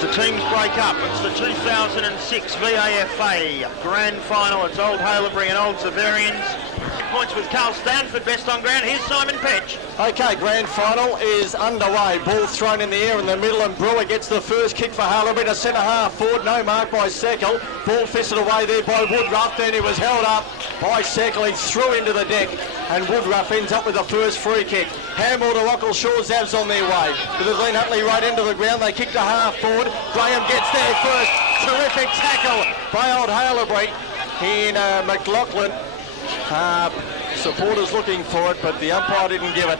As the teams break up, it's the 2006 VAFA Grand Final. It's Old Haileyburians and Old Xaverians. Points with Carl Stanford best on ground. Here's Simon Petch. Okay, grand final is underway. Ball thrown in the air in the middle, and Brewer gets the first kick for Haileyburians. A centre half forward, no mark by Seckle. Ball fisted away there by Woodruff. Then he was held up by Seckle. He threw into the deck, and Woodruff ends up with the first free kick. Hamill to Rockleshaw, Zavs on their way. With the Glen Hutley right into the ground, they kick the half forward. Graham gets there first. Terrific tackle by Old Haileyburians in McLaughlin. Supporters looking for it, but the umpire didn't give it.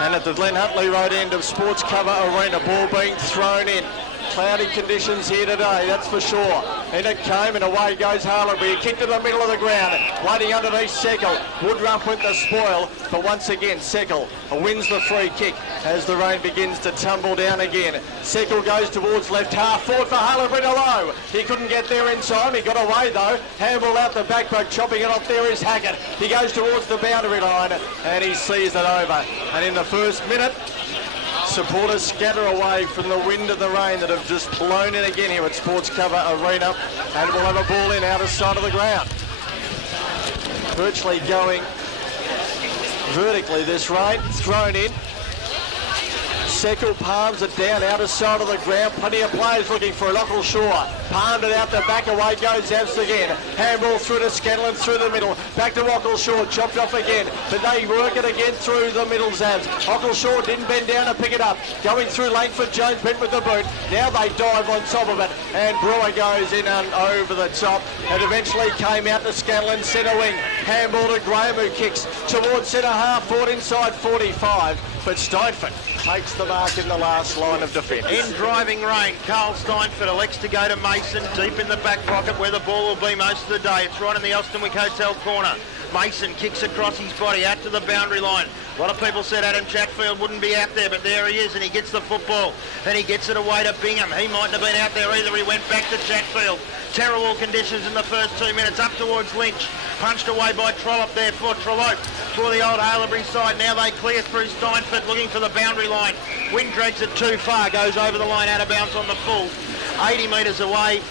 And at the Glen Hutley road end of Sports Cover Arena, ball being thrown in. Cloudy conditions here today, that's for sure. In it came, and away goes Haileyburians. Kicked to the middle of the ground, waiting underneath Seckle. Woodruff with the spoil, but once again Seckle wins the free kick as the rain begins to tumble down again. Seckle goes towards left half forward for Haileyburians low. He couldn't get there in time, he got away though. Handball out the back, but chopping it off there is Hackett. He goes towards the boundary line and he sees it over. And in the first minute, supporters scatter away from the wind and the rain that have just blown in again here at Sports Cover Arena, and we'll have a ball in outer side of the ground. Virtually going vertically this rain, thrown in. Seckle palms it down outer side of the ground. Plenty of players looking for it. Rockleshaw palmed it out the back. Away goes Zavs again. Handball through to Scanlon through the middle. Back to Rockleshaw. Chopped off again. But they work it again through the middle, Zavs. Rockleshaw didn't bend down to pick it up. Going through Langford. Jones bent with the boot. Now they dive on top of it. And Brewer goes in and over the top. And eventually came out to Scanlon centre wing. Handball to Graham, who kicks towards centre half forward inside 45. But Steinford takes the mark in the last line of defence. In driving rain, Carl Steinford elects to go to Mason, deep in the back pocket where the ball will be most of the day. It's right in the Elsternwick Hotel corner. Mason kicks across his body out to the boundary line. A lot of people said Adam Chatfield wouldn't be out there, but there he is, and he gets the football. And he gets it away to Bingham. He mightn't have been out there either. He went back to Chatfield. Terrible conditions in the first 2 minutes. Up towards Lynch. Punched away by Trollope there for Trollope. For the Old Haileyburians side. Now they clear through Steinford looking for the boundary line. Wind drags it too far. Goes over the line out of bounds on the full. 80 metres away.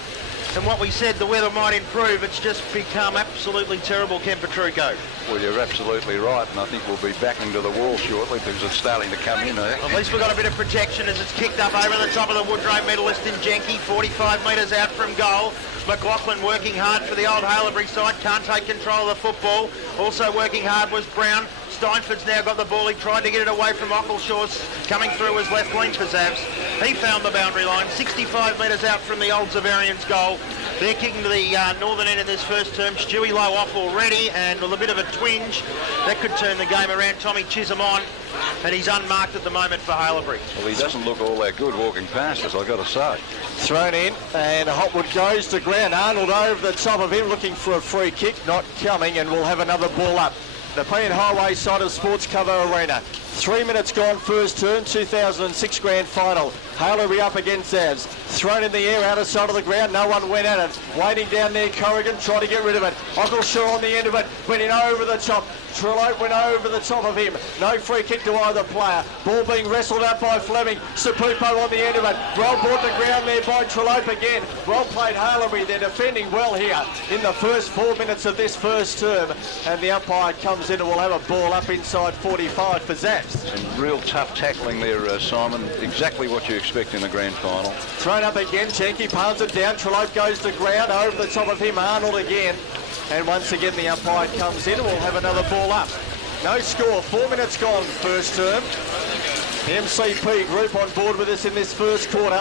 And what we said, the weather might improve. It's just become absolutely terrible, Ken Petrucco. Well, you're absolutely right, and I think we'll be backing to the wall shortly because it's starting to come in there. At least we've got a bit of protection as it's kicked up over the top of the Woodrow medalist in Jenke, 45 metres out from goal. McLaughlin working hard for the Old Haileyburians side, can't take control of the football. Also working hard was Brown. Steinford's now got the ball. He tried to get it away from Ockleshaw's coming through his left wing for Zavs. He found the boundary line, 65 metres out from the Old Xaverians goal. They're kicking to the northern end of this first term. Stewie Lowe off already, and with a bit of a twinge, that could turn the game around. Tommy Chisholm on, and he's unmarked at the moment for Haileyburians. Well, he doesn't look all that good walking past us, I've got to say. Thrown in, and Hotwood goes to ground. Arnold over the top of him, looking for a free kick, not coming, and we'll have another ball up. The Payne Highway side of Sports Cover Arena. 3 minutes gone, first turn, 2006 grand final. Haileyburians up against Zavs. Thrown in the air, out of sight of the ground, no one went at it. Waiting down there, Corrigan trying to get rid of it. Ockleshaw on the end of it, went in over the top. Trellope went over the top of him. No free kick to either player. Ball being wrestled out by Fleming. Sapupo on the end of it. Well brought to ground there by Trellope again. Well played Haileyburians. They're defending well here in the first 4 minutes of this first term. And the umpire comes in and we'll have a ball up inside 45 for Zavs. And real tough tackling there, Simon. Exactly what you expect in a grand final. Thrown up again. Jenke palms it down. Trellope goes to ground. Over the top of him, Arnold again. And once again, the umpire comes in and we'll have another ball up. No score. 4 minutes gone, first term. The MCP group on board with us in this first quarter.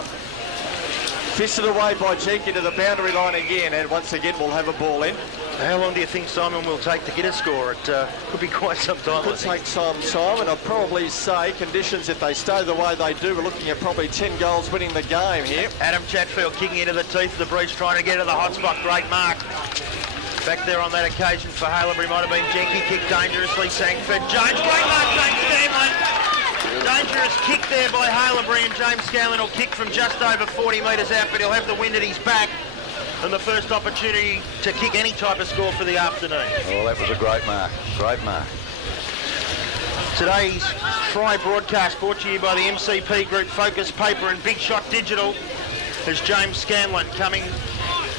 Fisted away by Jenke to the boundary line again. And once again, we'll have a ball in. How long do you think Simon will take to get a score? It could be quite some time. Could take some time, and I'd probably say conditions, if they stay the way they do, we're looking at probably 10 goals winning the game here. Adam Chatfield kicking into the teeth of the breach, trying to get to the hot spot. Great mark. Back there on that occasion for Haileyburians might have been Jenke, kicked dangerously, Sangford. James, great mark, James Scanlon. Dangerous kick there by Haileyburians, and James Scanlon will kick from just over 40 metres out, but he'll have the wind at his back. And the first opportunity to kick any type of score for the afternoon. Oh, that was a great mark. Great mark. Today's Fry broadcast brought to you by the MCP Group, Focus Paper and Big Shot Digital. As James Scanlon coming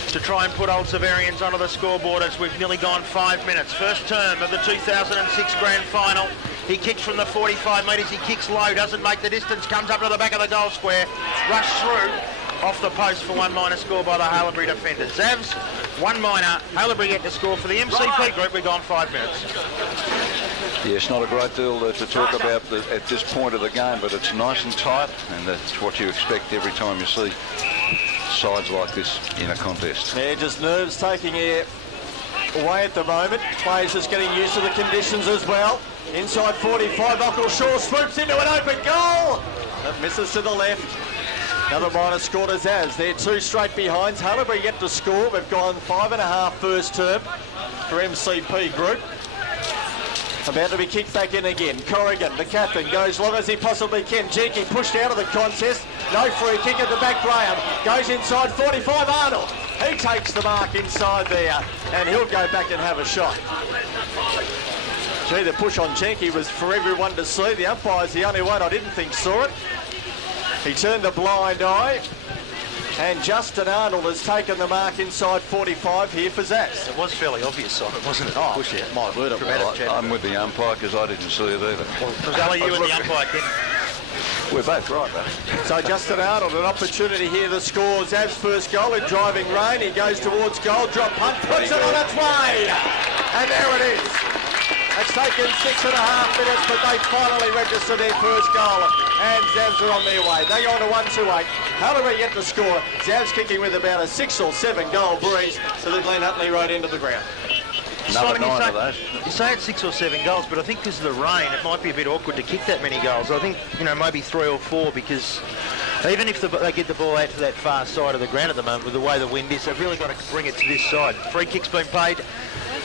to try and put Old Xaverians onto the scoreboard as we've nearly gone 5 minutes. First term of the 2006 Grand Final. He kicks from the 45 metres, he kicks low, doesn't make the distance, comes up to the back of the goal square, rushed through, off the post for 1 minor score by the Haileyburi defenders. Zavs, 1 minor, Haileyburi get to score for the MCP group. We've gone 5 minutes. Yes, not a great deal to talk about at this point of the game, but it's nice and tight, and that's what you expect every time you see sides like this in a contest. Yeah, just nerves taking it away at the moment. Players just getting used to the conditions as well. Inside 45, Buckle Shaw swoops into an open goal. That misses to the left. Another minor score to Zaz. They're 2 straight behinds. Haileyburi yet to score. We've gone 5.5 first term for MCP group. About to be kicked back in again. Corrigan, the captain, goes long as he possibly can. Jenke pushed out of the contest. No free kick at the back. Graham goes inside 45. Arnold, he takes the mark inside there, and he'll go back and have a shot. Gee, the push on Jenke was for everyone to see. The umpire's the only one I didn't think saw it. He turned a blind eye. And Justin Arnold has taken the mark inside 45 here for Zaz. It was fairly obvious, Simon, wasn't it? Oh, push out. My word, I'm with the umpire because I didn't see it either. Was Ali you and the umpire, Ken? We're both right, though. So Justin Arnold, an opportunity here to score Zav's first goal in driving rain. He goes towards goal, drop punt, puts it on its way. And there it is. It's taken 6.5 minutes, but they finally registered their first goal. And Zavs are on their way. They go on to 1-2-8. Haileyburi yet to score. Zavs kicking with about a 6 or 7 goal breeze to the Glen Huntly Road end of the ground. Another 9 of those. You say it's 6 or 7 goals, but I think because of the rain, it might be a bit awkward to kick that many goals. I think, maybe 3 or 4, because even if they get the ball out to that far side of the ground at the moment, with the way the wind is, they've really got to bring it to this side. Free kick's been paid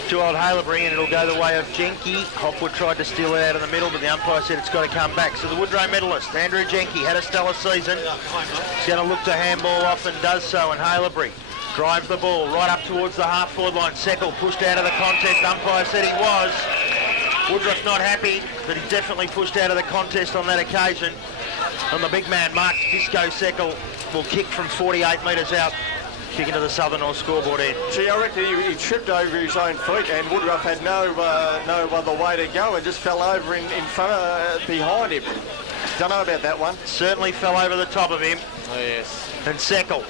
to Old Haileyburi, and it'll go the way of Jenke. Hopwood tried to steal it out of the middle, but the umpire said it's got to come back. So the Woodrow medalist, Andrew Jenke, had a stellar season. He's going to look to handball off and does so, and Haileyburi drives the ball right up towards the half-forward line. Seckle pushed out of the contest. Umpire said he was. Woodruff not happy, but he definitely pushed out of the contest on that occasion. And the big man, Mark Disco Seckle, will kick from 48 metres out, kick into the southern or scoreboard end. Gee, I reckon he tripped over his own feet, and Woodruff had no other way to go and just fell over in front behind him. Don't know about that one. Certainly fell over the top of him. Oh, yes. And Seckle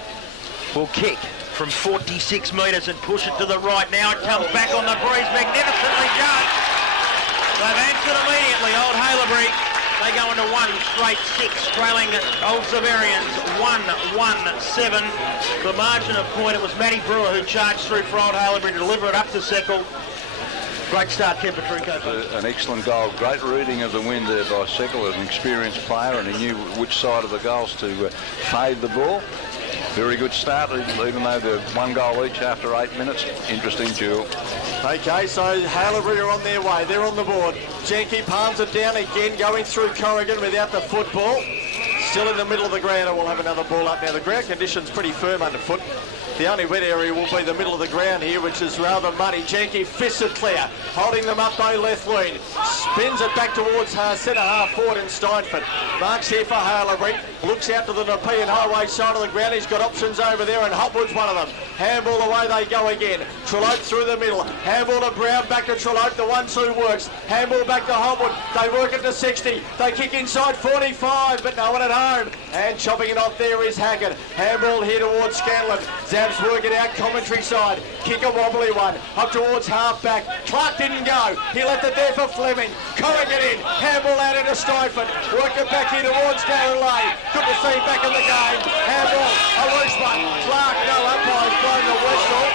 will kick from 46 metres and push it to the right. Now it comes back on the breeze, magnificently done. They've answered immediately, Old Haileyburi. They go into 1 straight 6, trailing Old Xaverians 1-1-7. The margin of point, it was Matty Brewer who charged through for Old Haileyburi to deliver it up to Seckle. Great start, Ken Petrucco. An excellent goal. Great reading of the wind there by Seckle, an experienced player, and he knew which side of the goals to fade the ball. Very good start, even though they're 1 goal each after 8 minutes. Interesting duel. Okay, so Haileyburi are on their way. They're on the board. Jenke palms it down again, going through Corrigan without the football. Still in the middle of the ground, and we'll have another ball up now. The ground condition's pretty firm underfoot. The only wet area will be the middle of the ground here, which is rather muddy. Jenke fists it clear, holding them up though left lead. Spins it back towards centre half forward in Steinford. Marks here for Haileyburi. Looks out to the Nepean Highway side of the ground. He's got options over there, and Hopwood's one of them. Handball away they go again. Trellope through the middle. Handball to Brown, back to Trellope. The 1-2 works. Handball back to Hopwood. They work it to 60. They kick inside 45, but no one at home. And chopping it off there is Hackett. Handball here towards Scanlon. Zabs work it out, commentary side. Kick a wobbly one. Up towards half back. Clark didn't go. He left it there for Fleming. Corrigan in. Handball out into Steinford. Work it back here towards Darren Lane. Good to see him back in the game. Handball. A loose one. Clark, no umpire's blown the whistle.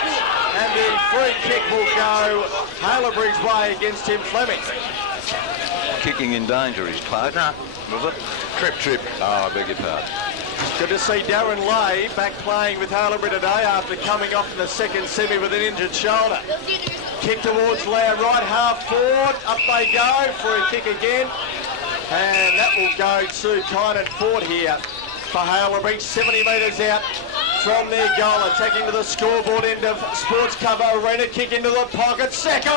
And the free kick will go Haileyburi's way against Tim Fleming. Kicking in danger is Clark. No. Was it? Trip. Oh, I beg your pardon. Good to see Darren Lay back playing with Haileyburi today after coming off in the second semi with an injured shoulder. Kick towards Lau, right half forward. Up they go. Free kick again. And that will go to Kynan Ford here for Haileyburi. 70 metres out from their goal. Attacking to the scoreboard end of Sports Cover Arena. Kick into the pocket. Seckle!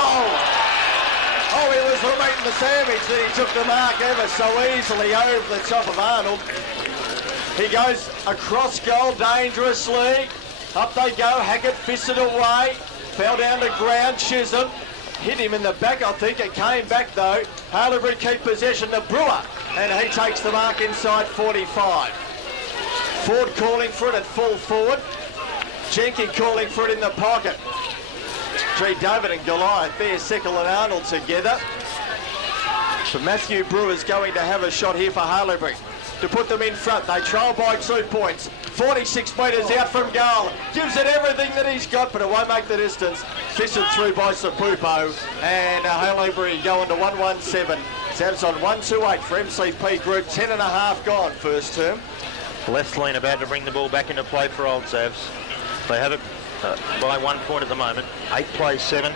Oh, he was meeting the sandwich that he took the mark ever so easily over the top of Arnold. He goes across goal dangerously. Up they go. Hackett fisted away. Fell down to ground. Chisholm hit him in the back, I think. It came back though. Haileyburi keep possession to Brewer, and he takes the mark inside 45. Ford calling for it at full forward. Jenke calling for it in the pocket. Gee, David and Goliath there, Sickle and Arnold together. So Matthew Brewer's going to have a shot here for Haileyburi to put them in front. They trail by 2 points. 46 metres out from goal. Gives it everything that he's got, but it won't make the distance. Fisted through by Sapupo. And Haileyburi going to 117. Zav's on 128 for MCP Group. 10.5 gone first term. Left lane about to bring the ball back into play for Old Zavs. They have it by 1 point at the moment. 8 plays 7.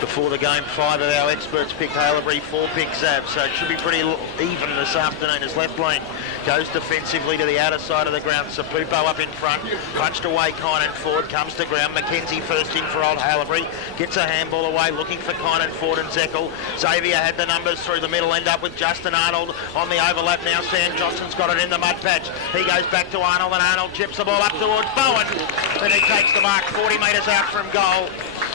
Before the game, 5 of our experts picked Haileyburi, 4 picked Zav, so it should be pretty even this afternoon as left lane goes defensively to the outer side of the ground. Sapupo up in front, punched away Kynan Ford, comes to ground. Mackenzie first in for Old Haileyburi, gets a handball away, looking for Kynan Ford and Zekel. Xavier had the numbers through the middle, end up with Justin Arnold on the overlap now. Sam Johnson's got it in the mud patch. He goes back to Arnold, and Arnold chips the ball up towards Bowen. Then he takes the mark 40 metres out from goal.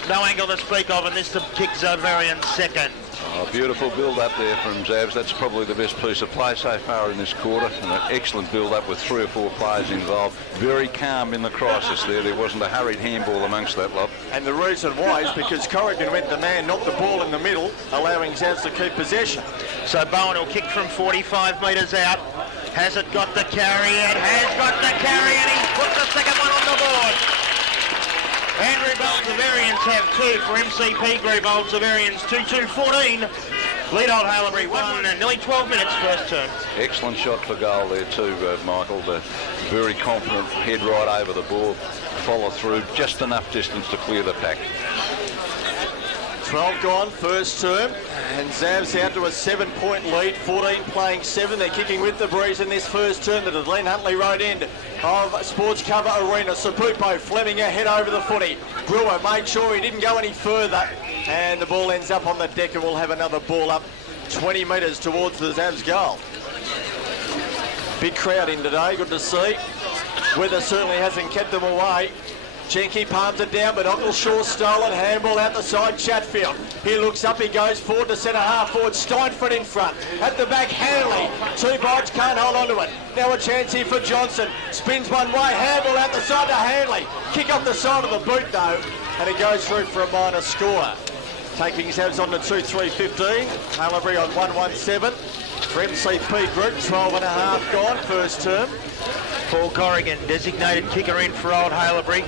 No angle to speak of, and this to kick Xaverians second. Oh, beautiful build-up there from Zavs. That's probably the best piece of play so far in this quarter, and an excellent build-up with 3 or 4 players involved. Very calm in the crisis there. There wasn't a hurried handball amongst that lot. And the reason why is because Corrigan went the man, knocked the ball in the middle, allowing Zavs to keep possession. So Bowen will kick from 45 metres out. Has it got the carry? It has got the carry, and he's put the second one on the board. Andrew Bolt Xaverians have 2 for MCP Group. Old Xaverians 2-2-14. Lead Old Haileyburi 1 and nearly 12 minutes first term. Excellent shot for goal there too, Michael. Very confident, head right over the ball, follow through, just enough distance to clear the pack. 12 gone first term, and Zav's out to a 7-point lead, 14 playing 7. They're kicking with the breeze in this first term at the Glen Huntley Road end of Sports Cover Arena. Sapupo Fleming ahead over the footy. Brewer made sure he didn't go any further, and the ball ends up on the deck, and we'll have another ball up 20 metres towards the Zavs goal. Big crowd in today, good to see. Weather certainly hasn't kept them away. Jenke palms it down, but Ockleshaw stolen. Handball out the side, Chatfield. He looks up, he goes forward to centre half forward. Steinford in front. At the back, Hanley. 2 bites, can't hold on to it. Now a chance here for Johnson. Spins one way, handball out the side to Hanley. Kick off the side of the boot though, and it goes through for a minor score. Taking his hands on to 2-3-15. Haileyburi on 1-1-7. For MCP Group, 12.5 gone first term. Paul Corrigan, designated kicker in for Old Haileyburi.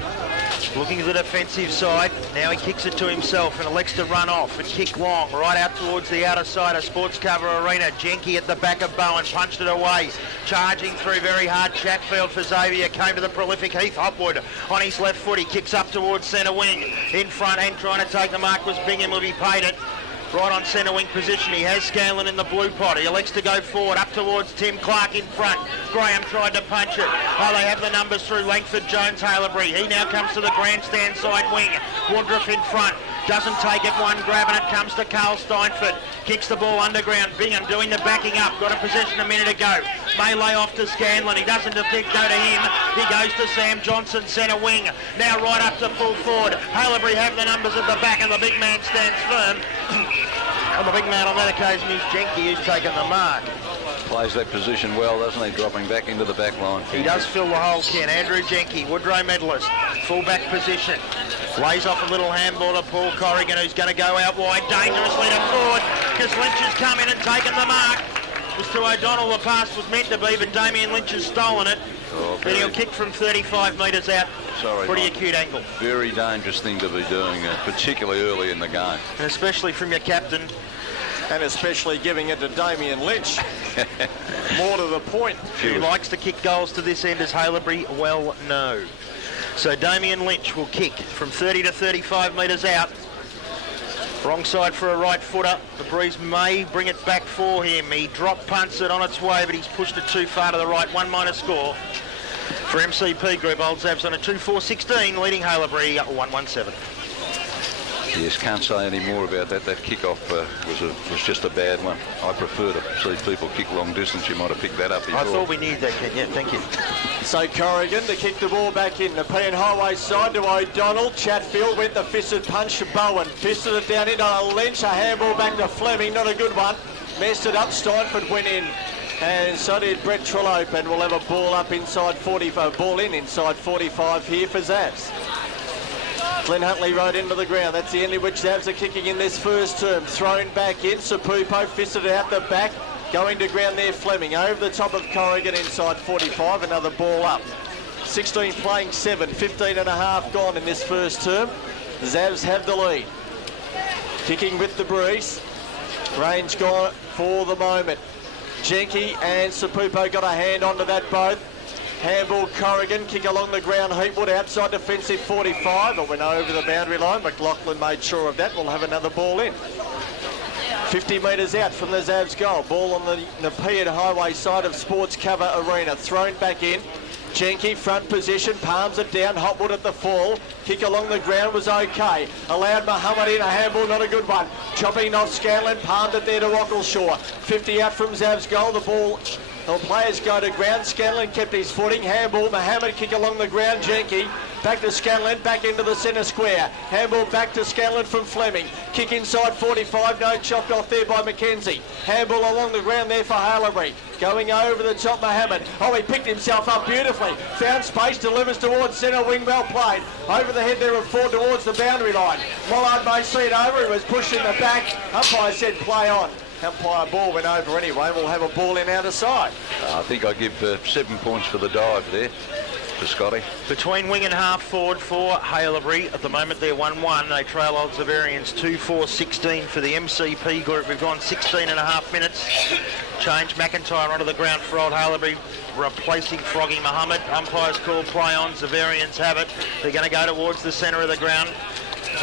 Looking at the defensive side. Now he kicks it to himself and elects to run off and kick long right out towards the outer side of Sports Cover Arena. Jenke at the back of Bowen, punched it away. Charging through very hard. Chatfield for Xavier, came to the prolific Heath Hopwood on his left foot. He kicks up towards centre wing. In front and trying to take the mark was Bingham, will be paid it. Right on centre wing position, he has Scanlon in the blue pot. He elects to go forward, up towards Tim Clark in front. Graham tried to punch it. Oh, they have the numbers through Langford Jones, Haileyburi. He now comes to the grandstand side wing. Woodruff in front, doesn't take it, one grab, and it comes to Carl Steinford. Kicks the ball underground. Bingham doing the backing up. Got a possession a minute ago. May lay off to Scanlon. He doesn't go to him. He goes to Sam Johnson, centre wing. Now right up to full forward. Haileyburi have the numbers at the back, and the big man stands firm. And the big man on that occasion is Jenke, who's taken the mark. Plays that position well, doesn't he? Dropping back into the back line. He does fill the hole, Ken. Andrew Jenke, Woodrow medalist, full-back position. Lays off a little handball to Paul Corrigan, who's going to go out wide dangerously to forward, because Lynch has come in and taken the mark. It was to O'Donnell, the pass was meant to be, but Damien Lynch has stolen it. Oh, but he'll kick from 35 metres out. Sorry, pretty Mike. Acute angle. Very dangerous thing to be doing, particularly early in the game. And especially from your captain. And especially giving it to Damien Lynch. More to the point. Who likes to kick goals to this end, as Haileyburi well know. So Damien Lynch will kick from 30 to 35 metres out. Wrong side for a right footer. The breeze may bring it back for him. He drop punts it on its way, but he's pushed it too far to the right. 1 minor score for MCP Group. Old Zavs on a 2-4-16, leading Haileyburi 1-1-7. Yes, can't say any more about that. That kick-off was just a bad one. I prefer to see people kick long distance. You might have picked that up before. I thought we needed that, Ken. Yeah, thank you. So Corrigan to kick the ball back in. The Nepean Highway side to O'Donnell. Chatfield went the fisted punch to Bowen. Fisted it down into a Lynch. A handball back to Fleming. Not a good one. Messed it up. Steinford went in. And so did Brett Trellope. And we'll have a ball up inside 45. Ball in inside 45 here for Zavs. Glenn Huntley rode into the ground. That's the end of which Zavs are kicking in this first term. Thrown back in. Sapupo fisted it out the back. Going to ground there, Fleming. Over the top of Corrigan inside 45. Another ball up. 16 playing 7. 15 and a half gone in this first term. Zavs have the lead. Kicking with the breeze. Range gone for the moment. Jenke and Sapupo got a hand onto that both. Handball Corrigan, kick along the ground, Heatwood outside defensive 45. It went over the boundary line. McLaughlin made sure of that. We'll have another ball in. 50 metres out from the Zavs goal. Ball on the Nepean Highway side of Sports Cover Arena. Thrown back in. Jenke front position, palms it down. Hotwood at the fall. Kick along the ground was okay. Allowed Muhammad in, a handball, not a good one. Chopping off Scanlon, palmed it there to Rockleshaw. 50 out from Zavs goal. The ball... The players go to ground. Scanlon kept his footing. Handball. Mohammed kick along the ground. Jenke back to Scanlon. Back into the centre square. Handball back to Scanlon from Fleming. Kick inside 45. No, chopped off there by McKenzie. Handball along the ground there for Haileyburi. Going over the top, Mohammed. Oh, he picked himself up beautifully. Found space. Delivers towards centre wing. Well played. Over the head there of Ford towards the boundary line. Mollard may see it over. He was pushed in the back. Umpire said play on. Umpire ball went over anyway. We'll have a ball in out of side. I think I give 7 points for the dive there to Scotty. Between wing and half forward for Haileyburi. At the moment they're 1-1. They trail old Xaverians 2-4-16 for the MCP group. We've gone 16 and a half minutes. Change McIntyre onto the ground for old Haileyburi, replacing Froggy Muhammad. Umpire's call play on. Xaverians have it. They're going to go towards the centre of the ground.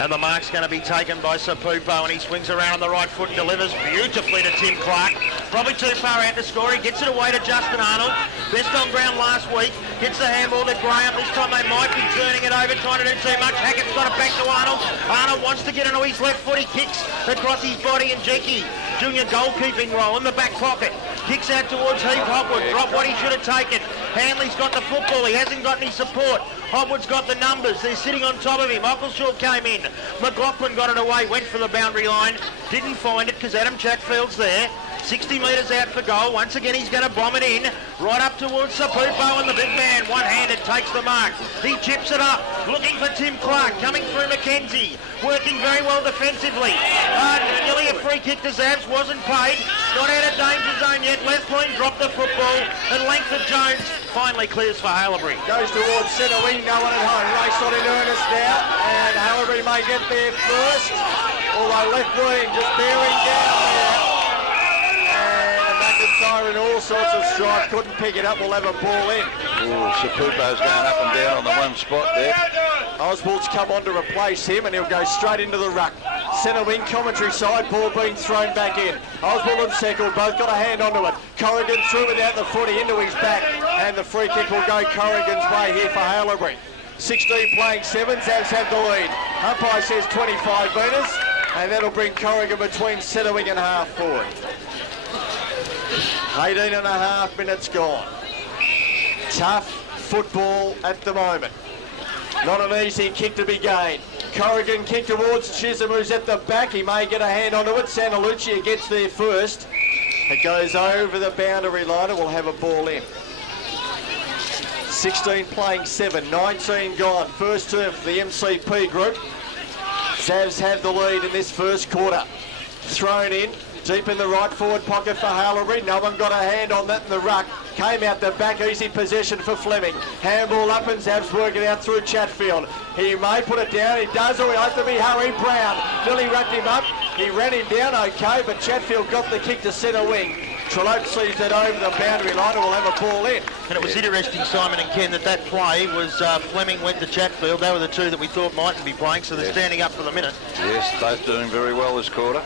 And the mark's going to be taken by Sapupo, and he swings around on the right foot and delivers beautifully to Tim Clark. Probably too far out to score. He gets it away to Justin Arnold. Best on ground last week. Gets the handball to Graham. This time they might be turning it over, trying to do too much. Hackett's got it back to Arnold. Arnold wants to get into his left foot. He kicks across his body, and Jenke, junior goalkeeping role in the back pocket. Kicks out towards Heath Hopwood. Drop what he should have taken. Hanley's got the football. He hasn't got any support. Hopwood's got the numbers. They're sitting on top of him. Ockleshaw came in. McLaughlin got it away. Went for the boundary line. Didn't find it because Adam Chatfield's there. 60 metres out for goal. Once again, he's going to bomb it in. Right up towards Sapupo, and the big man, one-handed, takes the mark. He chips it up. Looking for Tim Clark. Coming through McKenzie. Working very well defensively. Nearly a free kick to Zavs. Wasn't paid. Not out of danger zone yet. Lethlean dropped the football. And Langford Jones finally clears for Haileyburi. Goes towards centre wing. No one at home. Race on in earnest now. And Haileyburi may get there first. Although left wing just bearing down there. In all sorts of strife, couldn't pick it up. We'll have a ball in. Ooh, Sapupo's going up and down on the one spot there. Oswald's come on to replace him, and he'll go straight into the ruck. Centre wing, commentary side, ball being thrown back in. Oswald and Seckle both got a hand onto it. Corrigan threw without the footy into his back, and the free kick will go Corrigan's way here for Haileyburi. 16 playing 7, Zavs have the lead. Umpire says 25 metres, and that'll bring Corrigan between centre wing and half forward. 18 and a half minutes gone. Tough football at the moment. Not an easy kick to be gained. Corrigan kick towards Chisholm, who's at the back. He may get a hand onto it. Santa Lucia gets there first. It goes over the boundary line and we'll have a ball in. 16 playing 7, 19 gone. First term for the MCP group. Zavs have the lead in this first quarter. Thrown in. Deep in the right forward pocket for Haileyburi. No one got a hand on that in the ruck. Came out the back, easy possession for Fleming. Handball up and Zavs working out through Chatfield. He may put it down. He does, or he has to be Harry Brown. Nearly wrapped him up. He ran him down okay, but Chatfield got the kick to centre wing. Trellope sees it over the boundary line and will have a ball in. And it was interesting, Simon and Ken, that play was Fleming went to Chatfield. They were the two that we thought mightn't be playing, so they're standing up for the minute. Yes, both doing very well this quarter.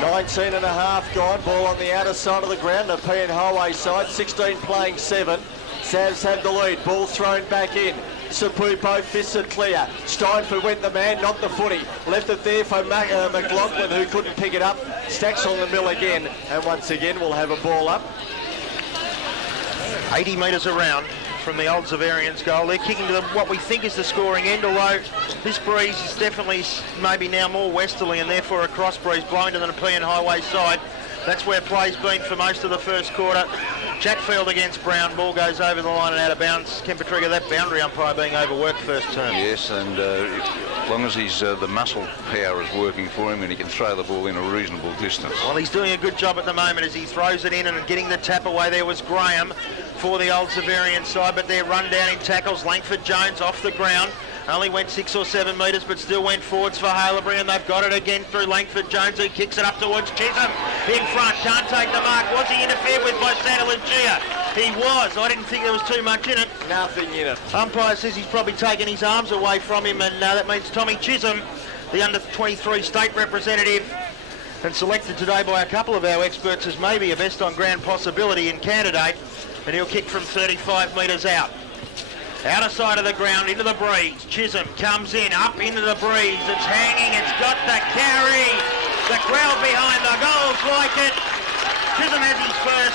19 and a half gone. Ball on the outer side of the ground. Nepean Highway side. 16 playing 7. Zavs have the lead. Ball thrown back in. Sapu both fisted clear. Steinford went the man, not the footy. Left it there for McLaughlin, who couldn't pick it up. Stacks on the mill again, and once again we'll have a ball up. 80 metres around from the old Xaverians goal. They're kicking to what we think is the scoring end, although this breeze is definitely maybe now more westerly and therefore a cross breeze blowing to the Nepean Highway side. That's where play's been for most of the first quarter. Chatfield against Brown. Ball goes over the line and out of bounds. Kemper Trigger, that boundary umpire being overworked first term. Yes, and as long as he's the muscle power is working for him and he can throw the ball in a reasonable distance. Well, he's doing a good job at the moment as he throws it in and getting the tap away. There was Graham for the old Xaverian side, but they're run down in tackles. Langford Jones off the ground. Only went 6 or 7 metres, but still went forwards for Haileyburians. They've got it again through Langford Jones, who kicks it up towards Chisholm. In front, can't take the mark. Was he interfered with by Santa Lucia? He was. I didn't think there was too much in it. Nothing in it. Umpire says he's probably taken his arms away from him, and that means Tommy Chisholm, the under-23 state representative, and selected today by a couple of our experts as maybe a best on ground possibility and candidate, and he'll kick from 35 metres out. Outer side of the ground, into the breeze. Chisholm comes in, up into the breeze. It's hanging, it's got the carry. The crowd behind the goals like it. Chisholm has his first.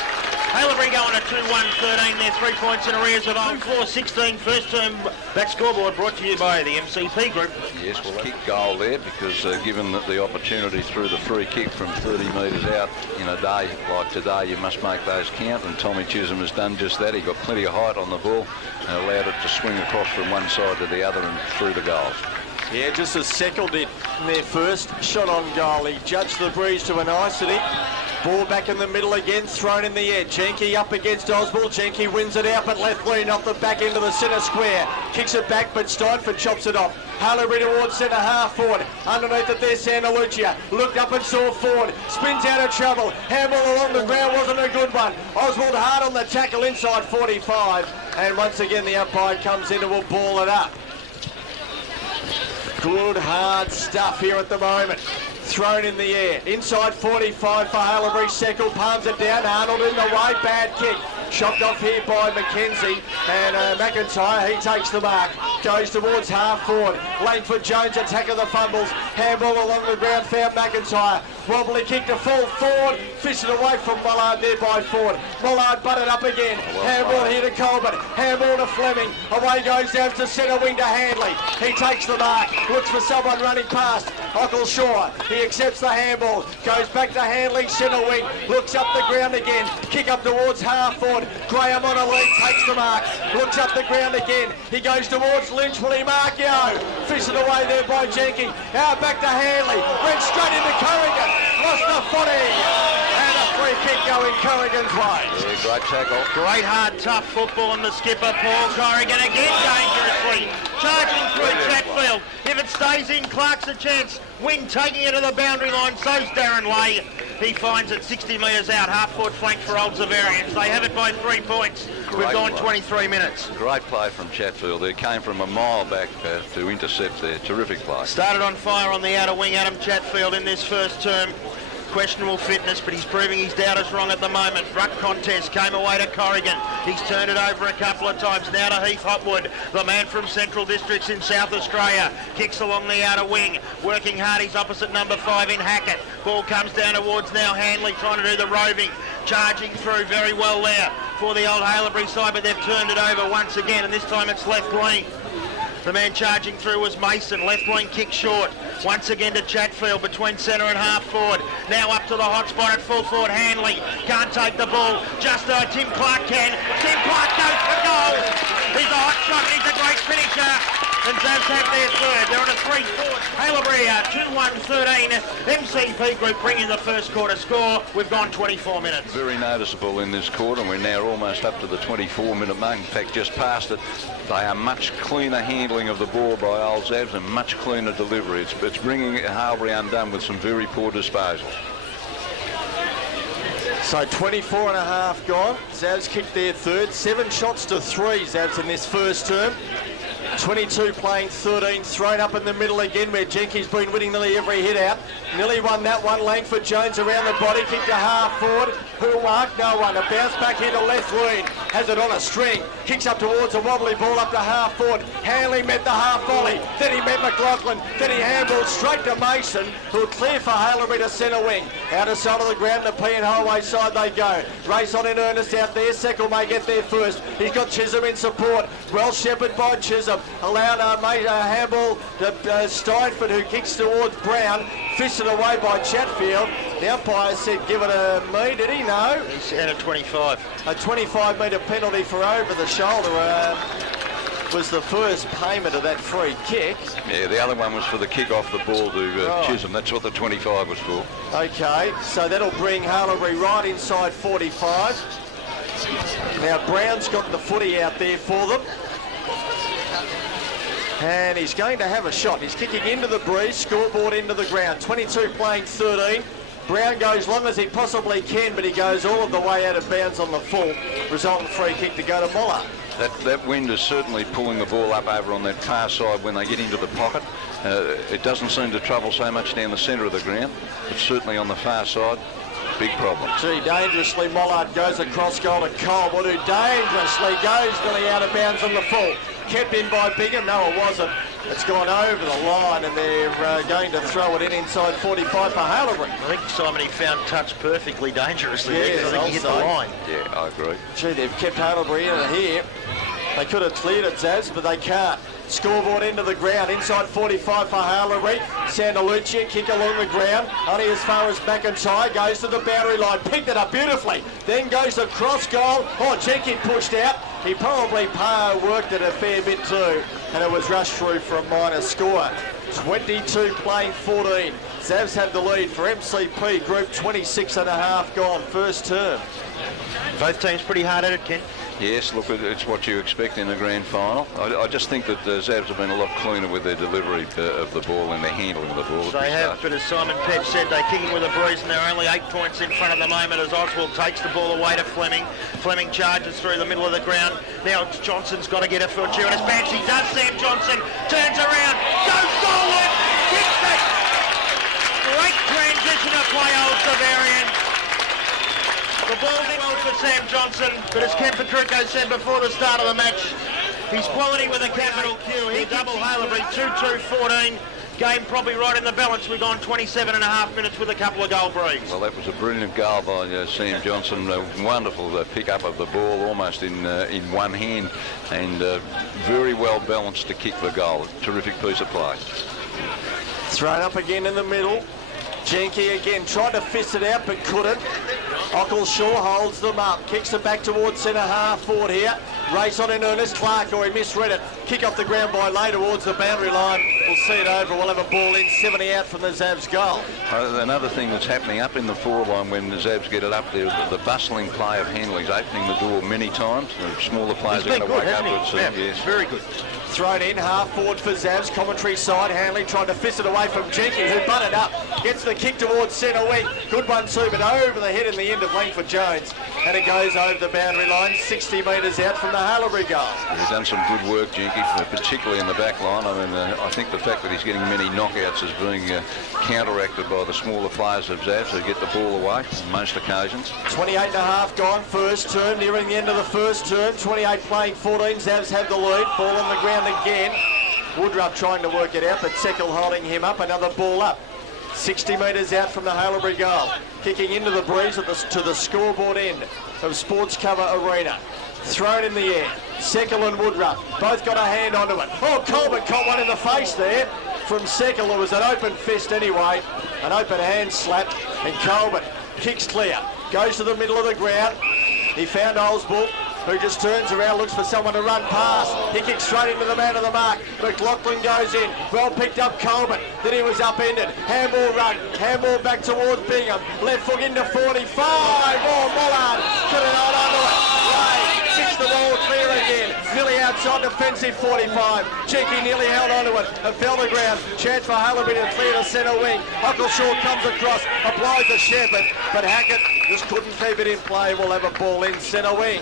Haileyburians going to 2-1-13. They're 3 points in arrears of 4-16. First term back scoreboard brought to you by the MCP Group. Yes, well, kick goal there because given that the opportunity through the free kick from 30 metres out in a day like today, you must make those count, and Tommy Chisholm has done just that. He got plenty of height on the ball and allowed it to swing across from one side to the other and through the goals. Yeah, just as Seckle did in their first shot on goal. He judged the breeze to a nicety. Ball back in the middle again, thrown in the air. Jenke up against Oswald. Jenke wins it out, but left lean off the back end of the centre square. Kicks it back, but Steinford chops it off. Haileyburians towards centre half forward. Underneath it there, Santa Lucia. Looked up and saw Ford. Spins out of trouble. Handball along the ground wasn't a good one. Oswald hard on the tackle inside 45. And once again, the umpire comes in and will ball it up. Good hard stuff here at the moment. Thrown in the air. Inside 45 for Haileyburians. Seckle palms it down. Arnold in the way. Bad kick. Chopped off here by McKenzie. And McIntyre, he takes the mark. Goes towards half forward. Langford Jones attack of the fumbles. Handball along the ground. Found McIntyre. Wobbly kick to full forward. Fished it away from Mullard there by Ford. Mullard butted up again. Handball here to Colbert. Handball to Fleming. Away goes down to centre wing to Handley. He takes the mark. Looks for someone running past. Ockleshaw. He accepts the handball. Goes back to Handley. Centre wing. Looks up the ground again. Kick up towards half forward. Graham on a lead. Takes the mark. Looks up the ground again. He goes towards Lynch. Will he mark? Yo. Fished it away there by Jenke. Out back to Handley. Went straight into Corrigan. Lost the footy. And a free kick going Corrigan's way. Yeah, great tackle. Great hard tough football, and the skipper Paul Corrigan again dangerously charging through Chatfield. If it stays in, Clark's a chance. Wynn taking it to the boundary line, so's Darren Way. He finds it 60 metres out, half-foot flank for Old Xaverians. They have it by 3 points. We've gone 23 minutes. Great play from Chatfield. They came from a mile back to intercept there. Terrific play. Started on fire on the outer wing, Adam Chatfield, in this first term. Questionable fitness, but he's proving his doubters wrong at the moment. Ruck contest came away to Corrigan. He's turned it over a couple of times. Now to Heath Hopwood, the man from Central Districts in South Australia. Kicks along the outer wing. Working hard, he's opposite number 5 in Hackett. Ball comes down towards now Handley, trying to do the roving. Charging through very well there for the old Haileyburians side, but they've turned it over once again, and this time it's left lean. The man charging through was Mason. Left wing kick short. Once again to Chatfield between centre and half forward. Now up to the hot spot at full forward. Hanley can't take the ball. Just Tim Clark can. Tim Clark goes for goal. He's a hot shot. He's a great finisher. And Zavs have their third. They're on a 3-4. Haileyburians 2-1-13. MCP Group bringing the first quarter score. We've gone 24 minutes. Very noticeable in this quarter. We're now almost up to the 24-minute mark. In fact, just past it. They are much cleaner handling of the ball by Old Zavs and much cleaner delivery. It's bringing Haileyburians undone with some very poor disposal. So 24 and a half gone. Zavs kicked their third. 7 shots to 3, Zavs, in this first term. 22 playing 13, thrown up in the middle again where Jenke's been winning nearly every hit out. Nearly won that one. Langford Jones around the body, kick to half forward. Who'll mark? No one. A bounce back here to left lead. Has it on a string. Kicks up towards a wobbly ball up to half forward. Hanley met the half volley. Then he met McLaughlin. Then he handballed straight to Mason, who'll clear for Hailebury to centre wing. Outer side of the ground, the P and Highway side they go. Race on in earnest out there. Seckle may get there first. He's got Chisholm in support. Well shepherded by Chisholm. Allowed a handball to Steinford, who kicks towards Brown. Fisted away by Chatfield. The umpire said give it a me, did he? No. He said a 25. A 25-metre penalty for over the shoulder was the first payment of that free kick. Yeah, the other one was for the kick off the ball to Chisholm. That's what the 25 was for. Okay, so that'll bring Hailebury right inside 45. Now Brown's got the footy out there for them. And he's going to have a shot. He's kicking into the breeze, scoreboard into the ground. 22 playing 13. Brown goes long as he possibly can, but he goes all of the way out of bounds on the full. Resultant free kick to go to Muller. That wind is certainly pulling the ball up over on that far side when they get into the pocket. It doesn't seem to trouble so much down the centre of the ground, but certainly on the far side, big problem. Gee, dangerously, Mollard goes across goal to Colwood, who dangerously goes nearly out of bounds on the full. Kept in by Bingham. No, it wasn't. It's gone over the line, and they're going to throw it in inside 45 for Hailebury. I think Simon, he found touch perfectly dangerously. Yeah, I think he hit the line. Yeah, I agree. Gee, they've kept Hailebury in here. They could have cleared it, Zaz, but they can't. Scoreboard into the ground, inside 45 for Hailebury. Sandalucci, kick along the ground, only as far as McIntyre, goes to the boundary line, picked it up beautifully, then goes to cross goal. Oh, Jenkins pushed out. He probably worked it a fair bit too, and it was rushed through for a minor score. 22 playing 14. Zavs had the lead for MCP Group, 26 and a half gone, first term. Both teams pretty hard at it, Ken. Yes, look, it's what you expect in the grand final. I just think that the Zavs have been a lot cleaner with their delivery of the ball and their handling of the ball. They have, but as Simon Pett said, they're kicking with a breeze, and they're only 8 points in front at the moment as Oswald takes the ball away to Fleming. Fleming charges through the middle of the ground. Now Johnson's got to get a fortuitous bounce. He does. Sam Johnson turns around, goes forward, kicks it. Great transition of play, old Xaverians. The ball did well for Sam Johnson, but as Ken Petrucco said before the start of the match, he's quality with a capital Q. He double Hailebury, 2-2-14. Game probably right in the balance. We've gone 27 and a half minutes with a couple of goal breaks. Well, that was a brilliant goal by Sam Johnson. A wonderful pick up of the ball, almost in one hand, and very well balanced to kick the goal. Terrific piece of play. Thrown up again in the middle. Jenke again tried to fist it out but couldn't. Ockleshaw holds them up, kicks it back towards centre half forward here. Race on in earnest. Clark, or he misread it. Kick off the ground by Lay towards the boundary line. We'll see it over. We'll have a ball in. 70 out from the Zavs goal. Another thing that's happening up in the forward line when the Zavs get it up there, the bustling play of Henley's opening the door many times. The smaller players are going to wake up to it soon. Yes, very good. Thrown in, half forward for Zavs, commentary side. Hanley trying to fist it away from Jenkins, who butted up. Gets the kick towards centre wing. Good one too, but over the head in the end of length for Jones. And it goes over the boundary line, 60 metres out from the Hailebury goal. He's done some good work, Jenkins, particularly in the back line. I mean, I think the fact that he's getting many knockouts is being counteracted by the smaller players of Zavs who get the ball away on most occasions. 28 and a half gone, first term, nearing the end of the first term. 28 playing 14, Zavs have the lead. Ball on the ground again. Woodruff trying to work it out, but Seckle holding him up. Another ball up. 60 metres out from the Hailebury goal. Kicking into the breeze to the scoreboard end of Sports Cover Arena. Thrown in the air. Seckle and Woodruff both got a hand onto it. Oh, Colbert caught one in the face there from Seckle. It was an open fist anyway. An open hand slap. And Colbert kicks clear. Goes to the middle of the ground. He found Olsbull, who just turns around, looks for someone to run past. He kicks straight into the man of the mark. McLaughlin goes in. Well picked up Colbert. Then he was upended. Handball run. Handball back towards Bingham. Left foot into 45. Oh, Mollard couldn't hold on to it. Ray kicks the ball clear again. Nearly outside defensive 45. Cheeky nearly held onto it and fell to ground. Chance for Hailebury to clear to centre wing. Ockleshaw comes across, applies the shepherd, but Hackett just couldn't keep it in play. We'll have a ball in centre wing.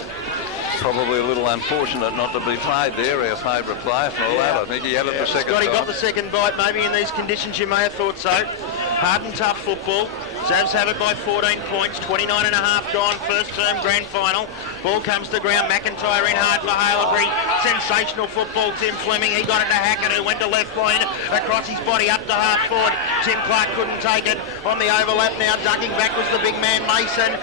Probably a little unfortunate not to be played there, our favourite player from that. I think he had it the second Scotty time. got the second bite. Maybe in these conditions you may have thought so. Hard and tough football. Zavs have it by 14 points, 29 and a half gone, first term grand final. Ball comes to ground, McIntyre in hard for Hailebury. Sensational football, Tim Fleming. He got it to Hackett, who went to left lane, across his body up to half forward. Tim Clark couldn't take it on the overlap now. Ducking back was the big man Mason.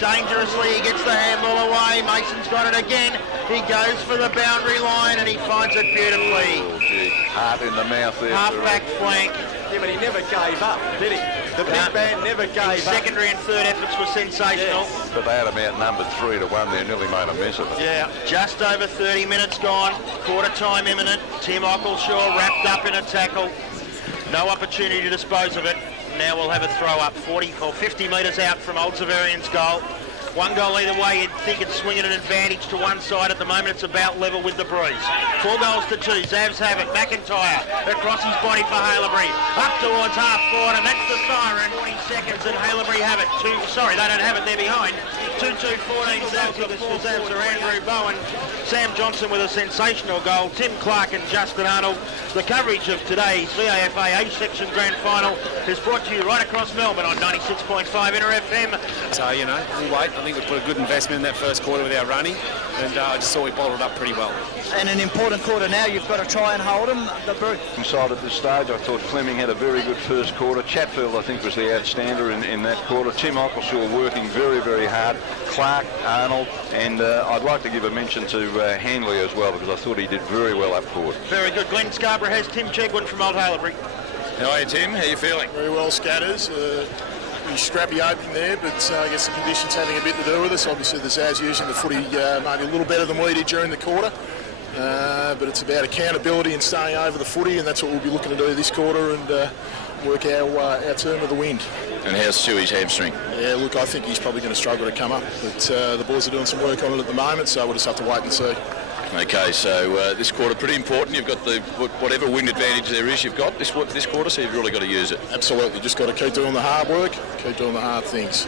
Dangerously, he gets the handball away. Mason's got it again. He goes for the boundary line and he finds it beautifully. Oh, gee. Heart in the mouth there. Half-back flank. Yeah, but he never gave up, did he? The big man never gave up. Secondary and third efforts were sensational. Yes. But they had him outnumbered 3-1 there, nearly made a mess of it. Yeah, just over 30 minutes gone, quarter time imminent. Tim Ockleshaw wrapped up in a tackle. No opportunity to dispose of it. Now we'll have a throw up 40 or 50 metres out from Old Xaverians' goal. One goal either way, you'd think it's swinging an advantage to one side. At the moment, it's about level with the Breeze. 4 goals to 2. Zavs have it. McIntyre across his body for Hailebury. Up towards half forward, and that's the siren. 20 seconds, and Hailebury have it. Sorry, they don't have it. They're behind. 2-2-14. Zavs with the 4 Zavs are Andrew Bowen. Sam Johnson with a sensational goal. Tim Clark and Justin Arnold. The coverage of today's VAFA A-Section Grand Final is brought to you right across Melbourne on 96.5 Inter FM. So, you know, we'll wait. I think we put a good investment in that first quarter with our running, and I just thought we bottled it up pretty well. And an important quarter now, you've got to try and hold them. Inside at this stage, I thought Fleming had a very good first quarter. Chatfield, I think, was the outstander in that quarter. Tim Ockleshaw working very, very hard. Clark, Arnold, and I'd like to give a mention to Hanley as well, because I thought he did very well up forward. Very good. Glenn Scarborough has Tim Chegwin from Old Hailebury. How are you, Tim? How are you feeling? Very well, Scatters. Pretty scrappy opening there, but I guess the conditions having a bit to do with us. Obviously, the Zaz using the footy maybe a little better than we did during the quarter. But it's about accountability and staying over the footy, and that's what we'll be looking to do this quarter and work our term of the wind. And how's Stewie's hamstring? Yeah, look, I think he's probably going to struggle to come up, but the boys are doing some work on it at the moment, so we'll just have to wait and see. Okay, so this quarter pretty important. You've got the whatever wind advantage there is, you've got this quarter, so you've really got to use it. Absolutely, just got to keep doing the hard work, keep doing the hard things.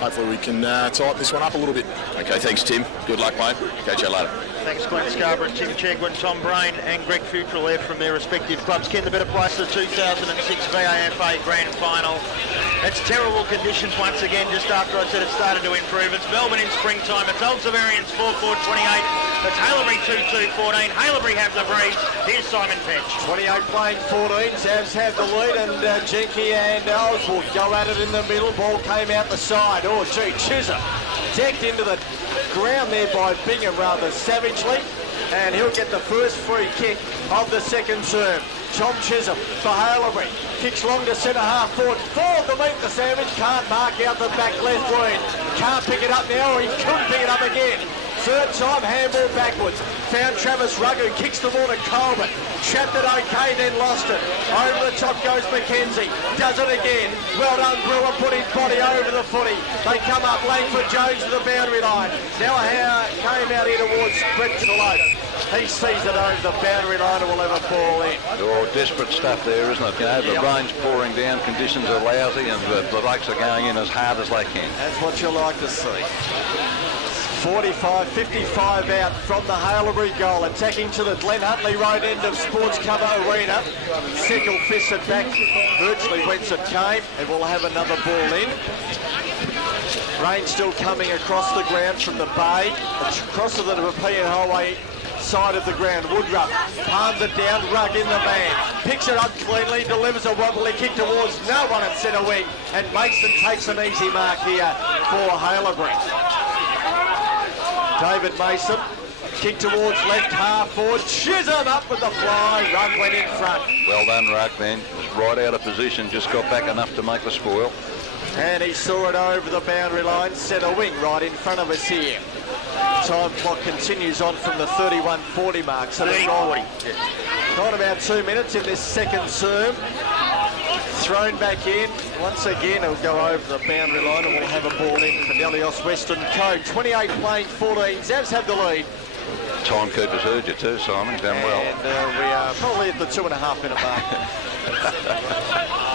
Hopefully we can tighten this one up a little bit. Okay, thanks, Tim. Good luck, mate. Catch you later. Thanks, Glenn Scarborough, Tim Chegwin, Tom Brain and Greg Futrell there from their respective clubs. Ken, the better place for the 2006 VAFA Grand Final. It's terrible conditions once again, just after I said it started to improve. It's Melbourne in springtime. It's Old Xaverians 4-4-28. It's Hailebury 2-2-14. Hailebury have the breeze. Here's Simon Petch. 28 playing 14. Zavs have the lead, and Jenke and Oswald go at it in the middle. Ball came out the side. Oh, gee, Chisholm decked into the ground there by Bingham rather savagely, and he'll get the first free kick of the second term. Tom Chisholm for Hailebury. Kicks long to centre half forward. Forward to meet the Savage. Can't mark out the back left wing. Can't pick it up now, or he couldn't pick it up again. Third time, handball backwards. Found Travis Rugg, who kicks the ball to Coleman. Trapped it okay, then lost it. Over the top goes McKenzie. Does it again. Well done, Brewer. Put his body over the footy. They come up, Langford Jones to the boundary line. Now came out here towards Brett Slope. He sees it over the boundary line and will have a ball in. Oh, desperate stuff there, isn't it? You know, the rain's pouring down, conditions are lousy, and the blokes are going in as hard as they can. That's what you like to see. 45-55 out from the Hailebury goal. Attacking to the Glen Huntly Road end of Sports Cover Arena. Sickle fisted back, virtually whence it came, and we'll have another ball in. Rain still coming across the ground from the bay, across to the Nepean Highway side of the ground. Woodruff palms it down, Rugg in the man. Picks it up cleanly, delivers a wobbly kick towards no one at centre wing, and Mason takes an easy mark here for Hailebury. David Mason, kick towards left half forward. Chisholm up with the fly. Rugg went in front. Well done, Rugg, then. Was right out of position, just got back enough to make the spoil. And he saw it over the boundary line, centre wing right in front of us here. Time clock continues on from the 31:40 mark. So they're on about 2 minutes in this second term. Thrown back in. Once again, it'll go over the boundary line and we'll have a ball in for Nelios Western Co. 28 playing 14. Zavs have the lead. Timekeeper's heard you too, Simon. Done well. And we are probably at the 2.5 minute mark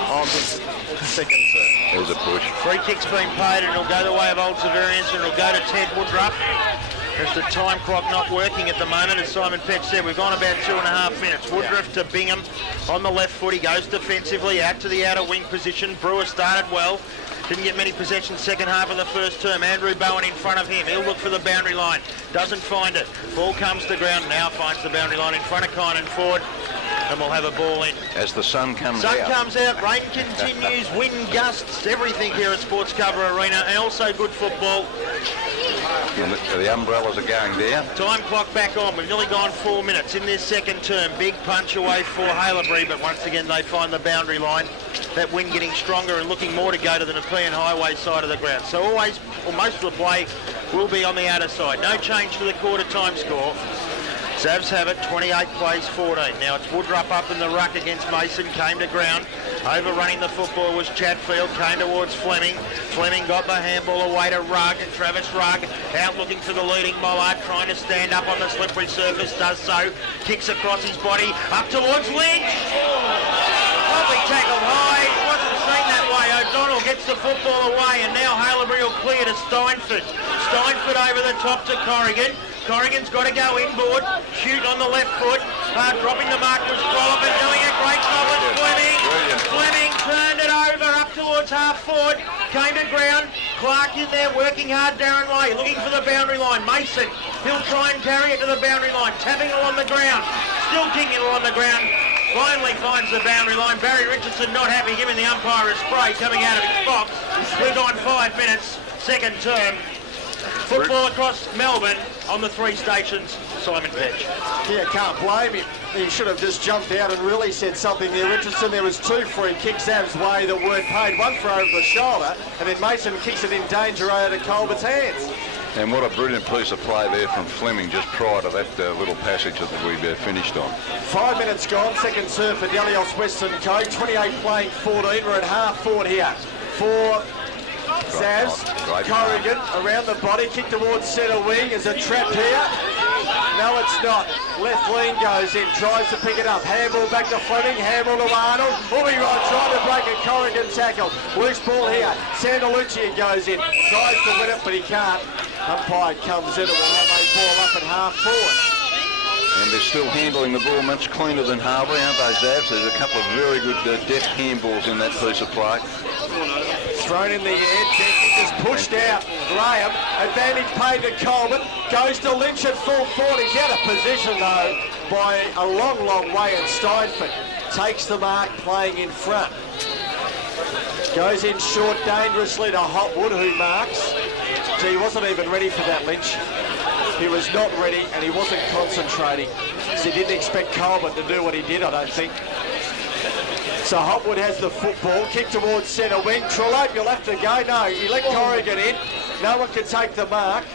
of this second term. There's a push. Free kick's been paid and it'll go the way of Old Xaverians and it'll go to Ted Woodruff. There's the time clock not working at the moment, as Simon Petch said. We've gone about 2.5 minutes. Woodruff to Bingham on the left foot. He goes defensively out to the outer wing position. Brewer started well. Didn't get many possessions second half of the first term. Andrew Bowen in front of him. He'll look for the boundary line. Doesn't find it. Ball comes to ground. Now finds the boundary line in front of Kynan Ford. And we'll have a ball in. As the sun comes out. Sun comes out. Rain continues. Wind gusts. Everything here at Sports Cover Arena. And also good football. The umbrellas are going down. Time clock back on. We've nearly gone 4 minutes in this second term. Big punch away for Hailebury, but once again they find the boundary line. That wind getting stronger and looking more to go to the Nepean Highway side of the ground. So always, or most of the play will be on the outer side. No change to the quarter time score. Zavs have it, 28 plays 14. Now it's Woodruff up in the ruck against Mason, came to ground. Overrunning the football was Chatfield, came towards Fleming. Fleming got the handball away to Rugg. Travis Rugg out looking for the leading Mollard, trying to stand up on the slippery surface, does so. Kicks across his body, up towards Lynch. Lovely tackle high, wasn't seen that way. O'Donnell gets the football away, and now Hailebury will clear to Steinford. Steinford over the top to Corrigan. Corrigan's got to go inboard, shoot on the left foot, dropping the mark was Trollope and doing a great job with Fleming. Fleming turned it over up towards half forward, came to ground. Clark in there working hard, Darren Way looking for the boundary line. Mason, he'll try and carry it to the boundary line, tapping it on the ground, still kicking it on the ground. Finally finds the boundary line. Barry Richardson not happy, giving the umpire a spray coming out of his box. We've gone 5 minutes, second term. Football across Melbourne on the 3 stations. Simon Petch. Yeah, can't blame him. He should have just jumped out and really said something there, Richardson. There was 2 free kicks Zav's way that weren't paid. One for over the shoulder, and then Mason kicks it in danger out of Colbert's hands. And what a brilliant piece of play there from Fleming just prior to that little passage that we finished on. 5 minutes gone, second serve for Delios Western Co. 28 playing 14. We're at half forward here for Zavs. Corrigan around the body, kick towards centre wing. Is it trapped here? No, it's not. Left lean goes in, tries to pick it up. Handball back to Fleming, handball to Arnold. Bobby Wright trying to break a Corrigan tackle. Loose ball here. Sandalucci goes in, tries to win it, but he can't. Umpire comes in and will have a ball up at half forward. And they're still handling the ball much cleaner than Harvey, aren't they, Zavs? There's a couple of very good deft handballs in that piece of play. Thrown in the air, Jenkins is pushed out. Graham, advantage paid to Coleman, goes to Lynch at full forward. He's out of position though by a long, long way, and Steinford takes the mark playing in front. Goes in short dangerously to Hopwood, who marks. So he wasn't even ready for that, Lynch. He was not ready and he wasn't concentrating. So he didn't expect Coleman to do what he did, I don't think. So Hopwood has the football, kick towards centre wing. Trollope, you'll have to go. No, you let Corrigan in. No one can take the mark.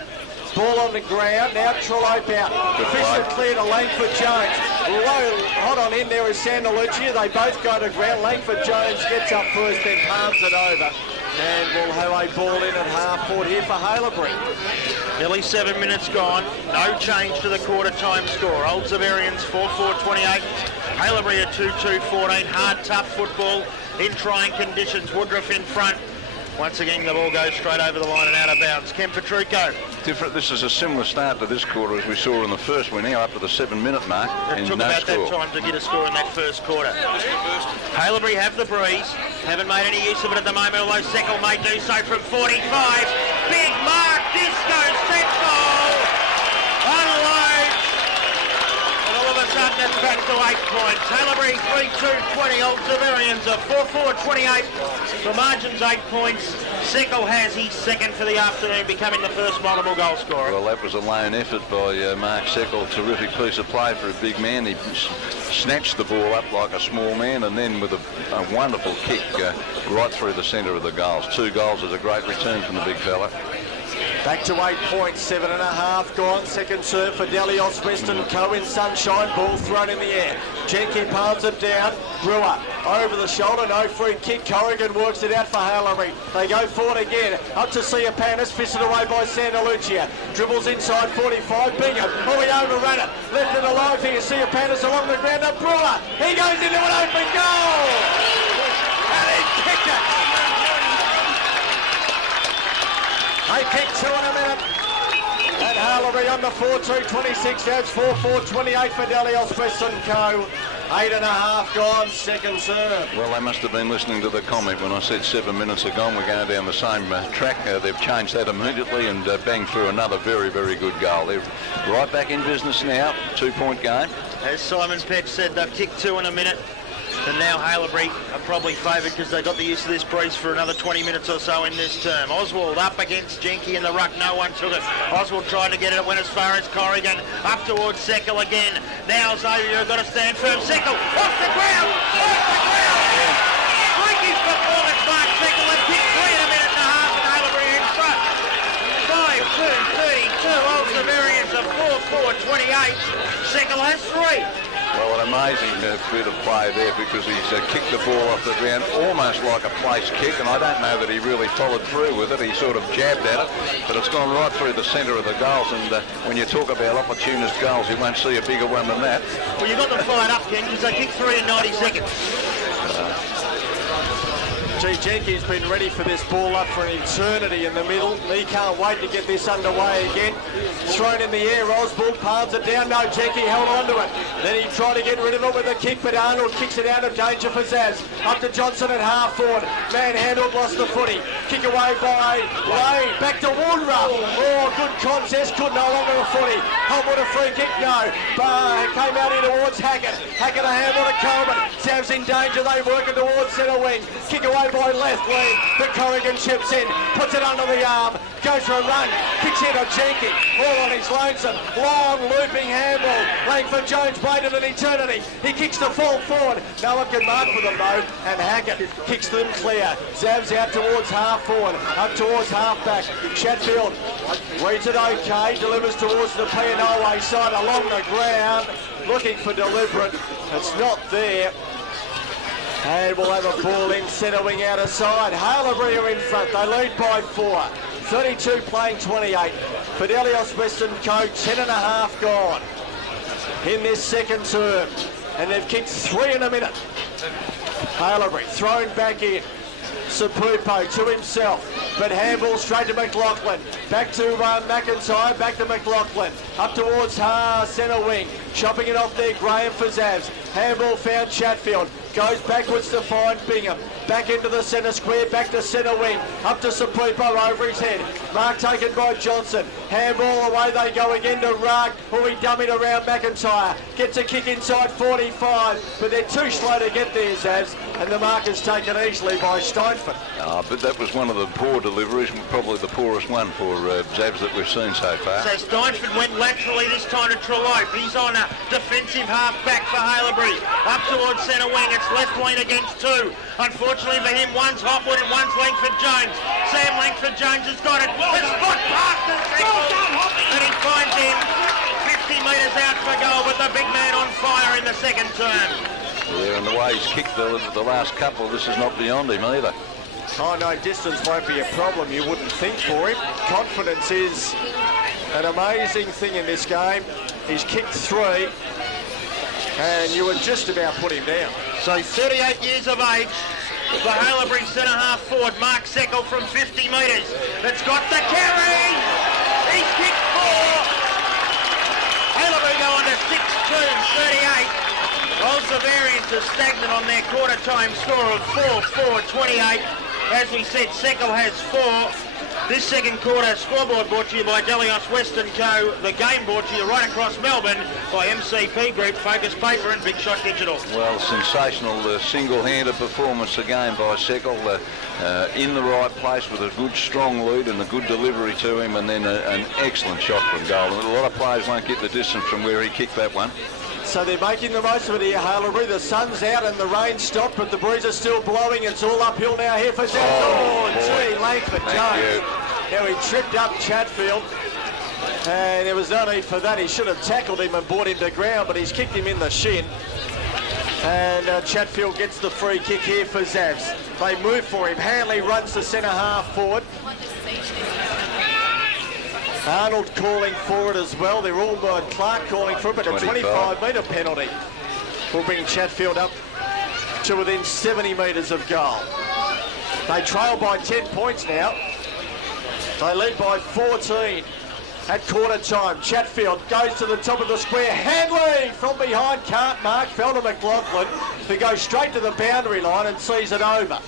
Ball on the ground. Now Trollope out. Fisher clear to Langford Jones. Low, hot on in there is Sandalucci. They both go to ground. Langford Jones gets up first, then palms it over. And we'll have a ball in at half forward here for Hailebury. Nearly 7 minutes gone. No change to the quarter time score. Old Xaverians 4-4-28. Hailebury at 2-2-14. Hard, tough football in trying conditions. Woodruff in front. Once again, the ball goes straight over the line and out of bounds. Ken Petrucco. Different. This is a similar start to this quarter as we saw in the first. We're now up to the 7-minute mark. It took about that time to get a score in that first quarter. Hailebury have the breeze. Haven't made any use of it at the moment, although Seckel may do so from 45. Big mark. Disco central. Unloads. And all of a sudden it's back to 8 points. Hailebury 3-2-20. Old Xaverians are 4-4-28. The margin's 8 points. Seckel has his second for the afternoon, becoming the first multiple goal scorer. Well, that was a lone effort by Mark Seckel. Terrific piece of play for a big man. He snatched the ball up like a small man and then with a wonderful kick right through the centre of the goals. 2 goals is a great return from the big fella. Back to 8 points, 7.5 gone. Second serve for Delios Western Co. in sunshine. Ball thrown in the air. Jenky palms it down. Brewer over the shoulder. No free kick. Corrigan works it out for Hailebury. They go forward again. Up to Siapanis. Fisted away by Sandaluccia. Dribbles inside 45. Bingham. Oh, he overran it. Left it alive here. Siapanis along the ground. Up Brewer. He goes into an open goal. And he kicked it. They kick 2 in a minute. And Hailebury on the 4-2-26, that's 4-4-28 for Delios Western Co. 8.5 gone, second serve. Well, they must have been listening to the comment when I said 7 minutes ago and we're going down the same track. They've changed that immediately and banged through another very, very good goal. They're right back in business now, 2-point game. As Simon Peck said, they've kicked 2 in a minute. And now Hailebury are probably favoured because they got the use of this breeze for another 20 minutes or so in this term. Oswald up against Jenke in the ruck, no one took it. Oswald tried to get it, went as far as Corrigan, up towards Seckel again. Now Xavier got to stand firm. Seckel off the ground, Freaky performance, Mark Seckel has kicked 3 in a minute and a half and Hailebury in front. 5-2-32, Old Xaverians of 4-4-28. Seckel has 3. Well, an amazing bit of play there because he's kicked the ball off the ground almost like a place kick, and I don't know that he really followed through with it. He sort of jabbed at it, but it's gone right through the centre of the goals, and when you talk about opportunist goals, you won't see a bigger one than that. Well, you got them fired up, Ken, because they kicked 3 in 90 seconds. Jenke's been ready for this ball up for an eternity in the middle. He can't wait to get this underway again. Thrown in the air, Oswald palms it down. No, Jenke held on to it. Then he tried to get rid of it with a kick, but Arnold kicks it out of danger for Zaz. Up to Johnson at half forward. Manhandled, lost the footy. Kick away by Lane. Back to Woodruff. Oh, good contest. Could no longer a footy. Hopwood a free kick, no. Barr came out in towards Hackett. Hackett a handle to Coleman. Zav's in danger. They work it towards centre wing. Kick away by left wing, but Corrigan chips in, puts it under the arm, goes for a run, kicks in on Jenke, all on his lonesome, long looping handball, Langford Jones waited an eternity, he kicks the full forward, no one can mark for them though, and Hackett kicks them clear, Zav's out towards half forward, up towards half back, Chatfield reads it okay, delivers towards the P&O side along the ground, looking for deliberate, it's not there. And we'll have a ball in centre wing out of side. Hailebury are in front. They lead by 4. 32 playing 28. Fidelios Western Co. 10.5 gone in this second term. And they've kicked 3 in a minute. Hailebury thrown back in. Sapupo to himself, but handball straight to McLaughlin. Back to McIntyre, back to McLaughlin. Up towards centre wing. Chopping it off there, Graham for Zavs. Handball found Chatfield. Goes backwards to find Bingham. Back into the centre square, back to centre wing. Up to Sapupo over his head. Mark taken by Johnson. Handball away they go again to Rugg, who he dummied around McIntyre. Gets a kick inside 45, but they're too slow to get there, Zavs. And the mark is taken easily by Steinfeld. But that was one of the poor deliveries, probably the poorest one for Zavs that we've seen so far. So Steinfeld went laterally this time to Trellope. He's on a defensive half back for Hailebury. Up towards centre wing, it's left lane against 2. Unfortunately for him, one's Hopwood and one's Langford Jones. Sam Langford Jones has got it. The spot past the and he finds him 50 metres out for goal, with the big man on fire in the second term. Yeah, and the way he's kicked the last couple, this is not beyond him either. Oh no, distance won't be a problem, you wouldn't think, for him. Confidence is an amazing thing in this game. He's kicked 3, and you would just about put him down. So 38 years of age for Hailebury centre half forward, Mark Seckel from 50 metres. It's got the carry! He's kicked 4! Hailebury go on to 6-2, 38. Old Xaverians are stagnant on their quarter time score of 4-4-28. As we said, Seckel has 4. This second quarter scoreboard brought to you by Delios Western Co. The game brought to you right across Melbourne by MCP Group, Focus Paper and Big Shot Digital. Well, sensational single-handed performance again by Seckel. In the right place with a good strong lead and a good delivery to him, and then an excellent shot from goal. And a lot of players won't get the distance from where he kicked that one. So they're making the most of it here, Hailebury. The sun's out and the rain stopped, but the breeze is still blowing. It's all uphill now here for Zach. Gee, Langford Jones. Now he tripped up Chatfield, and there was no need for that. He should have tackled him and brought him to ground, but he's kicked him in the shin. And Chatfield gets the free kick here for Zavs. They move for him. Hanley runs to centre half forward. Arnold calling for it as well. They're all Clark calling for it, but a 25-metre penalty will bring Chatfield up to within 70 metres of goal. They trail by 10 points now. They lead by 14. at quarter time. Chatfield goes to the top of the square. Handley from behind, can't mark. Fell to McLaughlin, who goes straight to the boundary line and sees it over.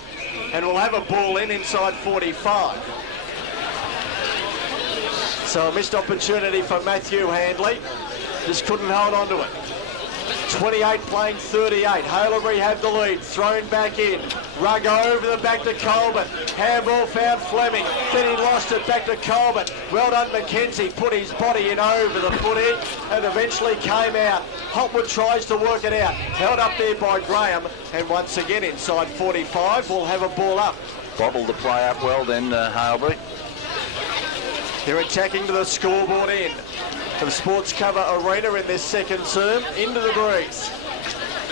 And we'll have a ball inside 45. So a missed opportunity for Matthew Handley. Just couldn't hold on to it. 28 playing 38. Hailebury have the lead. Thrown back in. Rugg over the back to Colbert. Handball found Fleming. Then he lost it back to Colbert. Well done, McKenzie. Put his body in over the footy and eventually came out. Hopwood tries to work it out. Held up there by Graham. And once again inside 45, we'll have a ball up. Bottled the play up well then, Hailebury. They're attacking to the scoreboard end of Sports Cover Arena in this second term, into the breeze.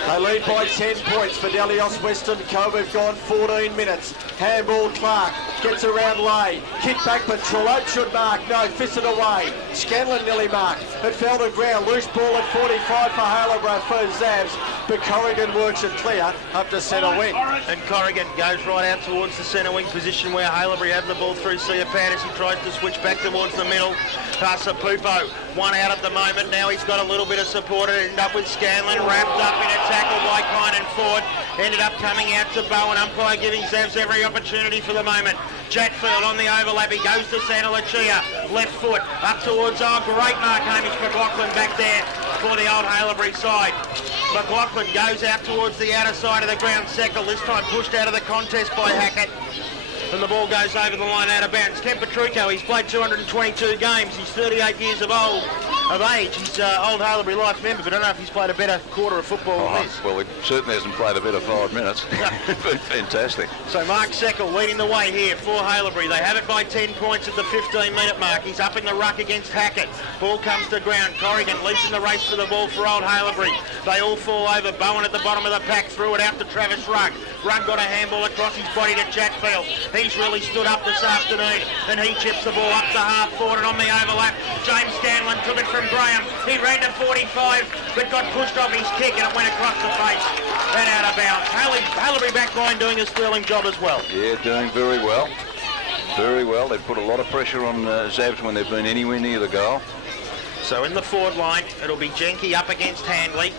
They lead by 10 points for Delios Western Co. We've gone 14 minutes. Handball, Clark gets around Lay. Kick back, Petrillo should mark. No, fisted away. Scanlon nearly marked. It fell to ground. Loose ball at 45 for Haileybur for Zavs. But Corrigan works it clear up to centre wing. And Corrigan goes right out towards the centre wing position where Hailebury have the ball through Siapan as he tries to switch back towards the middle. Past Pupo. One out at the moment. Now he's got a little bit of support. It ended up with Scanlon wrapped up in a tackle by Kynan Ford. Ended up coming out to Bowen. Umpire giving Zavs every opportunity for the moment. Chatfield on the overlap. He goes to Santa Lucia. Left foot up towards, great mark, Hamish McLaughlin back there for the old Hailebury side. McLaughlin goes out towards the outer side of the ground. Seckle this time pushed out of the contest by Hackett. And the ball goes over the line out of bounds. Ken Petrucco, he's played 222 games. He's 38 years of age. He's old Hailebury life member, but I don't know if he's played a better quarter of football than this. Well, he certainly hasn't played a better 5 minutes. Fantastic. So Mark Seckle leading the way here for Hailebury. They have it by 10 points at the 15-minute mark. He's up in the ruck against Hackett. Ball comes to ground. Corrigan leads in the race for the ball for old Hailebury. They all fall over. Bowen at the bottom of the pack threw it out to Travis Rugg. Rugg got a handball across his body to Chatfield. He's really stood up this afternoon, and he chips the ball up to half forward and on the overlap. James Scanlon took it from Graham. He ran to 45, but got pushed off his kick, and it went across the face and out of bounds. Hailebury back line doing a sterling job as well. Yeah, doing very well. Very well. They've put a lot of pressure on Zavs when they've been anywhere near the goal. So in the forward line, it'll be Jenke up against Handley.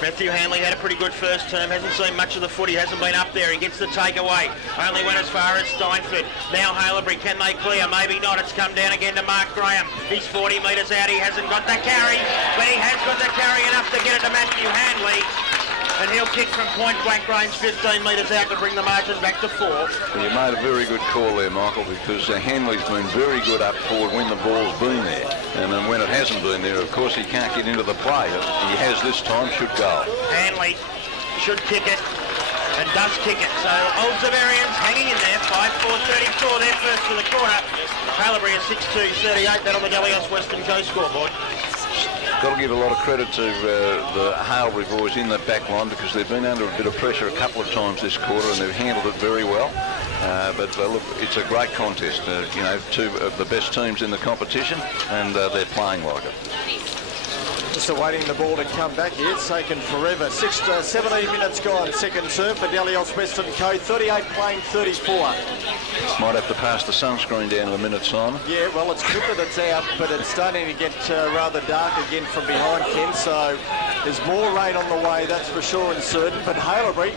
Matthew Handley had a pretty good first term, hasn't seen much of the footy, hasn't been up there. He gets the takeaway, only went as far as Steinford. Now Hailebury, can they clear? Maybe not. It's come down again to Mark Graham. He's 40 metres out, he hasn't got the carry, but he has got the carry enough to get it to Matthew Handley. And he'll kick from point blank range 15 metres out to bring the margin back to 4. Well, you made a very good call there, Michael, because Handley's been very good up forward when the ball's been there. And then when it hasn't been there, of course, he can't get into the play. He has this time, should go. Handley should kick it and does kick it. So old Xaverians hanging in there, 5-4-34 there first for the quarter. Hailebury is 6-2-38, that on the Delios Western Coast scoreboard. Got to give a lot of credit to the Hailebury boys in the back line because they've been under a bit of pressure a couple of times this quarter and they've handled it very well. But look, it's a great contest. You know, two of the best teams in the competition, and they're playing like it. Just awaiting the ball to come back here. It's taken forever. 17 minutes gone. Second term for Delios Western Co. 38 playing 34. Might have to pass the sunscreen down in a minute, Simon. Yeah, well, it's good that it's out, but it's starting to get rather dark again from behind, Ken. So there's more rain on the way, that's for sure and certain. But Hailebury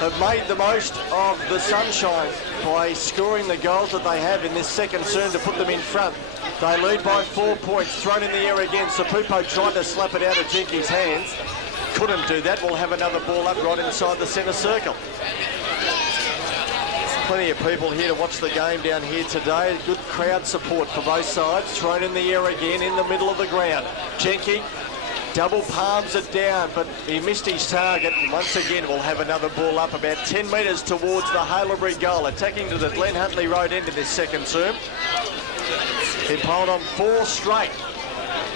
have made the most of the sunshine by scoring the goals that they have in this second term to put them in front. They lead by 4 points, thrown in the air again. Sapupo tried to slap it out of Jenke's hands. Couldn't do that. We'll have another ball up right inside the centre circle. Plenty of people here to watch the game down here today. Good crowd support for both sides. Thrown in the air again in the middle of the ground. Jenke double palms it down, but he missed his target. And once again, we'll have another ball up about 10 metres towards the Hailebury goal. Attacking to the Glen Huntly Road end of this second term. He piled on 4 straight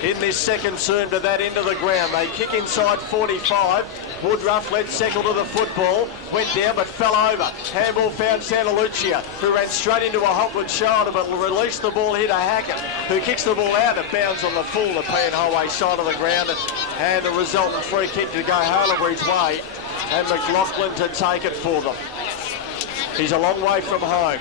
in this second term to that end of the ground. They kick inside 45. Woodruff led Seckle to the football, went down but fell over. Handball found Santa Lucia, who ran straight into a Hopwood shoulder but released the ball here to Hackett, who kicks the ball out. It bounds on the full, the Highway side of the ground, and the resultant free kick to go Hailebury's way, and McLaughlin to take it for them. He's a long way from home.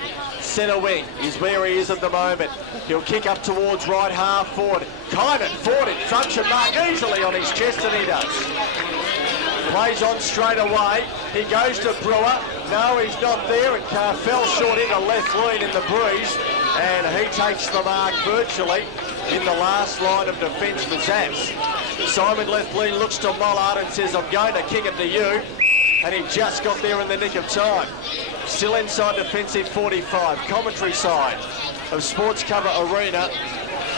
centre wing is where he is at the moment. He'll kick up towards right half forward. Kynan forward in front should mark easily on his chest, and he does. Plays on straight away. He goes to Brewer. No, he's not there. It fell short into left lean in the breeze, and he takes the mark virtually in the last line of defence for Zavs. Simon left lean looks to Mollard and says, I'm going to kick it to you. And he just got there in the nick of time. Still inside defensive 45. Commentary side of Sports Cover Arena.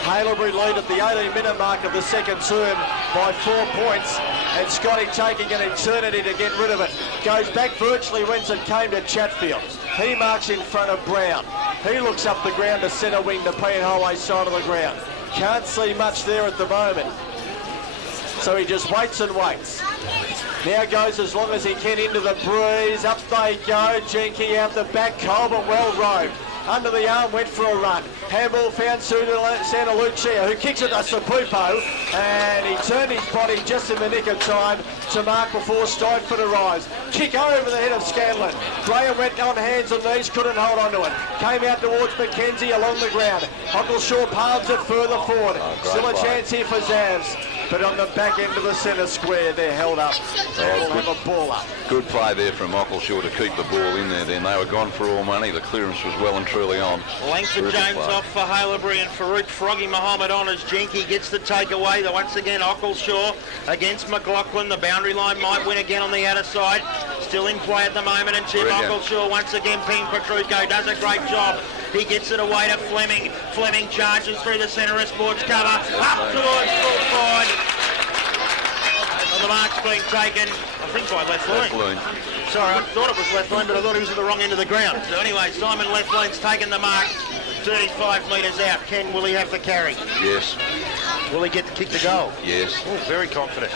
Haileyburi lead at the 18-minute mark of the second term by 4 points. And Scotty taking an eternity to get rid of it. Goes back virtually whence it came to Chatfield. He marks in front of Brown. He looks up the ground to centre wing, the Pean Highway side of the ground. Can't see much there at the moment. So he just waits and waits. Now goes as long as he can into the breeze. Up they go. Jenke out the back. Colbert well roved. Under the arm, went for a run. Handball found Santa Lucia, who kicks it to Sapupo, and he turned his body just in the nick of time to mark before Steinford arrives. Kick over the head of Scanlon. Graham went on hands and knees, couldn't hold on to it. Came out towards Mackenzie along the ground. Hockleshaw palms it further forward. Still a chance here for Zavs. But on the back end of the centre square, they're held up. They'll have a ball up. Good play there from Hockleshaw to keep the ball in there. Then they were gone for all money. The clearance was well and truly on. Langford James off for Haileyburi, and Farouk Froggy Mohammed on as Jenke gets the takeaway. Once again, Hockleshaw against McLaughlin. The boundary line might win again on the outer side. Still in play at the moment, and Tim Hockleshaw once again. Ping Petrucco does a great job. He gets it away to Fleming. Fleming charges through the centre of Sports Cover. Up towards full forward. And the mark's being taken, I think, by left lean. Sorry, I thought it was left lean, but I thought he was at the wrong end of the ground. So anyway, Simon left lean's taken the mark. 35 metres out. Ken, will he have the carry? Yes. Will he get to kick the goal? Yes. Oh, very confident.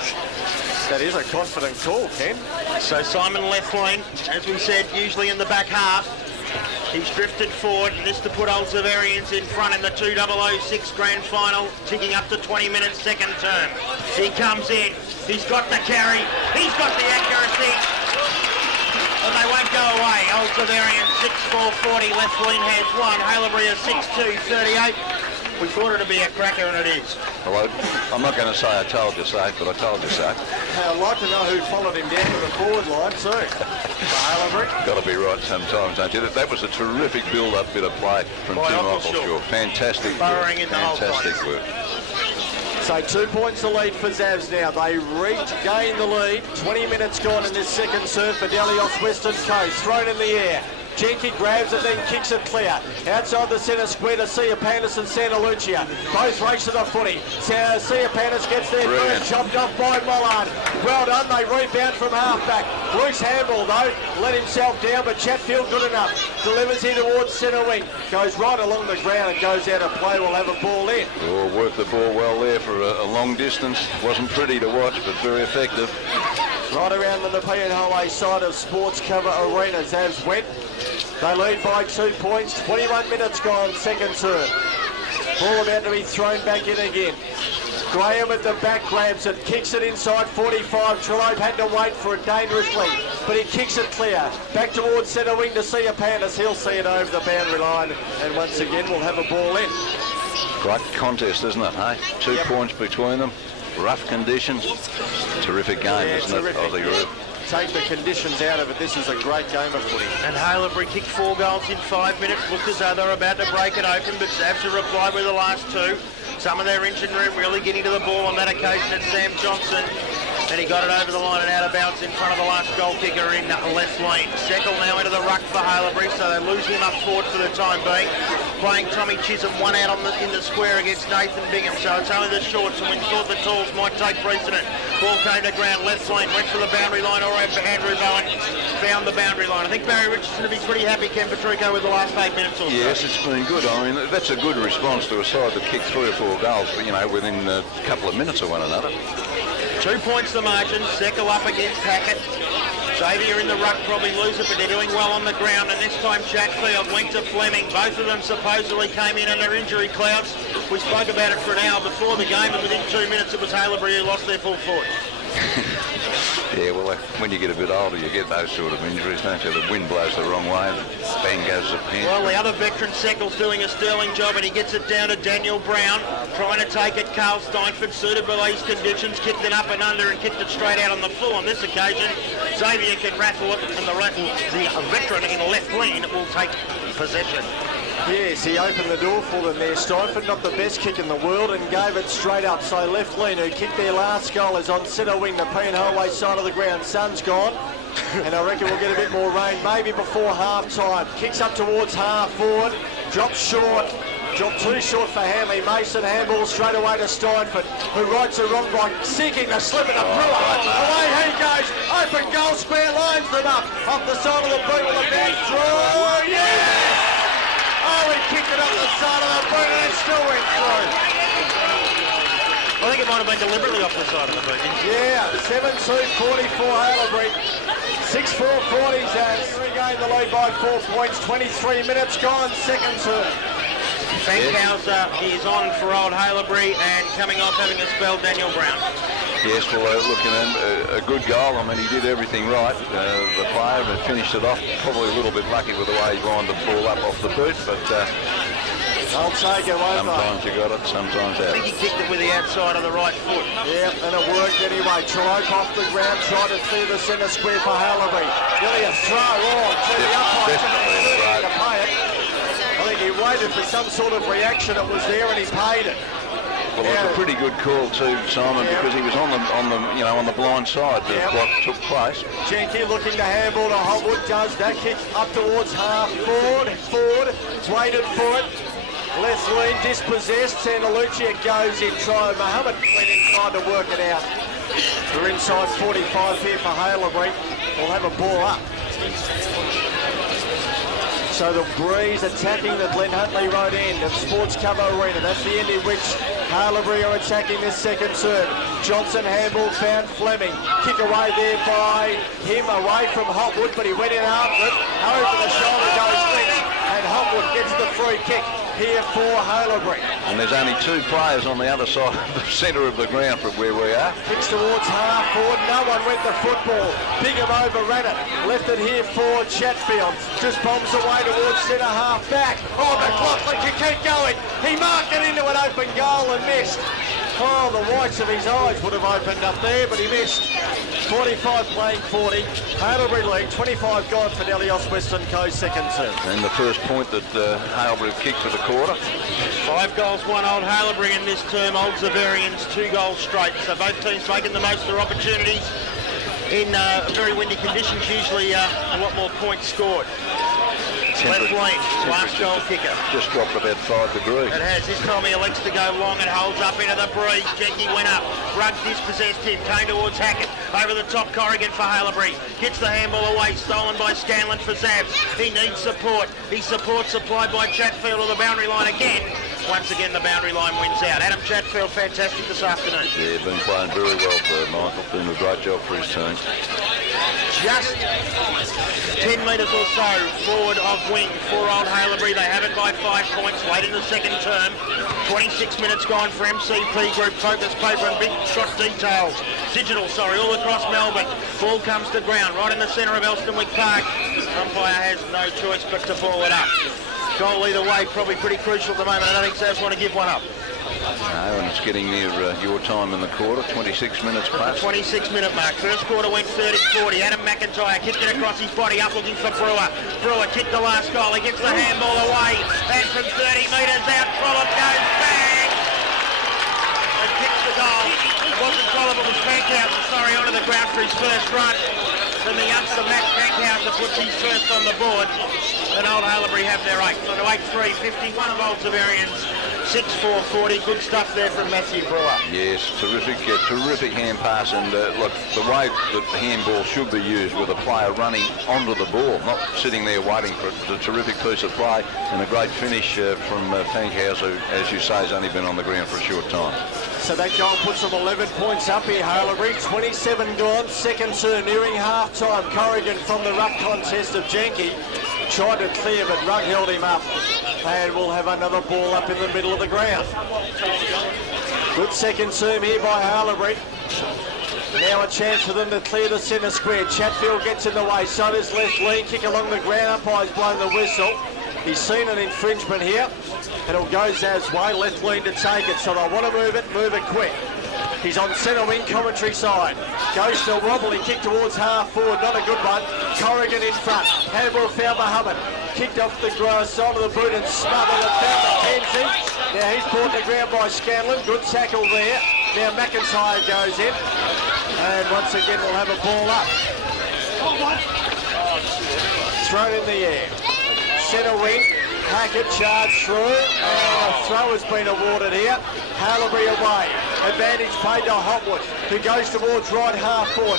That is a confident call, Ken. So Simon left lane, as we said, usually in the back half. He's drifted forward, and this to put old Xaverians in front in the 2006 grand final, ticking up to 20 minutes second term. He comes in, he's got the carry, he's got the accuracy, and they won't go away. Old Xaverians 6-4-40, left lean has one. Haileyburi 6-2-38. We thought it'd be a cracker, and it is. Well, I'm not going to say I told you so, but I told you so. I'd like to know who followed him down to the forward line too. Got to be right sometimes, don't you? That was a terrific build-up bit of play from Tim Hockleshaw. Fantastic work. Fantastic work. So 2 points the lead for Zavs now. They regain the lead. 20 minutes gone in this second serve for Delios Western Coast. Thrown in the air. Jenke grabs it, then kicks it clear. Outside the centre square to Siapanis and Santa Lucia. Both race to the footy. Siapanis gets there first, chopped off by Mollard. Well done, they rebound from half-back. Bruce Handball, though, let himself down, but Chatfield good enough. Delivers here towards centre wing. Goes right along the ground and goes out of play. Will have a ball in. Oh, worked the ball well there for a long distance. Wasn't pretty to watch, but very effective. Right around the Nepean Highway side of Sports Cover Arena, Zavs went. They lead by 2 points. 21 minutes gone, second term. Ball about to be thrown back in again. Graham at the back grabs it, kicks it inside 45. Trellope had to wait for it dangerously, but he kicks it clear. Back towards centre wing to Siapanis. He'll see it over the boundary line, and once again we'll have a ball in. Great contest, isn't it, hey? 2 points between them. Rough conditions. Terrific game, isn't it? Aussie Roo. Take the conditions out of it. This is a great game of footy. And Haileyburi kicked 4 goals in 5 minutes. Looked as though they're about to break it open, but Zavs have replied with the last 2. Some of their engine room really getting to the ball on that occasion at Sam Johnson. And he got it over the line and out of bounds in front of the last goal kicker in left lane. Seckel now into the ruck for Haileyburi, so they lose him up forward for the time being. Playing Tommy Chisholm, one out in the square against Nathan Bingham, so it's only the shorts, and we thought the talls might take precedent. Ball came to ground, left lane, went for the boundary line, all right for Andrew Bowen, found the boundary line. I think Barry Richardson will be pretty happy, Ken Petrucco, with the last 8 minutes or so. Yes, it's been good. I mean, that's a good response to a side that kicked 3 or 4 goals, but, you know, within a couple of minutes of one another. 2 points the margin. Seckel up against Hackett. Xavier in the ruck probably lose it, but they're doing well on the ground. And this time Chatfield went to Fleming. Both of them supposedly came in under injury clouds. We spoke about it for an hour before the game, and within 2 minutes it was Haileyburi who lost their full forward. Yeah, well, when you get a bit older, you get those sort of injuries, don't you? The wind blows the wrong way, and bang goes the pen. Well, the other veteran, Seckle's doing a sterling job, and he gets it down to Daniel Brown, trying to take it. Carl Steinford, suited by these conditions, kicked it up and under and kicked it straight out on the full. On this occasion, Xavier can rattle it, and the veteran in left lean will take possession. Yes, he opened the door for them there, Steinford, not the best kick in the world, and gave it straight up. So left lean, who kicked their last goal, is on centre wing, the Peen Highway side of the ground. Sun's gone, and I reckon we'll get a bit more rain, maybe before half-time. Kicks up towards half-forward, drops short. Dropped too short for Hanley. Mason handball straight away to Steinford, who rights a wrong right, seeking to slip it to Brewer. Away he goes. Open goal square, lines them up. Off the side of the boot with a back throw. Yes! Oh, he kicked it up the side of the boot and it still went through. I think it might have been deliberately off the side of the boot. Yeah, 7-2-44 Haileyburi. 6-4 40s as regain the lead by 4 points. 23 minutes gone, second term. Fankhauser is on for old Haileyburi, and coming off having a spell, Daniel Brown. Yes, well, looking at a good goal. I mean, he did everything right. The player had finished it off, probably a little bit lucky with the way he lined the ball up off the boot, but I'll take it, won't sometimes you got it, sometimes I out. think he kicked it with the outside of the right foot. Yeah, and it worked anyway. Troke off the ground, tried to clear the centre square for Haileyburi. Really a throw on to the umpire. To pay it. I think he waited for some sort of reaction. It was there, and he paid it. Well, it was a pretty good call too, Simon, because he was on the blind side of what took place. Jenke looking to handball to Hotwood, does that kick up towards half forward. Ford waited for it. Left lean dispossessed. Santalucia goes in. Try. Mohammed went inside to work it out. We're inside 45 here for Haileyburi. We'll have a ball up. So the Breeze attacking the Glen Huntly Road end of Sports Cover Arena. That's the end in which Haileyburi are attacking this second serve. Johnson handball found Fleming. Kick away there by him, away from Hotwood, but he went in after it. Over the shoulder goes Lynch, and Hotwood gets the free kick here for Haileyburi. And there's only two players on the other side of the centre of the ground from where we are. Kicks towards half forward. No one went the football. Bingham overran it. Left it here for Chatfield. Just bombs away towards centre half back. Oh, McLaughlin can keep going. He marked it into an open goal and missed. Oh, the whites of his eyes would have opened up there, but he missed. 45 playing 40. Haileyburi lead, 25 gone for Delios Western Coast second term. And the first point that Haileyburi kicked for the quarter. 5 goals, 1 old Haileyburi in this term. Old Xaverians, 2 goals straight. So both teams making the most of their opportunities in very windy conditions. Usually a lot more points scored. Left lane, last goal kicker. Just dropped about 5 degrees. It has. This time he elects to go long and holds up into the breeze. Jenke went up. Ruggs dispossessed him. Came towards Hackett. Over the top, Corrigan for Haileyburi. Gets the handball away. Stolen by Scanlon for Zabs. He needs support. His support supplied by Chatfield to the boundary line again. Once again, the boundary line wins out. Adam Chatfield, fantastic this afternoon. Yeah, been playing very well for Michael. Doing a great job for his team. Just 10 metres or so forward of wing for old Haileyburi. They have it by 5 points late in the second term. 26 minutes gone for MCP Group. Focus paper and big shot details. Digital, all across Melbourne. Ball comes to ground right in the centre of Elsternwick Park. Umpire has no choice but to ball it up. Goal either way, probably pretty crucial at the moment. I don't think Savs want to give one up. No, and it's getting near your time in the quarter, 26 minutes plus. 26-minute mark. First quarter went 30-40. Adam McIntyre kicked it across his body, up looking for Brewer. Brewer kicked the last goal. He gets the handball away. And from 30 metres out, Trollope goes bang! And kicks the goal. It wasn't Trollope, it was Fankhauser, onto the ground for his first run. Then the youngster Matt Fankhauser puts his first on the board. And old Haileyburi have their 8. So to 8-3, 51 of old Xaverians. 6-4-40, good stuff there from Matthew Brewer. Yes, terrific hand pass, and look, the way that the handball should be used with a player running onto the ball, not sitting there waiting for it. It's a terrific piece of play and a great finish from Fankhauser, who, as you say, has only been on the ground for a short time. So that goal puts them 11 points up here, Haileyburi. 27 gone, second term, nearing half-time. Corrigan from the ruck contest of Jenke tried to clear, but Rugg held him up. And we'll have another ball up in the middle of the ground. Good second term here by Haileyburi. Now a chance for them to clear the centre square. Chatfield gets in the way, so does left lean. Kick along the ground, umpire's blown the whistle. He's seen an infringement here, and it'll go Zav's way. Left lean to take it, so they'll want to move it quick. He's on centre wing, commentary side. Goes to wobbly kick towards half forward, not a good one. Corrigan in front. Handball found Muhammad. Kicked off the side of the boot and smothered it. Found McKenzie. Now he's brought to the ground by Scanlon. Good tackle there. Now McIntyre goes in. And once again we'll have a ball up. Thrown in the air. Centre wing. Hackett charged through, and a throw has been awarded here. Hailebury away. Advantage played to Hopwood, who goes towards right half forward.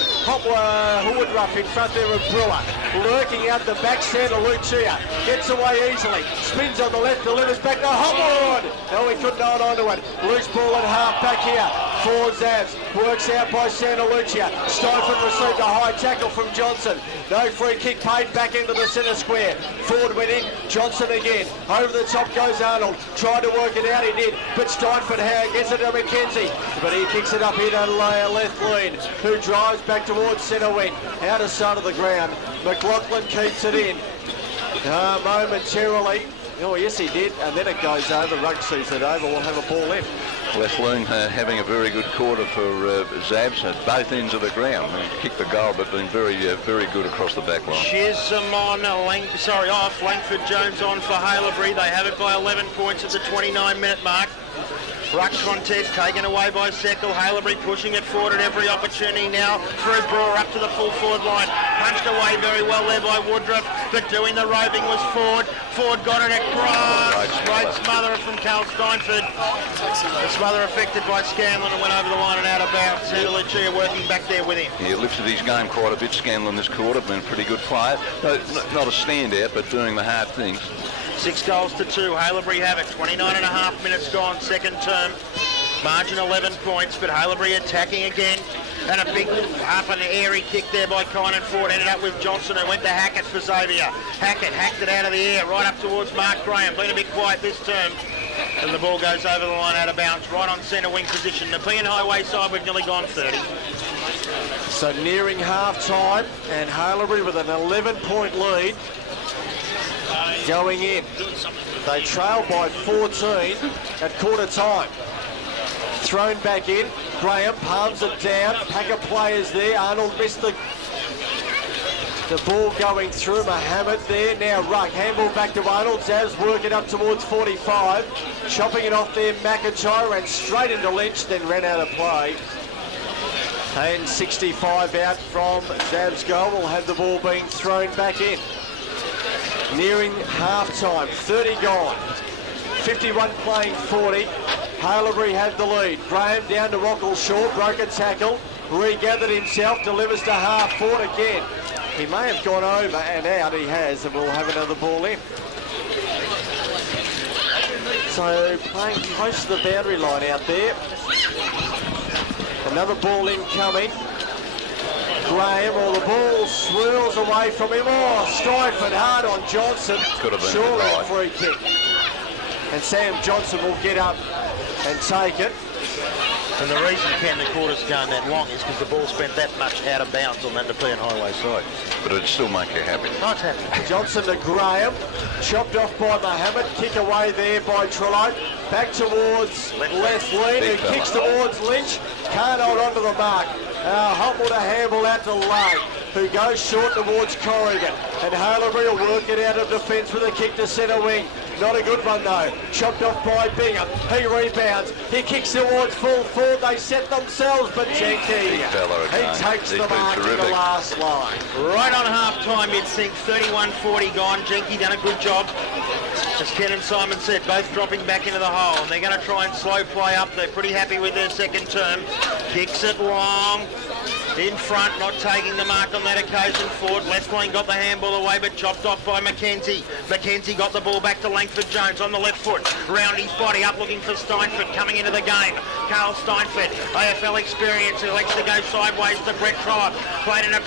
Woodruff in front there of Brewer. Lurking out the back, Santa Lucia. Gets away easily. Spins on the left, delivers back to Hopwood. No, he couldn't hold on to it. Loose ball at half back here for Zavs. Works out by Santa Lucia. Stuyford received a high tackle from Johnson. No free kick paid back into the centre square. Ford went in. Johnson again. Over the top goes Arnold. Tried to work it out, he did. But Stuyford gets it to McKenzie. But he kicks it up here to left lean, who drives back towards centre wing. Out of sight of the ground. McLaughlin keeps it in. Momentarily. Oh, yes, he did. And then it goes over. Rugg sees it over. We'll have a ball left. Left lean having a very good quarter for Zavs at both ends of the ground. Kicked the goal, but been very good across the back line. Chisholm on, off. Langford Jones on for Hailebury. They have it by 11 points at the 29-minute mark. Ruck contest taken away by Seckle. Hailebury pushing it forward at every opportunity now. Through Brewer up to the full forward line. Punched away very well there by Woodruff, but doing the roving was Ford. Ford got it across. Great smother from Carl Steinford. The smother affected by Scanlon and went over the line and out of bounds. Santa Lucia working back there with him. He lifted his game quite a bit, Scanlon, this quarter. Been a pretty good player. Not a standout, but doing the hard things. 6 goals to 2. Hailebury have it. 29.5 minutes gone, second term. Margin 11 points, but Hailebury attacking again. And a big up and airy kick there by Kynan Ford. Ended up with Johnson, who went to Hackett for Xavier. Hackett hacked it out of the air, right up towards Mark Graham. Been a bit quiet this term. And the ball goes over the line out of bounds, right on centre wing position. The Nepean Highway side, we've nearly gone 30. So nearing half time, and Hailebury with an 11-point lead. Going in. They trail by 14 at quarter time. Thrown back in. Graham palms it down. Pack of players there. Arnold missed the ball going through. Mohammed there. Now Ruck. Handball back to Arnold. Zavs work it up towards 45. Chopping it off there. McIntyre ran straight into Lynch, then ran out of play. And 65 out from Zavs' goal. Will have the ball being thrown back in. Nearing half-time, 30 gone. 51 playing 40. Hailebury had the lead. Graham down to Rockelshaw, broke a tackle, regathered himself, delivers to half forward again. He may have gone over and out, he has, and we'll have another ball in. So playing close to the boundary line out there. Another ball in coming. Graham, or the ball swirls away from him. Oh, Stuyford hard on Johnson. Could have been surely a free kick. And Sam Johnson will get up and take it. And the reason, Ken, the quarter's going that long is because the ball spent that much out of bounds on that Nepean Highway side. But it'd still make you happy. Not happy. Johnson to Graham. Chopped off by Mohammed. Kick away there by Trillo. Back towards left lean, who kicks towards Lynch. Can't hold on to the mark. Hopwood a handball out to Lane, who goes short towards Corrigan. And Hailebury will work it out of defence with a kick to centre wing. Not a good one though. Chopped off by Bingham. He rebounds. He kicks towards full forward. They set themselves, but Jenke, he takes the mark in the last line. Right on half-time, you'd think. 31-40 gone. Jenke done a good job. As Ken and Simon said, both dropping back into the hole. And they're going to try and slow play up. They're pretty happy with their second term. Kicks it long. In front, not taking the mark on that occasion. Ford left lane got the handball away, but chopped off by McKenzie. McKenzie got the ball back to Langford Jones on the left foot. Round his body up looking for Steinford coming into the game. Carl Steinford, AFL experience, elects to go sideways to Brett Trott. Played in a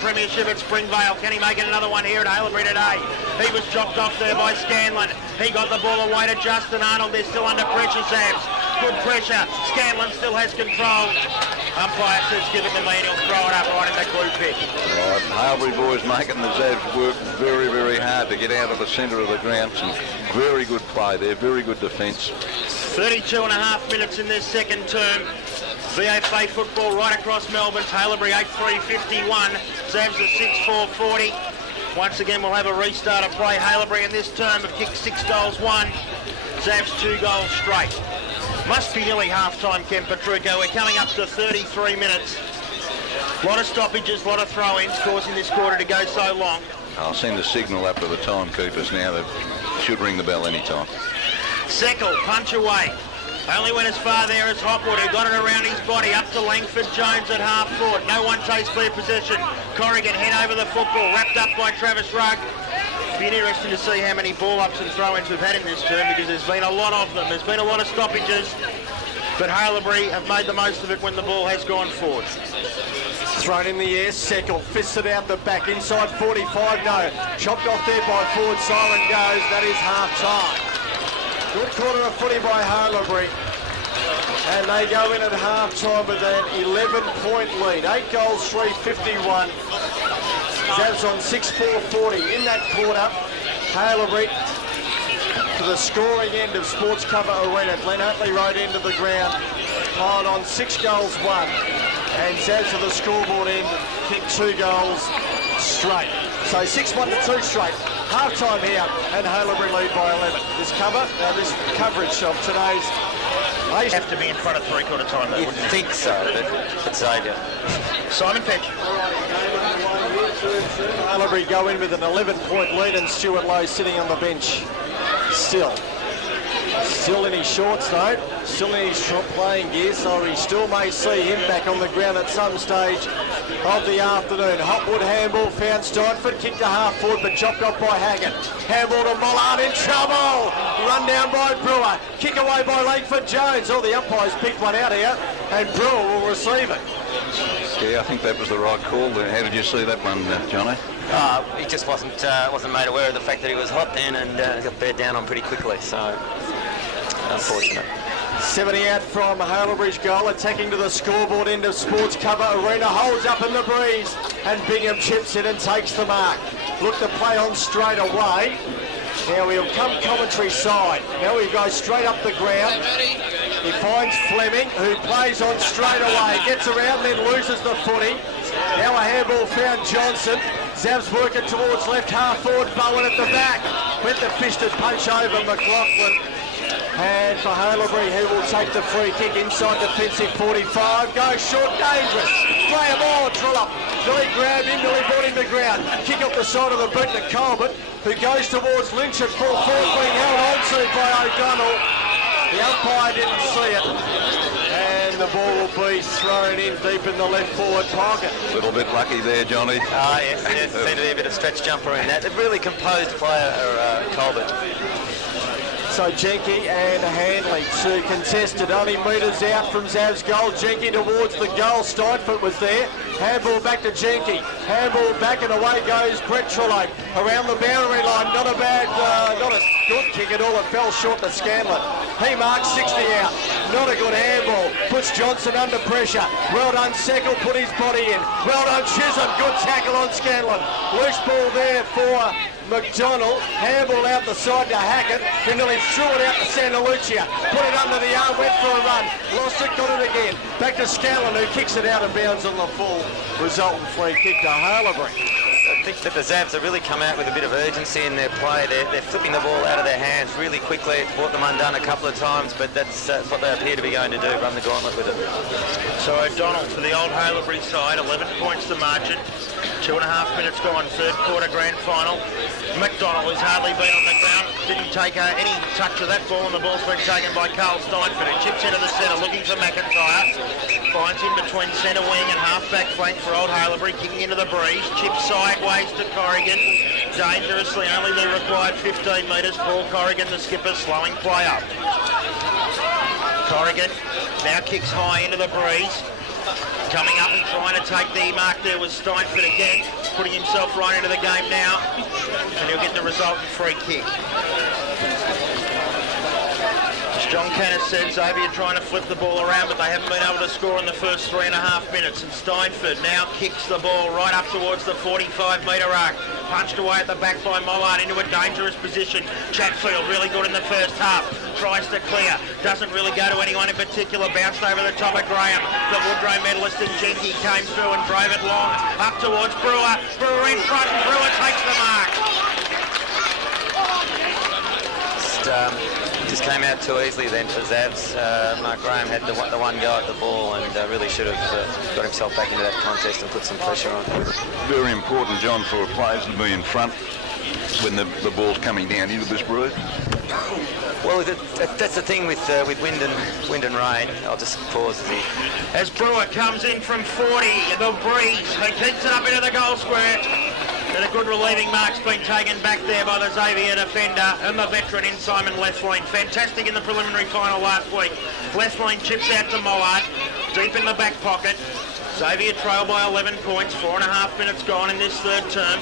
premiership at Springvale. Can he make it another one here at Hailebury today? He was chopped off there by Scanlon. He got the ball away to Justin Arnold. They're still under pressure, Zabs. Good pressure. Scanlon still has control. Umpire says give it to me and he'll throw it up right in the glue pit. Right, Harbury boys making the Zavs work very, very hard to get out of the centre of the ground. Some very good play there, very good defence. 32 and a half minutes in this second term. VFA football right across Melbourne. Hailebury 8-3-51. Zavs are 6-4-40. Once again, we'll have a restart of play. Hailebury in this term have kicked 6 goals, 1. Zavs 2 goals straight. Must be nearly half-time, Ken Petrucco. We're coming up to 33 minutes. A lot of stoppages, a lot of throw-ins, causing this quarter to go so long. I'll send a signal up to the timekeepers now. They should ring the bell any time. Seckle, punch away. Only went as far there as Hopwood, who got it around his body, up to Langford Jones at half-forward. No one takes clear possession. Corrigan head over the football, wrapped up by Travis Rugg. Be interesting to see how many ball-ups and throw-ins we've had in this term, because there's been a lot of them. There's been a lot of stoppages, but Hailebury have made the most of it when the ball has gone forward. Thrown in the air, Seckle fisted out the back, inside 45, no. Chopped off there by forward, Siren goes, that is half-time. Good quarter of footy by Hailebury. And they go in at half-time with an 11-point lead. 8 goals, 3-51. Zavs on 6-4-40 in that quarter. Hailebury to the scoring end of Sports Cover Arena. Glen Huntly Road into the ground. Piled on 6 goals, 1. And Zavs to the scoreboard end, kicked 2 goals straight. So 6-1 to 2 straight. Half-time here, and Hailebury lead by 11. This coverage of today's race. Have to be in front of three-quarter time, though. You'd think so, but Xavier. Simon Petch. Hailebury go in with an 11-point lead, and Stuart Lowe sitting on the bench. Still in his shorts though, still in his short playing gear, so he still may see him back on the ground at some stage of the afternoon. Hopwood handball found Steinford, kicked to half forward but chopped off by Haggett. Handball to Mollard, in trouble! Run down by Brewer, kick away by Langford Jones. Oh, the umpires picked one out here, and Brewer will receive it. Yeah, I think that was the right call. How did you see that one, Johnny? He just wasn't made aware of the fact that he was hot then, and got beared down on pretty quickly, so unfortunate. 70 out from Hailebury's goal, attacking to the scoreboard end of Sports Cover Arena, holds up in the breeze, and Bingham chips in and takes the mark. Look to play on straight away. Now he'll come commentary side. Now he goes straight up the ground. He finds Fleming, who plays on straight away, gets around, then loses the footy. Now a handball found Johnson. Zavs working towards left half forward, Bowen at the back. Went the fisted punch over McLaughlin. And for Hailebury, he will take the free kick inside defensive 45. Goes short, dangerous. Graham Orr, Trillop. Nearly grabbed him, nearly brought him to ground. Kick up the side of the boot to Colbert, who goes towards Lynch at full forward, being held on to by O'Donnell. The umpire didn't see it. And the ball will be thrown in deep in the left forward pocket. A little bit lucky there, Johnny. Yes, seemed to be a bit of stretch jumper in that. A really composed player, Colbert. So Jenke and Handley to contested, only metres out from Zav's goal. Jenke towards the goal. Steinford was there. Handball back to Jenke. Handball back and away goes Brett Trullo. Around the boundary line. Not a good kick at all. It fell short to Scanlon. He marks 60 out. Not a good handball. Puts Johnson under pressure. Well done, Seckle. Put his body in. Well done, Chisholm. Good tackle on Scanlon. Loose ball there for McDonald. Handball out the side to Hackett, who nearly threw it out to Santa Lucia. Put it under the arm, went for a run. Lost it, got it again. Back to Scanlon, who kicks it out of bounds on the full. Resultant free kick to Hailebury. I think that the Zavs have really come out with a bit of urgency in their play. They're flipping the ball out of their hands really quickly. It's brought them undone a couple of times, but that's what they appear to be going to do, run the gauntlet with it. So O'Donnell for the old Hailebury side, 11 points the margin. 2.5 minutes gone, third quarter grand final. McDonald has hardly been on the ground, didn't take any touch of that ball, and the ball's been taken by Carl Steinford, who chips into the centre looking for McIntyre. Finds him between centre wing and half-back flank for old Hailebury, kicking into the breeze. Chips sideways to Corrigan. Dangerously, only the required 15 metres. Paul Corrigan, the skipper, slowing play up. Corrigan now kicks high into the breeze. Coming up and trying to take the mark there was Steinford again, putting himself right into the game now, and he'll get the resultant free kick. John Canis said Xavier trying to flip the ball around, but they haven't been able to score in the first 3.5 minutes. And Steinford now kicks the ball right up towards the 45-metre arc. Punched away at the back by Mollard into a dangerous position. Chatfield really good in the first half. Tries to clear. Doesn't really go to anyone in particular. Bounced over the top of Graham. The Woodrow medalist and Jenke came through and drove it long. Up towards Brewer. Brewer in front and Brewer takes the mark. Just came out too easily then for Zavs. Mark Graham had the one go at the ball and really should have got himself back into that contest and put some pressure on. Very important, John, for players to be in front when the ball's coming down into this Brew. Well, that's the thing with wind and rain. I'll just pause as Brewer comes in from 40, the breeze, he keeps it up into the goal square. And a good relieving mark's been taken back there by the Xavier defender and the veteran in Simon Lethlean. Fantastic in the preliminary final last week. Lethlean chips out to Mollard, deep in the back pocket. Xavier trail by 11 points, 4.5 minutes gone in this third term.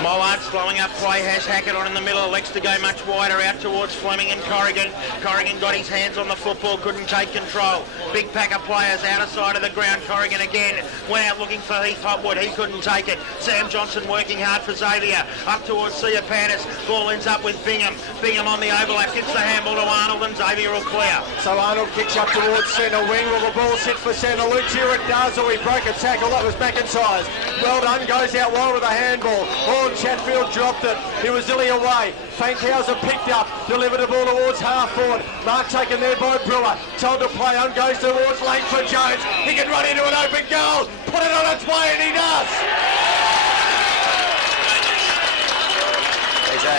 Mollard slowing up play, has Hackett on in the middle, elects to go much wider out towards Fleming and Corrigan. Corrigan got his hands on the football, couldn't take control. Big pack of players out of side of the ground. Corrigan again went out looking for Heath Hopwood, he couldn't take it. Sam Johnson working hard for Xavier, up towards Siopanis. Ball ends up with Bingham. Bingham on the overlap, gets the handball to Arnold and Xavier will clear. So Arnold kicks up towards centre wing. Will the ball sit for Santa Lucia? It does. Oh, he broke a tackle. That was McIntyre's. Well done. Goes out well with a handball. Oh, Chatfield dropped it. He was illy away. Fankhauser picked up. Delivered the ball towards half forward. Mark taken there by Brewer. Told to play on. Goes towards Langford Jones. He can run into an open goal. Put it on its way and he does. He's a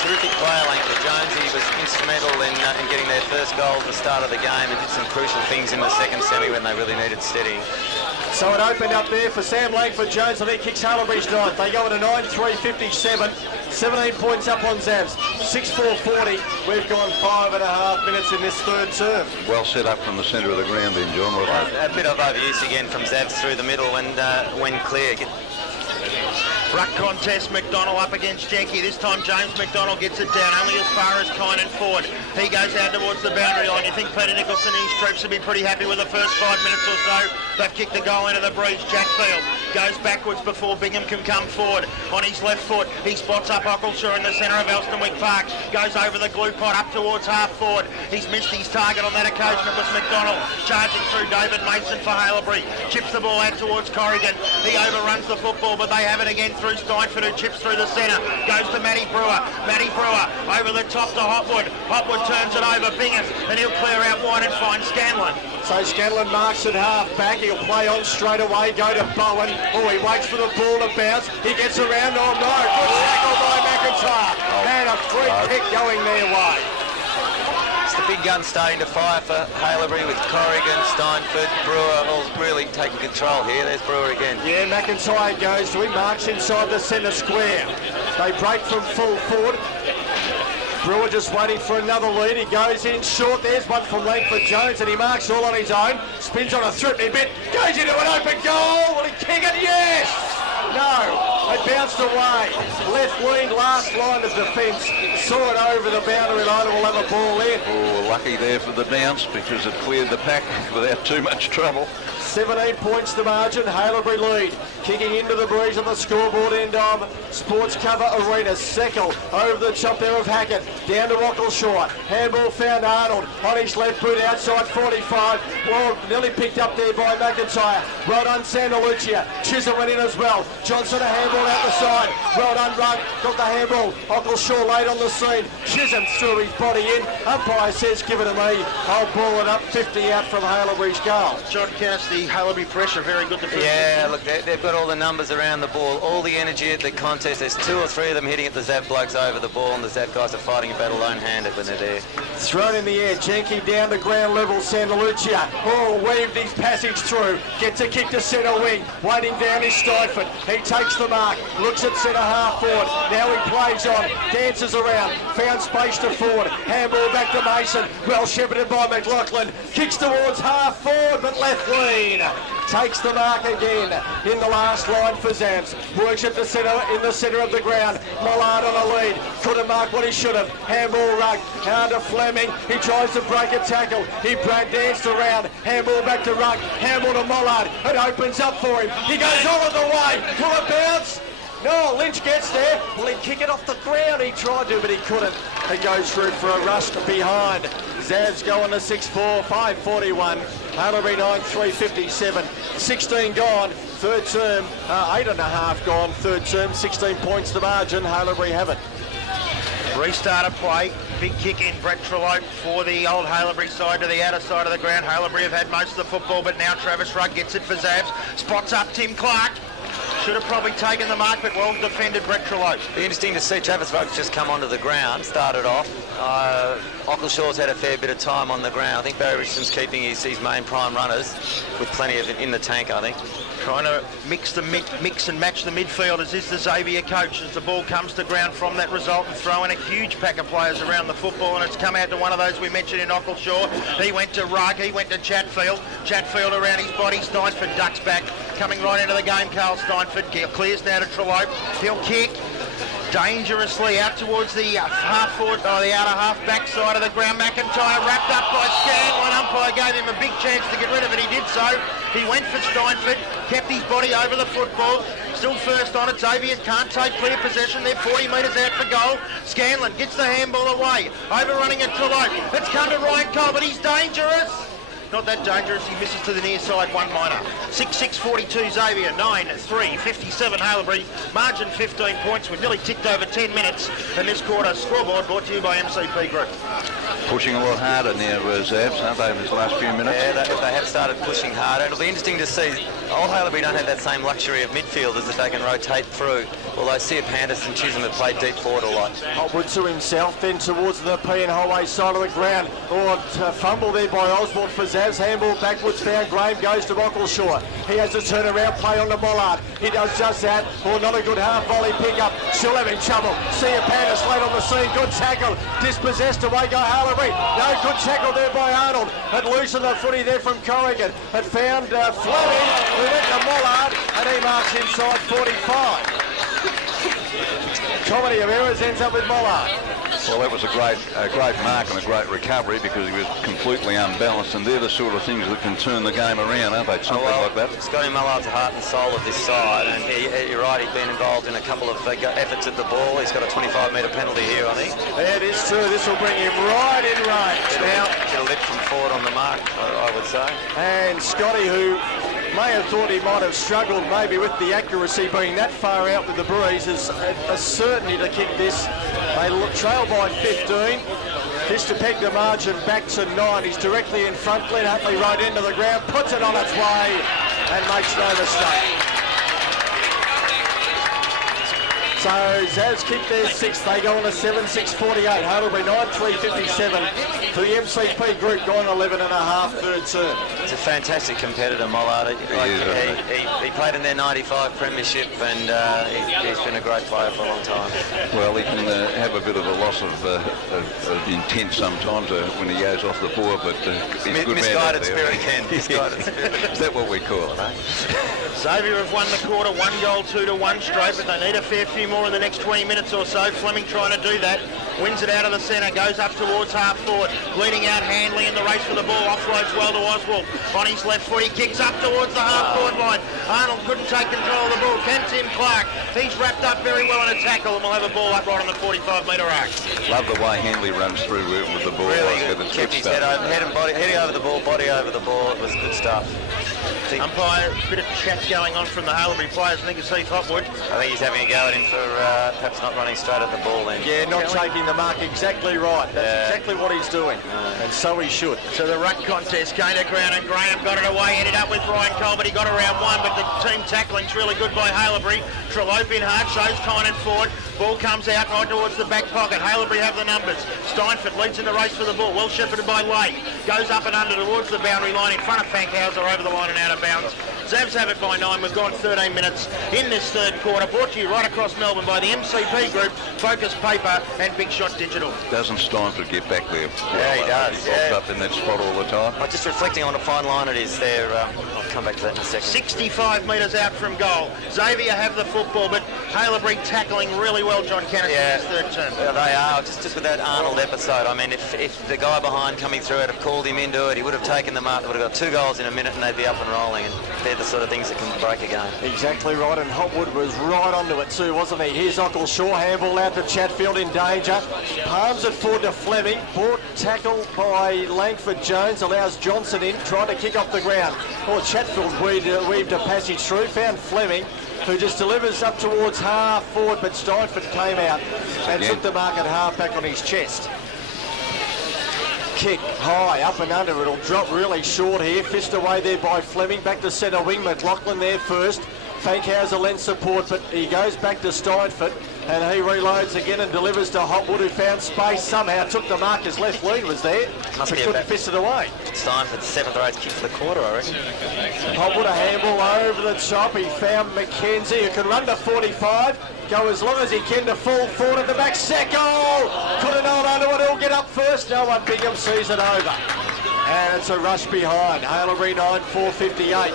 terrific player, Langford Jones. He was instrumental in getting their first goal at the start of the game and did some crucial things in the second semi when they really needed steadying. So it opened up there for Sam Langford-Jones and he kicks Haileyburians ninth. They go into 9-3-57, 17 points up on Zavs, 6-4-40. We've gone 5.5 minutes in this third term. Well set up from the centre of the ground then, John. A bit of overuse again from Zavs through the middle when clear. Ruck contest, McDonald up against Jenke. This time James McDonald gets it down only as far as Kynan Ford. He goes out towards the boundary line. You think Peter Nicholson and his troops will be pretty happy with the first 5 minutes or so. They've kicked the goal into the breeze. Jackfield goes backwards before Bingham can come forward. On his left foot, he spots up Ockleshaw in the centre of Elsternwick Park. Goes over the glue pot up towards half forward. He's missed his target on that occasion. It was McDonald charging through David Mason for Hailebury. Chips the ball out towards Corrigan. He overruns the football, but they have it again through Steinford, who chips through the centre. Goes to Matty Brewer. Matty Brewer over the top to Hopwood. Hopwood turns it over Bingham, and he'll clear out wide and find Scanlon. So Scanlon marks at half back. He'll play on straight away. Go to Bowen. Oh, he waits for the ball to bounce. He gets around. Oh no, good tackle by McIntyre. And a free kick going their way. It's the big gun starting to fire for Hailebury with Corrigan, Steinford, Brewer all really taking control here. There's Brewer again. Yeah, McIntyre goes to him, marks inside the centre square. They break from full forward. Brewer just waiting for another lead. He goes in short. There's one from Langford Jones and he marks all on his own. Spins on a threatening bit. Goes into an open goal. Will he kick it? Yes! No, they bounced away. Left wing, last line of defence. Saw it over the boundary line and will have a ball in. Oh, lucky there for the bounce because it cleared the pack without too much trouble. 17 points the margin, Hailebury lead. Kicking into the breeze on the scoreboard end of Sports Cover Arena. Seckel over the top there of Hackett. Down to Ockleshaw. Handball found Arnold on his left boot outside 45. Well, nearly picked up there by McIntyre. Well done, Santa Lucia. Chisholm went in as well. Johnson a handball out the side. Well done, Run. Got the handball. Ockleshaw late on the scene. Chisholm threw his body in. Umpire says, give it to me. I'll ball it up. 50 out from Hailebury's goal. John Canis, the Hailebury pressure, very good defense. Yeah, look, they've got all the numbers around the ball, all the energy at the contest. There's 2 or 3 of them hitting at the Zav blokes over the ball, and the Zav guys are fighting a battle lone-handed when they're there. Thrown in the air, Jenke down to ground level, Santa Lucia. Oh, weaved his passage through, gets a kick to centre wing, waiting down is Steinford. He takes the mark, looks at centre half forward. Now he plays on, dances around, found space to forward. Handball back to Mason, well shepherded by McLaughlin. Kicks towards half forward, but left lean. in. Takes the mark again in the last line for Zams. Works at the centre, in the centre of the ground. Mollard on a lead. Couldn't mark what he should have. Handball Ruck. Out to Fleming. He tries to break a tackle. He danced around. Handball back to Ruck. Handball to Mollard. It opens up for him. He goes all of the way. Will it bounce? No, Lynch gets there. Will he kick it off the ground? He tried to, but he couldn't. It goes through for a rush behind. Zavs go on to 6-4, 5:41. Haileyburi 9, 3:57. 16 gone, third term. 8.5 gone, third term. 16 points the margin. Haileyburi have it. Restart of play. Big kick in, Brett Trellope for the old Haileyburi side to the outer side of the ground. Haileyburi have had most of the football, but now Travis Rudd gets it for Zavs. Spots up Tim Clark. Should have probably taken the mark, but well defended Brett Trellope. Be interesting to see. Travis Rugg's just come onto the ground, started off. Ockleshaw's had a fair bit of time on the ground. I think Barry Richardson's keeping his main prime runners with plenty of it in the tank, I think. Trying to mix and match the midfielders is the Xavier coach as the ball comes to ground from that result and throwing a huge pack of players around the football, and it's come out to one of those we mentioned in Ockleshaw. He went to Rugg, he went to Chatfield. Chatfield around his body. Steinford ducks back. Coming right into the game, Carl Steinford clears now to Trellope. He'll kick dangerously out towards the half forward, the outer half back side of the ground. McIntyre wrapped up by Scanlon. Umpire gave him a big chance to get rid of it. He did so. He went for Steinford, kept his body over the football. Still first on it. Xavier can't take clear possession. They're 40 metres out for goal. Scanlon gets the handball away. Overrunning it Trellope. It's come to Ryan Cole, but he's dangerous. Not that dangerous, he misses to the near side, one minor. 6-6-42 Xavier, 9-3-57 Haileyburi. Margin 15 points. We've nearly ticked over 10 minutes in this quarter. Scoreboard brought to you by MCP Group. Pushing a lot harder now, Zavs, aren't they, in these last few minutes? Yeah, they have started pushing harder. It'll be interesting to see. Old Haileyburi don't have that same luxury of midfielders that they can rotate through, although Sia Pandas and Chisholm have played deep forward a lot. Hopwood to himself, then towards the P and Highway side of the ground. Fumble there by Osborne for Zavs. Handball backwards found. Graham goes to Ockleshaw. He has a turnaround play on the Mollard. He does just that. Not a good half volley pickup. Still having trouble. Sia Pandas late on the scene. Good tackle. Dispossessed away go Haileyburi. No good tackle there by Arnold. It loosened the footy there from Corrigan. It found Fleming. We went to Mollard and he marks inside 45. Comedy of errors ends up with Mollard. Well, that was a great mark and a great recovery because he was completely unbalanced, and they're the sort of things that can turn the game around, aren't they? Something like that. Scotty Mullard's the heart and soul of this side, and you're right, he's been involved in a couple of efforts at the ball. He's got a 25-metre penalty here, I think. Yeah, it is true. This will bring him right in range. Now, get a lift from forward on the mark, I would say. And Scotty, who may have thought he might have struggled maybe with the accuracy being that far out with the breeze, is a certainty to kick this. They trail by 15. This to peg the margin back to 9. He's directly in front. Glenn Huntley right into the ground, puts it on its way and makes no mistake. So Zavs kick their 6th. They go on a 7-6-48. Haileyburi 9-3-57 for the MCP group, gone 11.5 third term. It's a fantastic competitor, Mollard. He played in their 95 premiership and he's been a great player for a long time. Well, he can have a bit of a loss of intent sometimes when he goes off the board, but he's a good misguided man. Spirit, Ken. Misguided spirit. Is that what we call it, eh? Xavier have won the quarter, 1 goal, 2-1 straight, but they need a fair few more in the next 20 minutes or so. Fleming trying to do that. Wins it out of the centre, goes up towards half forward. Leading out Handley in the race for the ball. Offloads well to Oswald. On his left foot, he kicks up towards the half forward line. Arnold couldn't take control of the ball. Can Tim Clark. He's wrapped up very well in a tackle and we'll have a ball up right on the 45-metre arc. Love the way Handley runs through with the ball. Really good. Kept his head and body, heading over the ball, body over the ball. It was good stuff. Umpire, a bit of chat going on from the Haileyburi players. I think it's Heath Hopwood. I think he's having a go at him for perhaps not running straight at the ball then. Yeah, not taking the mark exactly right. That's exactly what he's doing. And so he should. So the ruck contest came to ground and Graham got it away, ended up with Ryan Cole, but he got around one, but the team tackling's really good by Haileyburi. Trellope in hard, shows Tynan forward. Ball comes out right towards the back pocket. Haileyburi have the numbers. Steinford leads in the race for the ball. Well shepherded by Lay. Goes up and under towards the boundary line in front of Fankhauser over the line and out of of bounds. Zavs have it by 9. We've gone 13 minutes in this third quarter. Brought to you right across Melbourne by the MCP Group, Focus Paper and Big Shot Digital. Doesn't Steinford get back there? Yeah, he does. He pops up in that spot all the time. Well, just reflecting on a fine line it is there. I'll come back to that in a second. 65 metres out from goal. Xavier have the football, but Haileyburi tackling really well, John Kennedy, in his third term. Yeah, they are. Just with that Arnold episode, I mean, if the guy behind coming through had have called him into it, he would have taken the mark. They would have got 2 goals in a minute and they'd be up and rolling. And they're the sort of things that can break a game. Exactly right, and Hopwood was right onto it too, wasn't he? Here's Shaw, handball out to Chatfield in danger. Palms it forward to Fleming. Brought tackle by Langford Jones, allows Johnson in, trying to kick off the ground. Oh, Chatfield weaved a passage through, found Fleming, who just delivers up towards half forward, but Steinford came out and took the mark at half back on his chest. Kick high, up and under. It'll drop really short here. Fist away there by Fleming. Back to centre wing. McLaughlin there first. Fankhauser lends support, but he goes back to Steinford, and he reloads again and delivers to Hopwood, who found space somehow. Took the mark. His left lead was there. Must but be couldn't fist it away. Steinford's 7th or 8th kick for the quarter, I reckon. Hopwood a handball over the top. He found McKenzie, who can run to 45. Go as long as he can to full forward at the back. Secco! Couldn't hold on to it. He'll get up first. No one. Bingham sees it over. And it's a rush behind. Haileyburi 9, 4:58.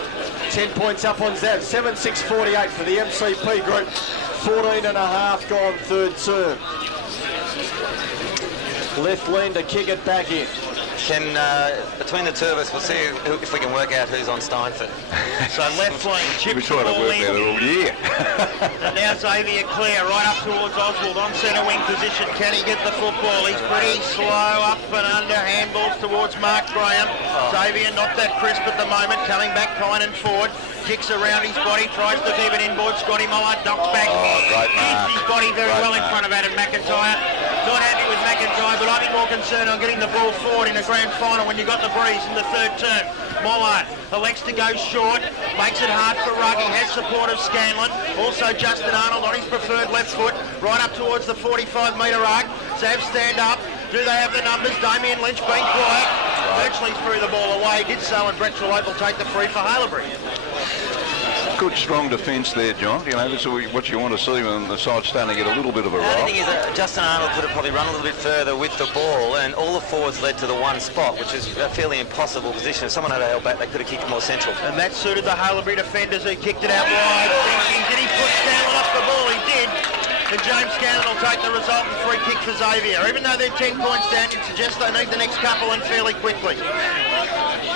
10 points up on Zav. 7-6-48 for the MCP Group. 14 and a half gone third term. Left lean to kick it back in. Between the two of us, we'll see if we can work out who's on Steinford. So left lane, chips the We're trying to ball work in. out all year. And now Xavier clear, right up towards Oswald on centre wing position. Can he get the football? He's pretty slow, up and under, handballs towards Mark Graham. Xavier not that crisp at the moment, coming back kind and forward. Kicks around his body, tries to keep it inboard. Scotty Muller knocks back. Great mark. His body very Great well in mark. front of Adam McIntyre. Not happy with McIntyre, but I'd be more concerned on getting the ball forward in a grand final when you got the breeze in the third term. Mollard elects to go short, makes it hard for Rugg. He has support of Scanlon. Also Justin Arnold on his preferred left foot, right up towards the 45-metre arc. Zav stand up. Do they have the numbers? Damien Lynch being quiet. Virtually threw the ball away. Did so, and Brett Trellope will take the free for Haileyburi. Good strong defence there, John. You know, this is what you want to see when the side's starting to get a little bit of a The roll. thing is that Justin Arnold could have probably run a little bit further with the ball, and all the forwards led to the one spot, which is a fairly impossible position. If someone had held back, they could have kicked it more central. And that suited the Haileyburi defenders who kicked it out wide. Did he put Scanlon off the ball? He did. And James Scanlon will take the resultant free kick for Xavier. Even though they're 10 points down, it suggests they need the next couple and fairly quickly.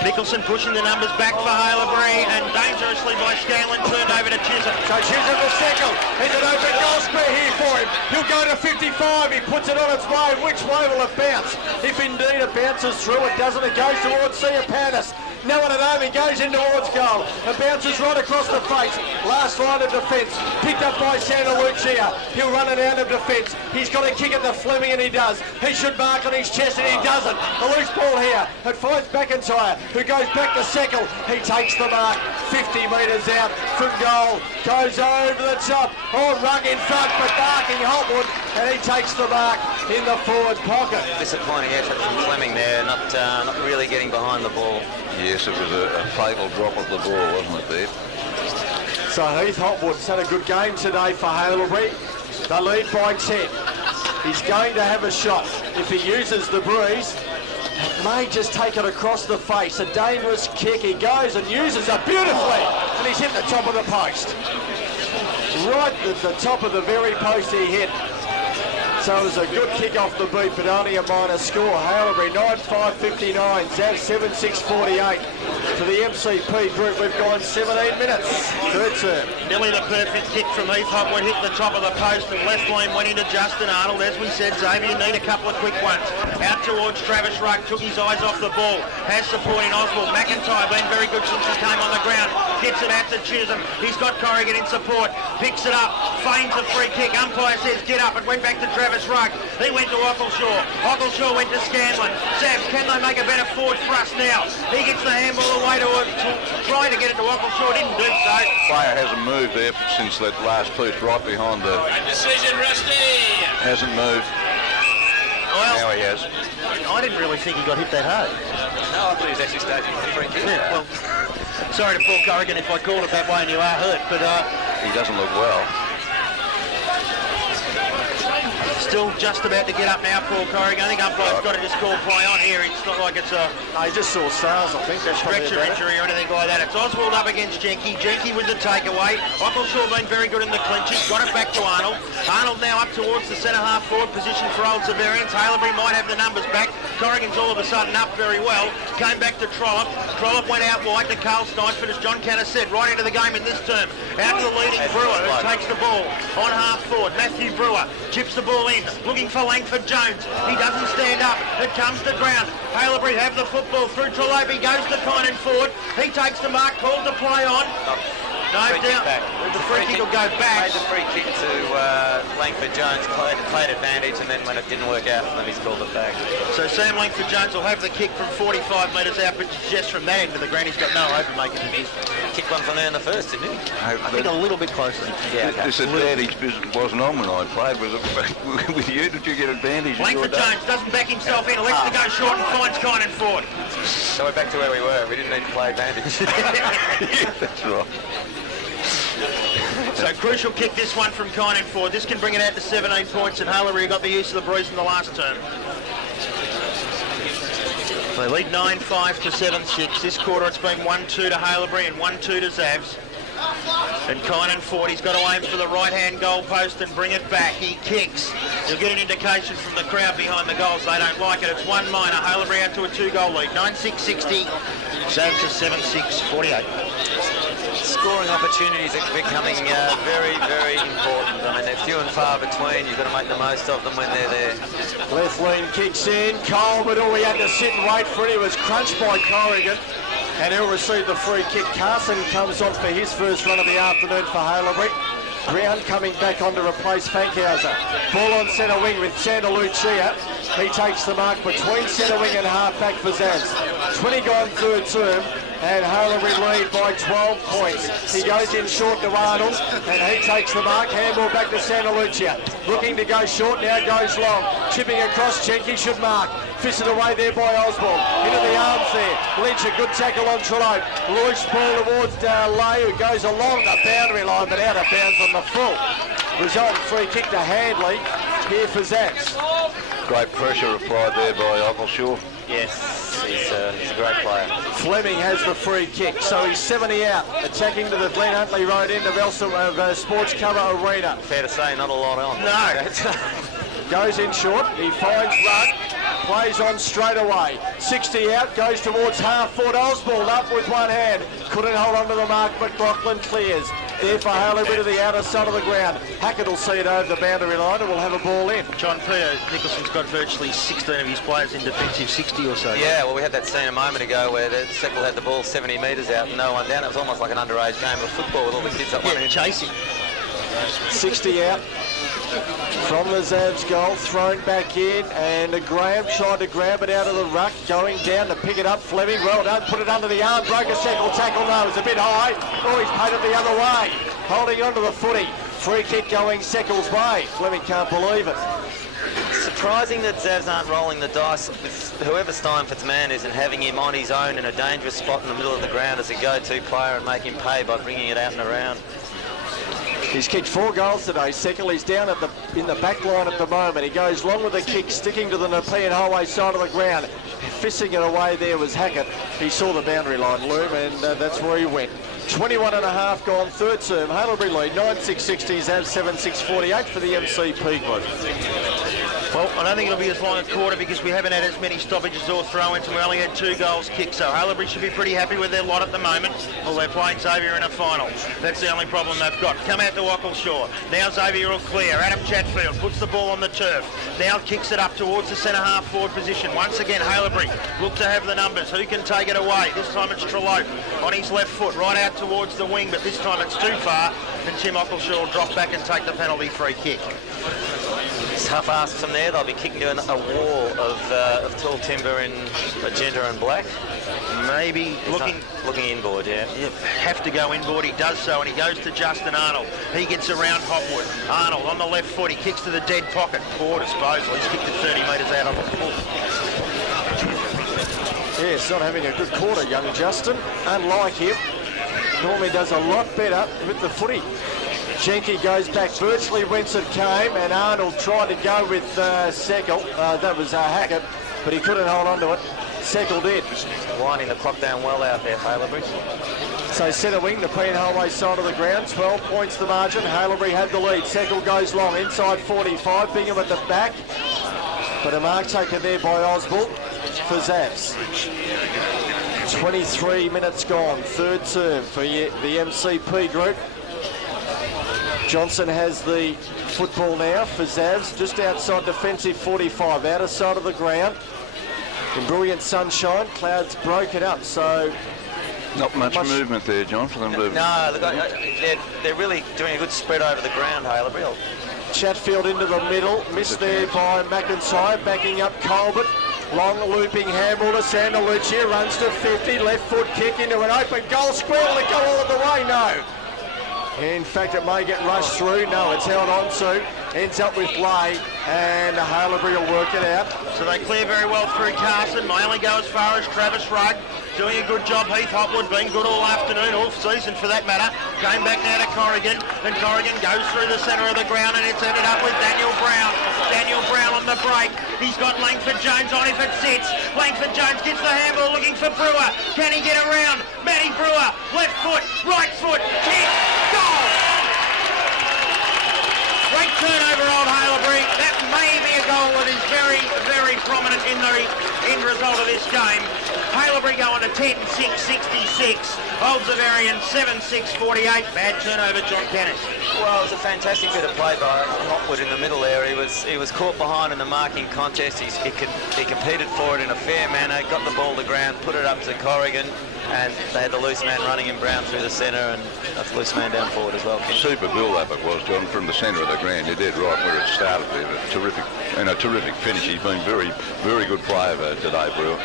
Nicholson pushing the numbers back for Haileyburi, and dangerously by Scanlon, turned over to Chisholm. So Chisholm will second. He's an open goal square here for him. He'll go to 55. He puts it on its way. Which way will it bounce? If indeed it bounces through, it doesn't. It goes towards Siopanis. No one at home. He goes in towards goal. It bounces right across the face. Last line of defence. Picked up by Santa Lucia. He'll run it out of defence. He's got to kick it to Fleming, and he does. He should mark on his chest, and he doesn't. A loose ball here. It finds McIntyre, who goes back to Seckel. He takes the mark. 50 metres out from goal. Goes over the top. Oh, Rugg in front, but marking Hopwood, and he takes the mark in the forward pocket. Disappointing effort from Fleming there, not really getting behind the ball. Yes, it was a fatal drop of the ball, wasn't it, there? So Heath Hopwood's had a good game today for Haileyburi. They lead by 10. He's going to have a shot. If he uses the breeze, may just take it across the face. A dangerous kick. He goes and uses it beautifully. And he's hit the top of the post. Right at the top of the very post he hit. So it was a good kick off the beat, but only a minor score. Haileyburi 9-5-59, Zav 7-6-48. For the MCP Group, we've gone 17 minutes. Third term. Nearly the perfect kick from Heath Hopwood, hit the top of the post, and left lane went into Justin Arnold. As we said, Xavier need a couple of quick ones. Out towards Travis Rugg, took his eyes off the ball. Has support in Oswald. McIntyre been very good since he came on the ground. Gets it out to Chisholm. He's got Corrigan in support. Picks it up. Feigns a free kick. Umpire says get up. It went back to Travis Rugg. He went to Ockleshaw. Ockleshaw went to Scanlon. Sam, can they make a better forward thrust now? He gets the handball away to try to get it to Ockleshaw. Didn't do so. Player hasn't moved there since that last piece right behind the... Decision, Rusty! Hasn't moved. Well, Now he has. I didn't really think he got hit that hard. No, I thought he was actually staging for the free kick. Yeah, well, Sorry to Paul Corrigan if I call it that way and you are hurt, but He doesn't look well. still just about to get up now, Paul Corrigan. I think umpire's got to just call play on here. It's not like it's a I just saw Sales, I think. That's stretcher injury or anything like that. It's Oswald up against Jenke. Jenke with the takeaway. Eccleshaw been very good in the clinch. He's got it back to Arnold. Arnold now up towards the centre half forward position for old Xaverians. Hailebury might have the numbers back. Corrigan's all of a sudden up very well. Came back to Trollope. Trollope went out wide to Carl Steinford, as John Canner said, right into the game in this term. Out to the leading Brewer, who takes the ball on half forward. Matthew Brewer chips the ball in, looking for Langford Jones. He doesn't stand up. It comes to ground. Hailebury have the football through Trollope. He goes to Kynan Ford. He takes the mark, called to play on. No, down. The free kick will go back. Made the free kick to Langford Jones, played advantage, and then when it didn't work out for them, he's called it back. So Sam Langford Jones will have the kick from 45 metres out, but just from that end of the ground, he's got no open making it. Kicked one from there in the first, didn't he? I think a little bit closer. Yeah, okay. This advantage wasn't on when I played. Was it with you? Did you get advantage? Langford Jones doesn't back himself in, elects to go short and finds Kynan Ford. So we're back to where we were. We didn't need to play advantage. Yeah, that's right. So crucial kick this one from Kynan Ford. This can bring it out to 17 points, and Hailebury got the use of the breeze in the last term. They lead 9-5 to 7-6. This quarter it's been 1-2 to Hailebury and 1-2 to Zavs. And Kynan Ford, he's got to aim for the right-hand goal post and bring it back. He kicks. You'll get an indication from the crowd behind the goals. They don't like it. It's 1 minor. Hailebury out to a 2-goal lead. 9-6-60. Zavs to 7-6-48. Scoring opportunities are becoming very, very important. I mean, they're few and far between. You've got to make the most of them when they're there. Left lean kicks in. Cole, but all he had to sit and wait for it. He was crunched by Corrigan, and he'll receive the free kick. Carson comes on for his first run of the afternoon for Hailebury. Brown coming back on to replace Fankhauser. Ball on centre wing with Santa Lucia. He takes the mark between centre wing and half back for Zaz. 20 gone third term, and Hailebury lead by 12 points. He goes in short to Arnold, and he takes the mark. Handball back to Santa Lucia. Looking to go short, now goes long. Chipping across, Jenke should mark. Fisted away there by Oswald. Into the arms there. Lynch, a good tackle on Trello. Loose ball towards Lay, who goes along the boundary line, but out of bounds on the full. Result free kick to Handley here for Zaps. Great pressure applied there by Eccleshaw. Yes, he's a great player. Fleming has the free kick, so he's 70 out, attacking to the Glen Huntley Road end of Sports Cover Arena. Fair to say, not a lot on. No. Goes in short, he finds Rudd, plays on straight away. 60 out, goes towards half forward. Oswald up with one hand. Couldn't hold on to the mark, but Brockland clears. There for Hailebury to the outer side of the ground. Hackett will see it over the boundary line and will have a ball in. John Pio Nicholson's got virtually 16 of his players in defensive 60 or so. Yeah, well, we had that scene a moment ago where the Seckle had the ball 70 metres out and no one down. It was almost like an underage game of football with all the kids up one end. Chasing. 60 out from the Zavs goal, thrown back in, and Graham tried to grab it out of the ruck, going down to pick it up. Fleming, well done, put it under the arm, broke a Seckle tackle, no, it was a bit high. Oh, he's paid it the other way, holding onto the footy. Free kick going Seckle's way. Fleming can't believe it. Surprising that Zavs aren't rolling the dice with whoever Steinford's man is and having him on his own in a dangerous spot in the middle of the ground as a go-to player and make him pay by bringing it out and around. He's kicked 4 goals today. Seckle is down in the back line at the moment. He goes long with the kick, sticking to the Nepean Highway side of the ground. Fisting it away there was Hackett. He saw the boundary line loom, and that's where he went. 21 and a half gone third term. Hailebury lead 9-6-60, Zavs 7-6-48 for the MCP group. Well, I don't think it'll be as long a quarter because we haven't had as many stoppages or throw-ins and we only had 2 goals kicked. So Hailebury should be pretty happy with their lot at the moment. Well, they're playing Xavier in a final. That's the only problem they've got. Come out to Eccleshaw. Now Xavier will clear. Adam Chatfield puts the ball on the turf. Now kicks it up towards the centre half forward position. Once again, Hailebury look to have the numbers. Who can take it away? This time it's Trellope on his left foot, right out towards the wing, but this time it's too far. And Tim Eccleshaw will drop back and take the penalty free kick. Tough ask from there. They'll be kicking to a wall of tall timber in magenta and black. Maybe looking inboard, yeah. Yep, have to go inboard. He does so, and he goes to Justin Arnold. He gets around Hopwood. Arnold on the left foot. He kicks to the dead pocket. Poor disposal. He's kicked it 30 metres out on the full. Yeah, he's not having a good quarter, young Justin. Unlike him, normally does a lot better with the footy. Jenke goes back virtually whence it came, and Arnold tried to go with Seckel. That was Hackett, but he couldn't hold on to it. Seckel did. Winding the clock down well out there, Hailebury. So centre wing, the Penholway side of the ground, 12 points the margin. Hailebury had the lead. Seckel goes long, inside 45, Bingham at the back. But a mark taken there by Oswald for Zavs. 23 minutes gone, third term for the MCP group. Johnson has the football now for Zavs, just outside defensive 45, outer side of the ground. In brilliant sunshine, clouds broke it up, so... Not much movement there, John, for them to... No, look, they're really doing a good spread over the ground, Hailebury. Chatfield into the middle, missed there by McIntyre, backing up Colbert. Long looping handball to Sandalucci, runs to 50, left foot kick into an open goal square. Will it go all of the way? No. In fact, it may get rushed through. No, it's held on to. Ends up with Lay, and Hailebury will work it out. So they clear very well through Carson. May only go as far as Travis Rugg. Doing a good job. Heath Hopwood been good all afternoon, all season for that matter. Going back now to Corrigan, and Corrigan goes through the centre of the ground, and it's ended up with Daniel Brown. Daniel Brown on the break. He's got Langford Jones on if it sits. Langford Jones gets the handball looking for Brewer. Can he get around? Matty Brewer, left foot, right foot, kick, goal! Great turnover, old Hailebury. That may be a goal that is very, very prominent in the end result of this game. Hailebury going to 10-6-66. Old Xaverians 7-6-48. Bad turnover, John Kennett. Well, it was a fantastic bit of play by Hopwood in the middle there. He was caught behind in the marking contest. He competed for it in a fair manner, got the ball to ground, put it up to Corrigan, and they had the loose man running in Brown through the centre and a loose man down forward as well. Super build-up it was, John, from the centre of the ground. You did right where it started there. A terrific finish. He's been very, very good player today, Brewer.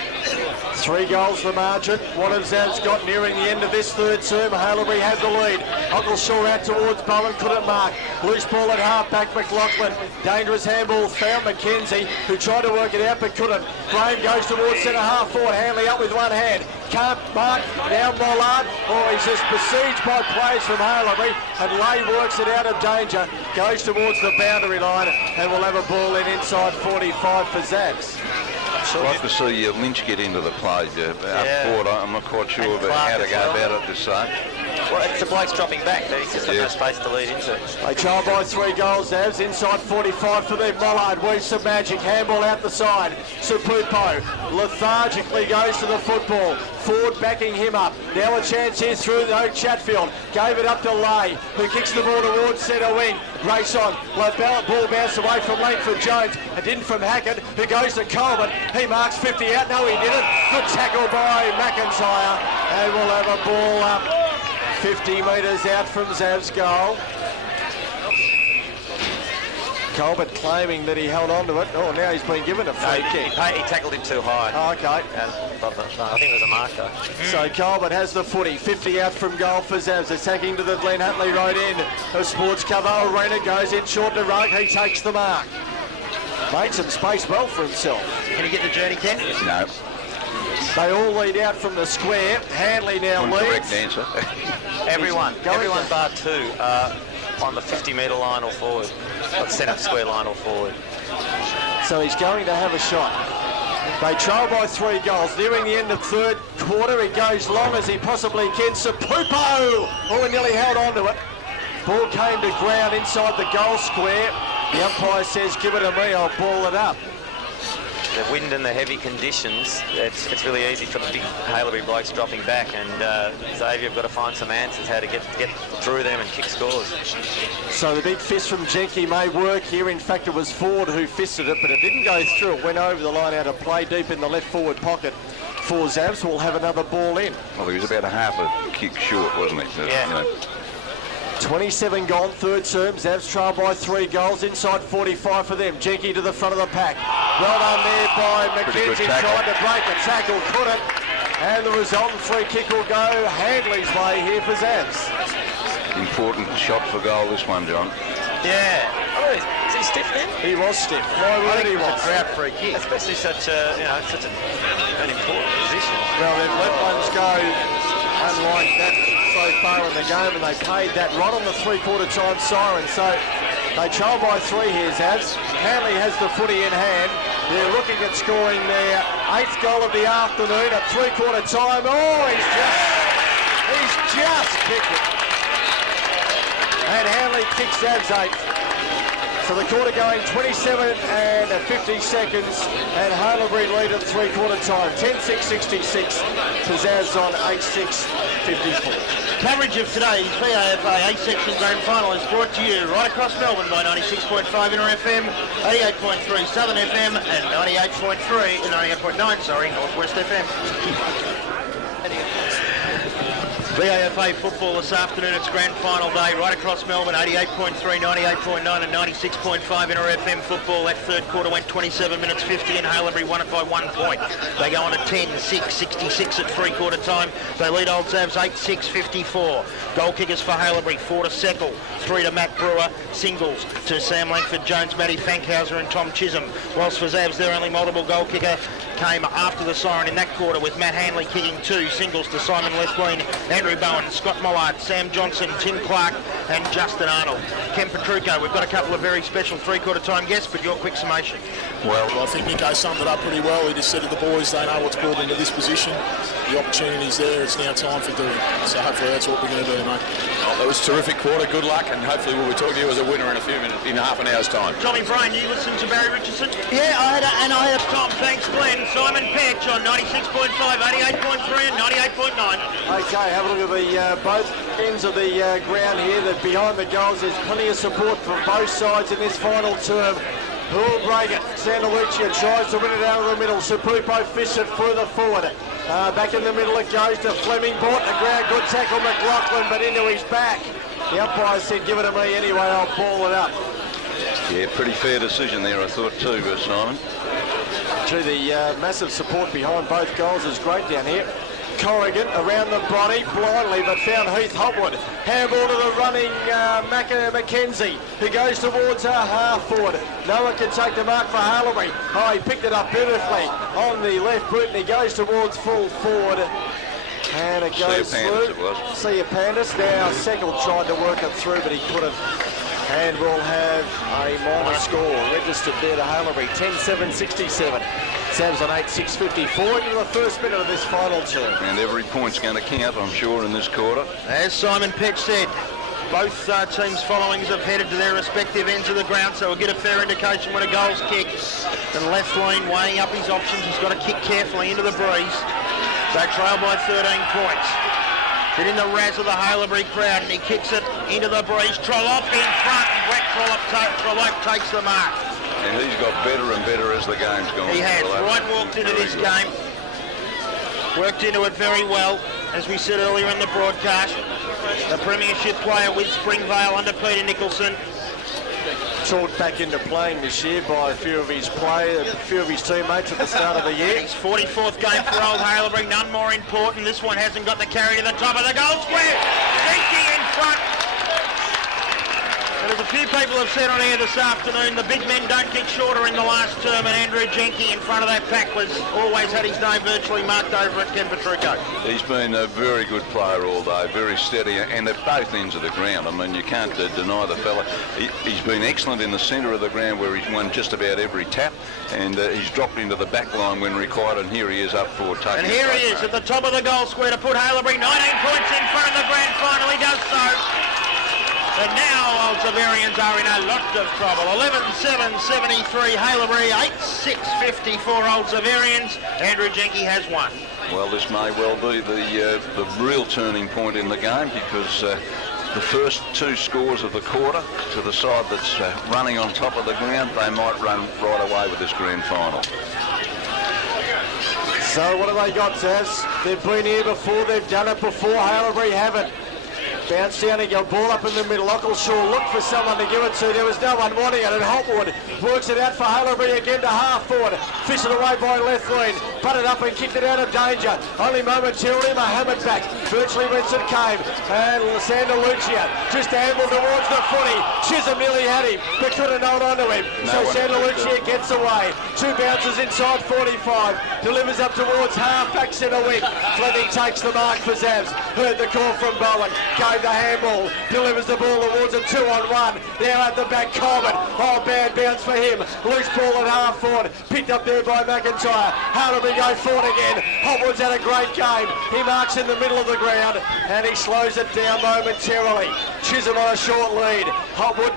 3 goals the margin. What have Zavs got nearing the end of this third term? Hailebury had the lead. Ockleshaw out towards Bowen, couldn't mark. Loose ball at half back, McLaughlin. Dangerous handball, found McKenzie, who tried to work it out but couldn't. Graham goes towards centre half forward, Hanley up with one hand. Can't mark, now Mollard. Oh, he's just besieged by players from Hailebury, and Lay works it out of danger. Goes towards the boundary line, and we'll have a ball in inside 45 for Zavs. I'd like to see Lynch get into the play up forward. I'm not quite sure about how to go about it this side. Well, it's the bloke's dropping back, but he's just got no space to lead into. They trail by 3 goals, Zavs. Inside 45 for them. Mollard weaves some magic. Handball out the side. Sapupo lethargically goes to the football. Ford backing him up. Now a chance here through the Chatfield. Gave it up to Lay, who kicks the ball towards centre wing. Race on. Ball bounced away from Langford Jones. And didn't from Hackett, who goes to Coleman. He marks 50 out. No, he didn't. Good tackle by McIntyre. And we'll have a ball up 50 metres out from Zav's goal. Colbert claiming that he held on to it. Oh, now he's been given a free kick. He tackled him too high. Oh, okay. I think it was a mark, though. So Colbert has the footy. 50 out from goal for Zavs. Attacking to the Glen Huntly Road end of Sports Cover. Arena goes in short to Rugg. He takes the mark. Made some space well for himself. Can he get the journey, Ken? No. They all lead out from the square. Hanley now leads. Correct answer. Everyone bar 2 on the 50-metre line or forward. Or centre square line or forward. So he's going to have a shot. They trail by 3 goals. Nearing the end of third quarter, he goes long as he possibly can. Sapupo! Oh, he nearly held on to it. Ball came to ground inside the goal square. The umpire says, give it to me, I'll ball it up. The wind and the heavy conditions, it's really easy for the big Hailebury blokes dropping back, and Xavier have got to find some answers how to get through them and kick scores. So the big fist from Jenke may work here. In fact, it was Ford who fisted it, but it didn't go through. It went over the line out of play deep in the left forward pocket for Zavs. We'll have another ball in. Well, he was about a half a kick short, wasn't he? Yeah. You know. 27 gone, third term. Zavs trail by 3 goals, inside 45 for them. Jenke to the front of the pack. Well done there by McKenzie, trying to break a tackle, couldn't. And the resultant free kick will go Handley's way here for Zavs. important shot for goal, this one, John. Yeah. Oh, is he stiff then? He was stiff. My word, he was. Crowd free kick. Especially such an important position. Well, they've let ones go unlike that so far in the game, and they paid that right on the three-quarter time siren. So they trail by 3 here, Zaz. Hanley has the footy in hand. They're looking at scoring their 8th goal of the afternoon at three-quarter time. Oh, he's just kicked it. And Hanley kicks Zav's 8th. So the quarter going 27 and 50 seconds, and Haileyburians lead at three-quarter time. 10-6-66 to Zav's on 8-6-54. Coverage of today's PAFA A-Section Grand Final is brought to you right across Melbourne by 96.5 Inter FM, 88.3 Southern FM, and 98.9 Northwest FM. PAFA football this afternoon, it's grand final day right across Melbourne, 88.3, 98.9 and 96.5 Inter FM football. That third quarter went 27 minutes 50 and Haileyburians won it by 1 point. They go on to 10-6-66 at three-quarter time. They lead Old Zavs 8-6-54. Goal kickers for Haileyburians, 4 to Seckel, 3 to Matt Brewer, singles to Sam Langford, Jones, Matty Fankhauser and Tom Chisholm. Whilst for Zavs, their only multiple goal kicker came after the siren in that quarter with Matt Hanley kicking 2 singles to Simon Lethlean, Andrew Bowen, Scott Mollard, Sam Johnson, Tim Clark and Justin Arnold. Ken Petrucco, we've got a couple of very special three-quarter time guests, but your quick summation. Well, I think Nico summed it up pretty well. He just said to the boys, they know what's brought into this position. The opportunity's there. It's now time for doing it. So hopefully that's what we're going to do, mate. Oh, that was a terrific quarter. Good luck, and hopefully we'll be talking to you as a winner in half an hour's time. Tommy Bryan, you listened to Barry Richardson? Yeah, I had Tom, thanks Glenn. Simon Petch on 96.5, 88.3 and 98.9. Okay, have a look at the both ends of the ground here. That behind the goals, there's plenty of support from both sides in this final term. Who'll break it? Santa Lucia tries to win it out of the middle. Sapupo fishes it further forward. Back in the middle it goes to Fleming. Bought the ground. Good tackle McLaughlin, but into his back. The umpire said, give it to me anyway, I'll ball it up. Yeah, pretty fair decision there, I thought too, Simon. Gee, the massive support behind both goals is great down here. Corrigan around the body blindly, but found Heath Hopwood. Handball to the running Mackenzie, who goes towards her half forward. No one can take the mark for Haileyburians. Oh, he picked it up beautifully on the left boot, and he goes towards full forward. And it goes through. See a Pandas. Now Seckel tried to work it through, but he couldn't. And we'll have a minor score registered there to Haileyburians, 10-7-67. Sam's on 8-6-54 into the first minute of this final term. And every point's going to count, I'm sure, in this quarter. As Simon Petch said, both teams' followings have headed to their respective ends of the ground, so we'll get a fair indication when a goal's kicked. And Lethlean weighing up his options. He's got to kick carefully into the breeze. They trail by 13 points. Get in the razz of the Haileyburians crowd, and he kicks it into the breeze. Trollope in front, and Brett Trollope takes the mark. And he's got better and better as the game's gone. He has. Right walked into this game. Worked into it very well. As we said earlier in the broadcast, the premiership player with Springvale under Peter Nicholson. Talked back into playing this year by a few of his teammates at the start of the year. His 44th game for Old Haileyburians, none more important. This one hasn't got the carry to the top of the goal square. Jenke in front. And as a few people have said on air this afternoon, the big men don't get shorter in the last term, and Andrew Jenke in front of that pack was always had his name virtually marked over at Ken Petrucco. He's been a very good player all day, very steady, and at both ends of the ground. I mean, you can't deny the fella. He's been excellent in the centre of the ground where he's won just about every tap, and he's dropped into the back line when required, and here he is up for taking. And here he is at the top of the goal square to put Haileyburians 19 points in front of the grand final. He does so. And now Old Xaverians are in a lot of trouble. 11-7-73 Haileyburians, 8-6-54 Old Xaverians. Andrew Jenke has won. Well, this may well be the real turning point in the game, because the first 2 scores of the quarter to the side that's running on top of the ground, they might run right away with this grand final. So what have they got, Taz? They've been here before, they've done it before. Haileyburians haven't. Bounce down and go ball up in the middle. Ockleshaw looked for someone to give it to. There was no one wanting it, and Hopwood works it out for Haileyburians again to half forward. Fished it away by Lethlean. Butted up and kicked it out of danger. Only momentarily, Mohammed back. Virtually whence it came. And Santa Lucia just ambled towards the footy. Chisholm nearly had him, but couldn't hold on to him. So Santa Lucia gets away. 2 bounces inside 45. Delivers up towards half back centre wing. Fleming takes the mark for Zavs. Heard the call from Bowen. Gave the handball. Delivers the ball towards a 2-on-1. Now at the back, Coleman. Oh, bad bounce for him. Loose ball at half forward. Picked up there by McIntyre. Haileyburians go forward again. Hopwood's had a great game. He marks in the middle of the ground and he slows it down momentarily. Chisholm on a short lead. Hopwood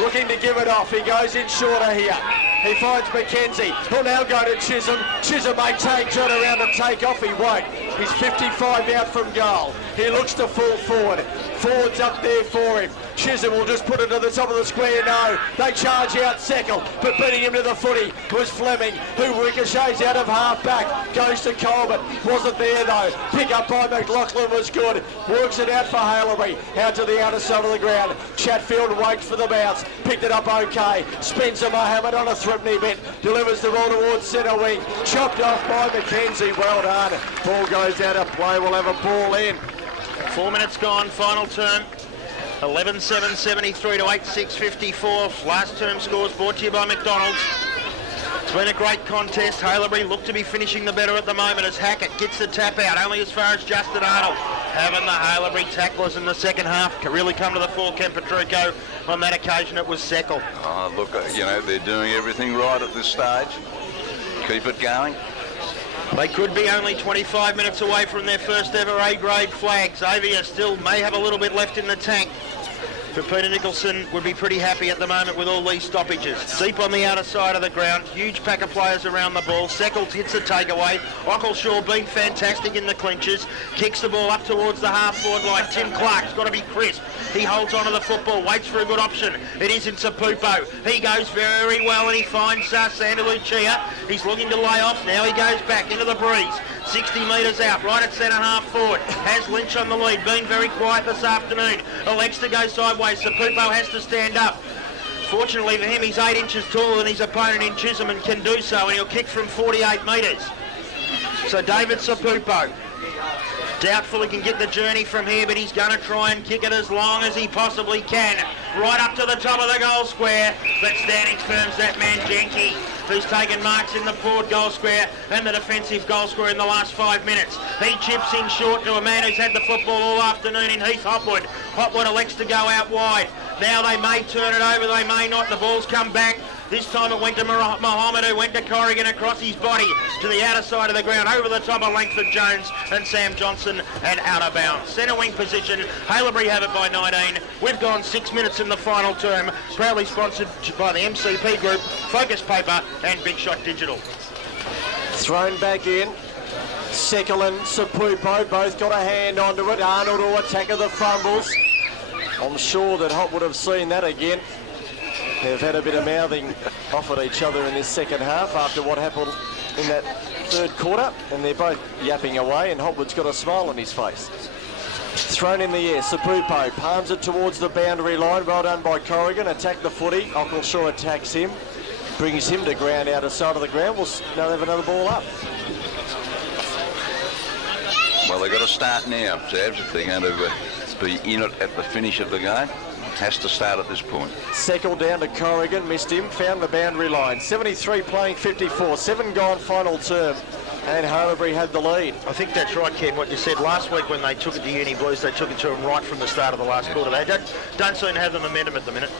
looking to give it off. He goes in shorter here. He finds McKenzie. He'll now go to Chisholm. Chisholm may turn around and take off. He won't. He's 55 out from goal. He looks to fall forward. Forward's up there for him. Chisholm will just put it to the top of the square. No, they charge out Seckle, but beating him to the footy was Fleming, who ricochets out of half back. Goes to Coleman. Wasn't there though. Pick up by McLaughlin was good. Works it out for Haileyburians. Out to the outer side of the ground. Chatfield waits for the bounce. Picked it up okay. Spencer Mohammed on a threatening bit. Delivers the ball towards centre wing. Chopped off by McKenzie. Well done. Ball goes out of play. We'll have a ball in. 4 minutes gone, final term. 11-7, 73 to 8-6-54. Last term scores brought to you by McDonald's. It's been a great contest. Haileyburians look to be finishing the better at the moment as Hackett gets the tap out, only as far as Justin Arnold. Having the Haileyburians tacklers in the second half can really come to the fore. Kempatruco. On that occasion, it was Seckle. Oh, look, you know, they're doing everything right at this stage. Keep it going. They could be only 25 minutes away from their first ever A-grade flag. Xavier still may have a little bit left in the tank. For Peter Nicholson would be pretty happy at the moment with all these stoppages. Deep on the outer side of the ground, huge pack of players around the ball. Seckles hits the takeaway. Ockleshaw being fantastic in the clinches. Kicks the ball up towards the half-forward line. Tim Clark's got to be crisp. He holds onto the football, waits for a good option. It isn't Sapupo. He goes very well and he finds Santa Lucia. He's looking to lay off. Now he goes back into the breeze. 60 metres out, right at centre half forward. Has Lynch on the lead, been very quiet this afternoon. Elects to go sideways. Sapupo has to stand up. Fortunately for him, he's 8 inches taller than his opponent in Chisholm and can do so, and he'll kick from 48 metres. So David Sapupo, doubtful he can get the journey from here, but he's going to try and kick it as long as he possibly can. Right up to the top of the goal square, but standing firm's that man Jenke, who's taken marks in the forward goal square and the defensive goal square in the last 5 minutes. He chips in short to a man who's had the football all afternoon in Heath Hopwood. Hopwood elects to go out wide. Now they may turn it over, they may not. The ball's come back. This time it went to Mohammed, who went to Corrigan across his body to the outer side of the ground, over the top of Langford Jones and Sam Johnson, and out of bounds. Centre wing position, Haileyburians have it by 19. We've gone 6 minutes in the final term, proudly sponsored by the MCP Group, Focus Paper and Big Shot Digital. Thrown back in. Seckle and Sapupo both got a hand onto it. Arnold will attack of the fumbles. I'm sure that Hop would have seen that again. They've had a bit of mouthing off at each other in this second half after what happened in that third quarter, and they're both yapping away, and Hopwood's got a smile on his face. Thrown in the air, Sapupo palms it towards the boundary line. Well done by Corrigan. Attack the footy. Ockleshaw attacks him, brings him to ground out of side of the ground. We'll now have another ball up. Well, they've got to start now, Zabs, if they're going to be in it at the finish of the game. Has to start at this point. Seckle down to Corrigan, missed him, found the boundary line. 73 playing 54, 7 gone final term, and Haileyburians had the lead. I think that's right, Ken, what you said last week when they took it to Uni Blues, they took it to them right from the start of the last quarter. They don't seem to have the momentum at the minute.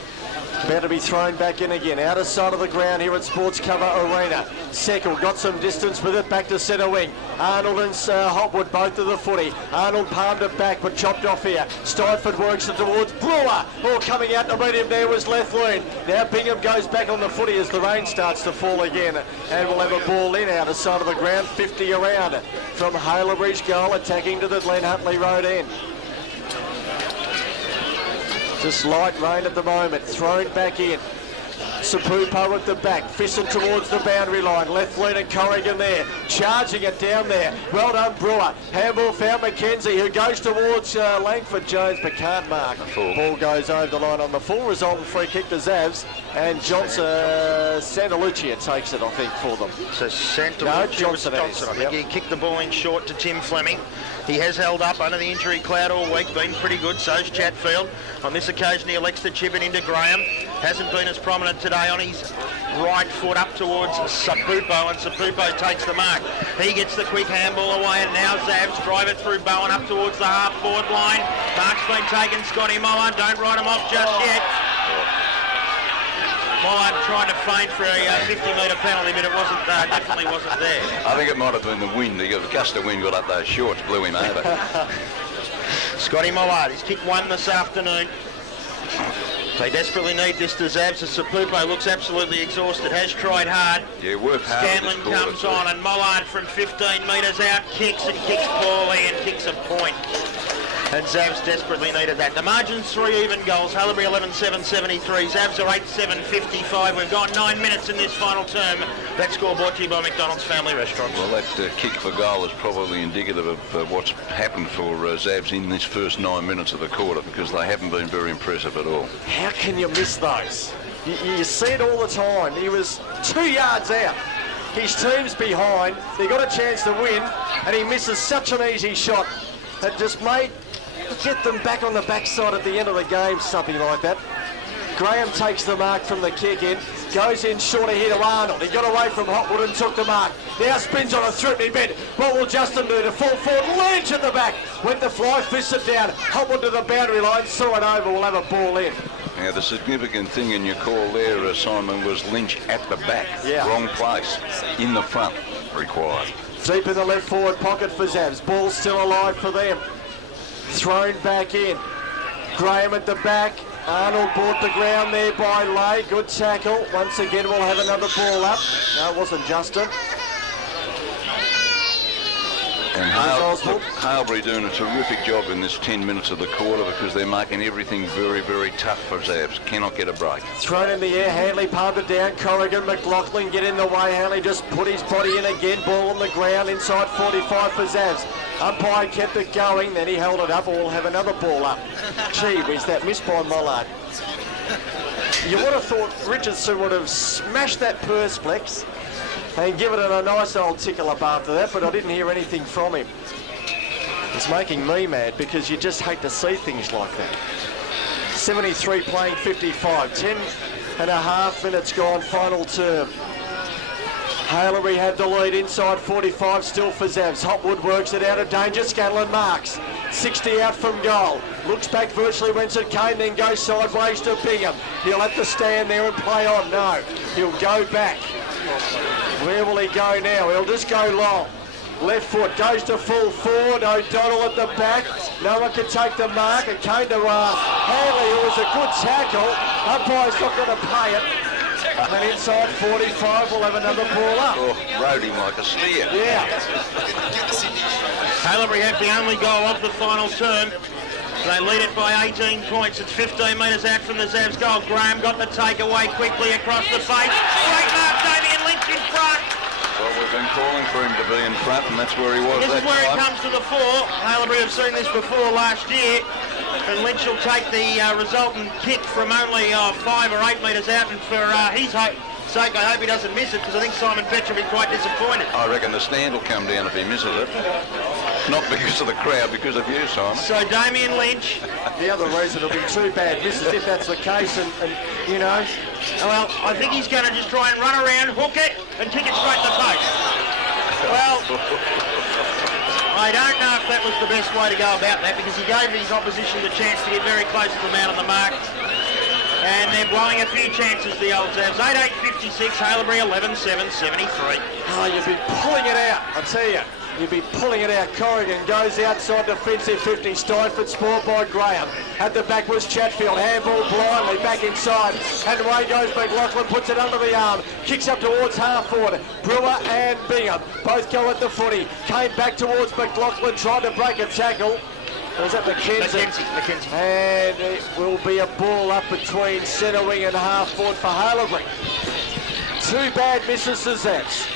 About to be thrown back in again, outer side of the ground here at Sports Cover Arena. Seckle got some distance with it, back to centre wing. Arnold and Hopwood both to the footy. Arnold palmed it back but chopped off here. Stiford works it towards Brewer. All coming out to meet him there was Lethlean. Now Bingham goes back on the footy as the rain starts to fall again, and we'll have a ball in outer side of the ground, 50 around from Haileyburians goal, attacking to the Glen Huntly Road end. Just light rain at the moment, thrown back in. Sapupo at the back, fisting towards the boundary line. Left lead and Corrigan there, charging it down there. Well done, Brewer. Handball found McKenzie, who goes towards Langford Jones, but can't mark. Ball goes over the line on the full result and free kick to Zavs. And Johnson, Santalucia takes it, I think, for them. So Santalucia was Johnson. I think he kicked the ball in short to Tim Fleming. He has held up under the injury cloud all week, been pretty good, so's Chatfield. On this occasion he elects to chip it into Graham. Hasn't been as prominent today on his right foot up towards Sapupo, and Sapupo takes the mark. He gets the quick handball away, and now Zavs drive it through Bowen up towards the half-forward line. Mark's been taken, Scotty Mollard, don't write him off just yet. Mollard trying to feint for a 50-metre penalty, but it wasn't, definitely wasn't there. I think it might have been the wind. The gust of wind got up those shorts, blew him over. Scotty Mollard, he's kicked one this afternoon. They desperately need this to Zavs as Sapupo looks absolutely exhausted, has tried hard. Yeah, worked hard. Scanlon comes on and Mollard from 15 metres out kicks and kicks poorly and kicks a point. And Zavs desperately needed that. The margin's 3 even goals. Haileyburi 11-7-73. Zavs are 8-7-55. We've got 9 minutes in this final term. That score brought to you by McDonald's Family Restaurants. Well, that kick for goal is probably indicative of what's happened for Zavs in this first 9 minutes of the quarter, because they haven't been very impressive at all. How can you miss those? You see it all the time. He was 2 yards out. His team's behind. They got a chance to win, and he misses such an easy shot that just made get them back on the backside at the end of the game, something like that. Graham takes the mark from the kick in, goes in short ahead of Arnold. He got away from Hotwood and took the mark. Now spins on a threatening bend. What will Justin do to fall forward? Lynch at the back. Went the fly, fisted down. Hotwood to the boundary line, saw it over, will have a ball in. Now, the significant thing in your call there, Simon, was Lynch at the back. Yeah. Wrong place. In the front required. Deep in the left forward pocket for Zavs. Ball still alive for them. Thrown back in. Graham at the back. Arnold brought the ground there by Lay. Good tackle. Once again, we'll have another ball up. No, it wasn't Justin. And Haileyburi doing a terrific job in this 10 minutes of the quarter, because they're making everything very, very tough for Zavs. Cannot get a break. Thrown in the air. Hanley palmed it down. Corrigan, McLaughlin get in the way. Hanley just put his body in again. Ball on the ground inside 45 for Zavs. Umpire kept it going, then he held it up. We'll have another ball up. Gee whiz, that missed by Mollard. You would have thought Richardson would have smashed that Persplex and given it a nice old tickle up after that, but I didn't hear anything from him. It's making me mad, because you just hate to see things like that. 73 playing 55, 10 and a half minutes gone, final term. Haileyburi had the lead inside 45, still for Zavs. Hotwood works it out of danger. Scanlon marks. 60 out from goal. Looks back virtually when St Kane, then goes sideways to Bingham. He'll have to stand there and play on. No, he'll go back. Where will he go now? He'll just go long. Left foot goes to full forward. O'Donnell at the back. No one can take the mark. It came to Hanley. It was a good tackle. Umpire's not going to pay it. And inside 45, we'll have another ball up. Oh, rode him like a steer. Yeah. Haileyburi have the only goal of the final term. They lead it by 18 points. It's 15 metres out from the Zavs goal. Graham got the takeaway quickly across the face. Great mark, Damien Lynch in front. Well, we've been calling for him to be in front, and that's where he was. This is where it comes to the fore. Haileyburi have seen this before last year. And Lynch will take the resultant kick from only 5 or 8 metres out, and for his sake, I hope he doesn't miss it, because I think Simon Petch will be quite disappointed. I reckon the stand will come down if he misses it. Not because of the crowd, because of you, Simon. So Damien Lynch. The other reason it'll be 2 bad misses if that's the case, and you know. Well, I think he's going to just try and run around, hook it, and kick it straight in the face. Well, I don't know if that was the best way to go about that, because he gave his opposition the chance to get very close to the man on the mark. And they're blowing a few chances, the old Zavs. 8-8-56, Haileyburi 11-7-73. Oh, you'd be pulling it out, I tell you. You'd be pulling it out. Corrigan goes outside defensive 50. Steinford spoiled by Graham. At the back was Chatfield. Handball blindly back inside. And away goes McLaughlin. Puts it under the arm. Kicks up towards half forward. Brewer and Bingham both go at the footy. Came back towards McLaughlin. Tried to break a tackle. Or is that McKenzie? McKenzie. And it will be a ball up between centre wing and half forward for Haileyburians. 2 bad misses to Zavs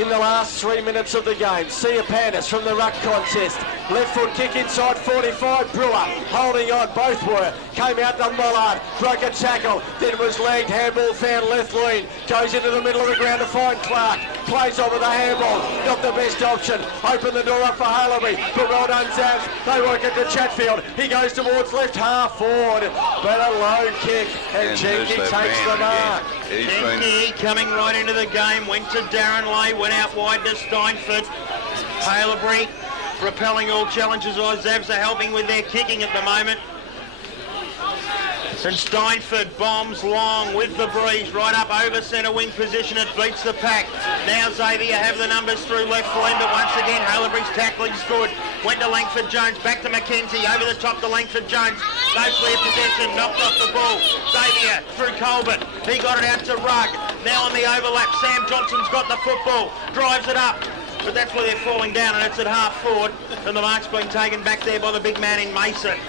in the last 3 minutes of the game. Siapanis from the ruck contest. Left foot kick inside 45. Brewer holding on, both were. Came out to Mollard, broke a tackle, then was lagged, handball found left lean. Goes into the middle of the ground to find Clark. Plays over the handball, not the best option. Open the door up for Haileyburians, but well done Zavs. They work it to Chatfield. He goes towards left half forward, but a low kick, and Jenke takes the mark. Jenke coming right into the game, went to Darren Lay, went out wide to Steinford. Haileyburians repelling all challenges. Zavs are helping with their kicking at the moment. And Steinford bombs long with the breeze right up over centre wing position. It beats the pack. Now Xavier have the numbers through left lane, but once again Haileyburians tackling's good. Went to Langford Jones, back to McKenzie, over the top to Langford Jones. No clear possession, knocked off the ball. Xavier through Colbert. He got it out to Rugg. Now on the overlap, Sam Johnson's got the football, drives it up. But that's where they're falling down, and it's at half forward. And the mark's been taken back there by the big man in Mason.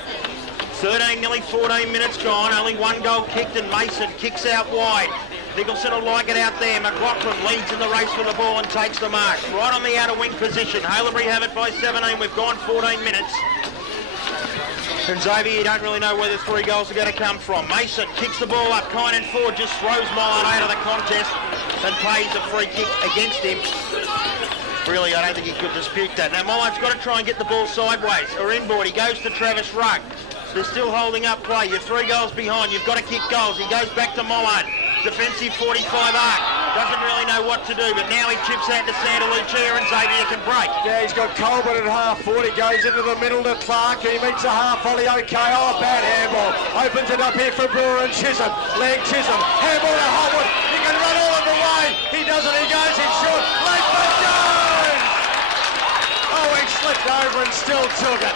13, nearly 14 minutes gone. Only 1 goal kicked, and Mason kicks out wide. Nicholson will like it out there. McLaughlin leads in the race for the ball and takes the mark. Right on the outer wing position. Haileyburians have it by 17. We've gone 14 minutes. And Xavier, you don't really know where the 3 goals are going to come from. Mason kicks the ball up. Kynan Ford just throws Mollard out of the contest and pays a free kick against him. Really, I don't think he could dispute that. Now, Mollard's got to try and get the ball sideways or inboard. He goes to Travis Rugg. They're still holding up play. You're 3 goals behind. You've got to kick goals. He goes back to Mollard. Defensive 45 arc. Doesn't really know what to do, but now he chips out to Santa Lucia and Xavier can break. Yeah, he's got Colbert at half forward. He goes into the middle to Clark. He meets a half volley. Okay, oh, bad handball. Opens it up here for Brewer and Chisholm. Leg Chisholm. Handball to Hotwood. He can run all of the way. He doesn't. He goes in short. Late for Jones. Oh, he slipped over and still took it.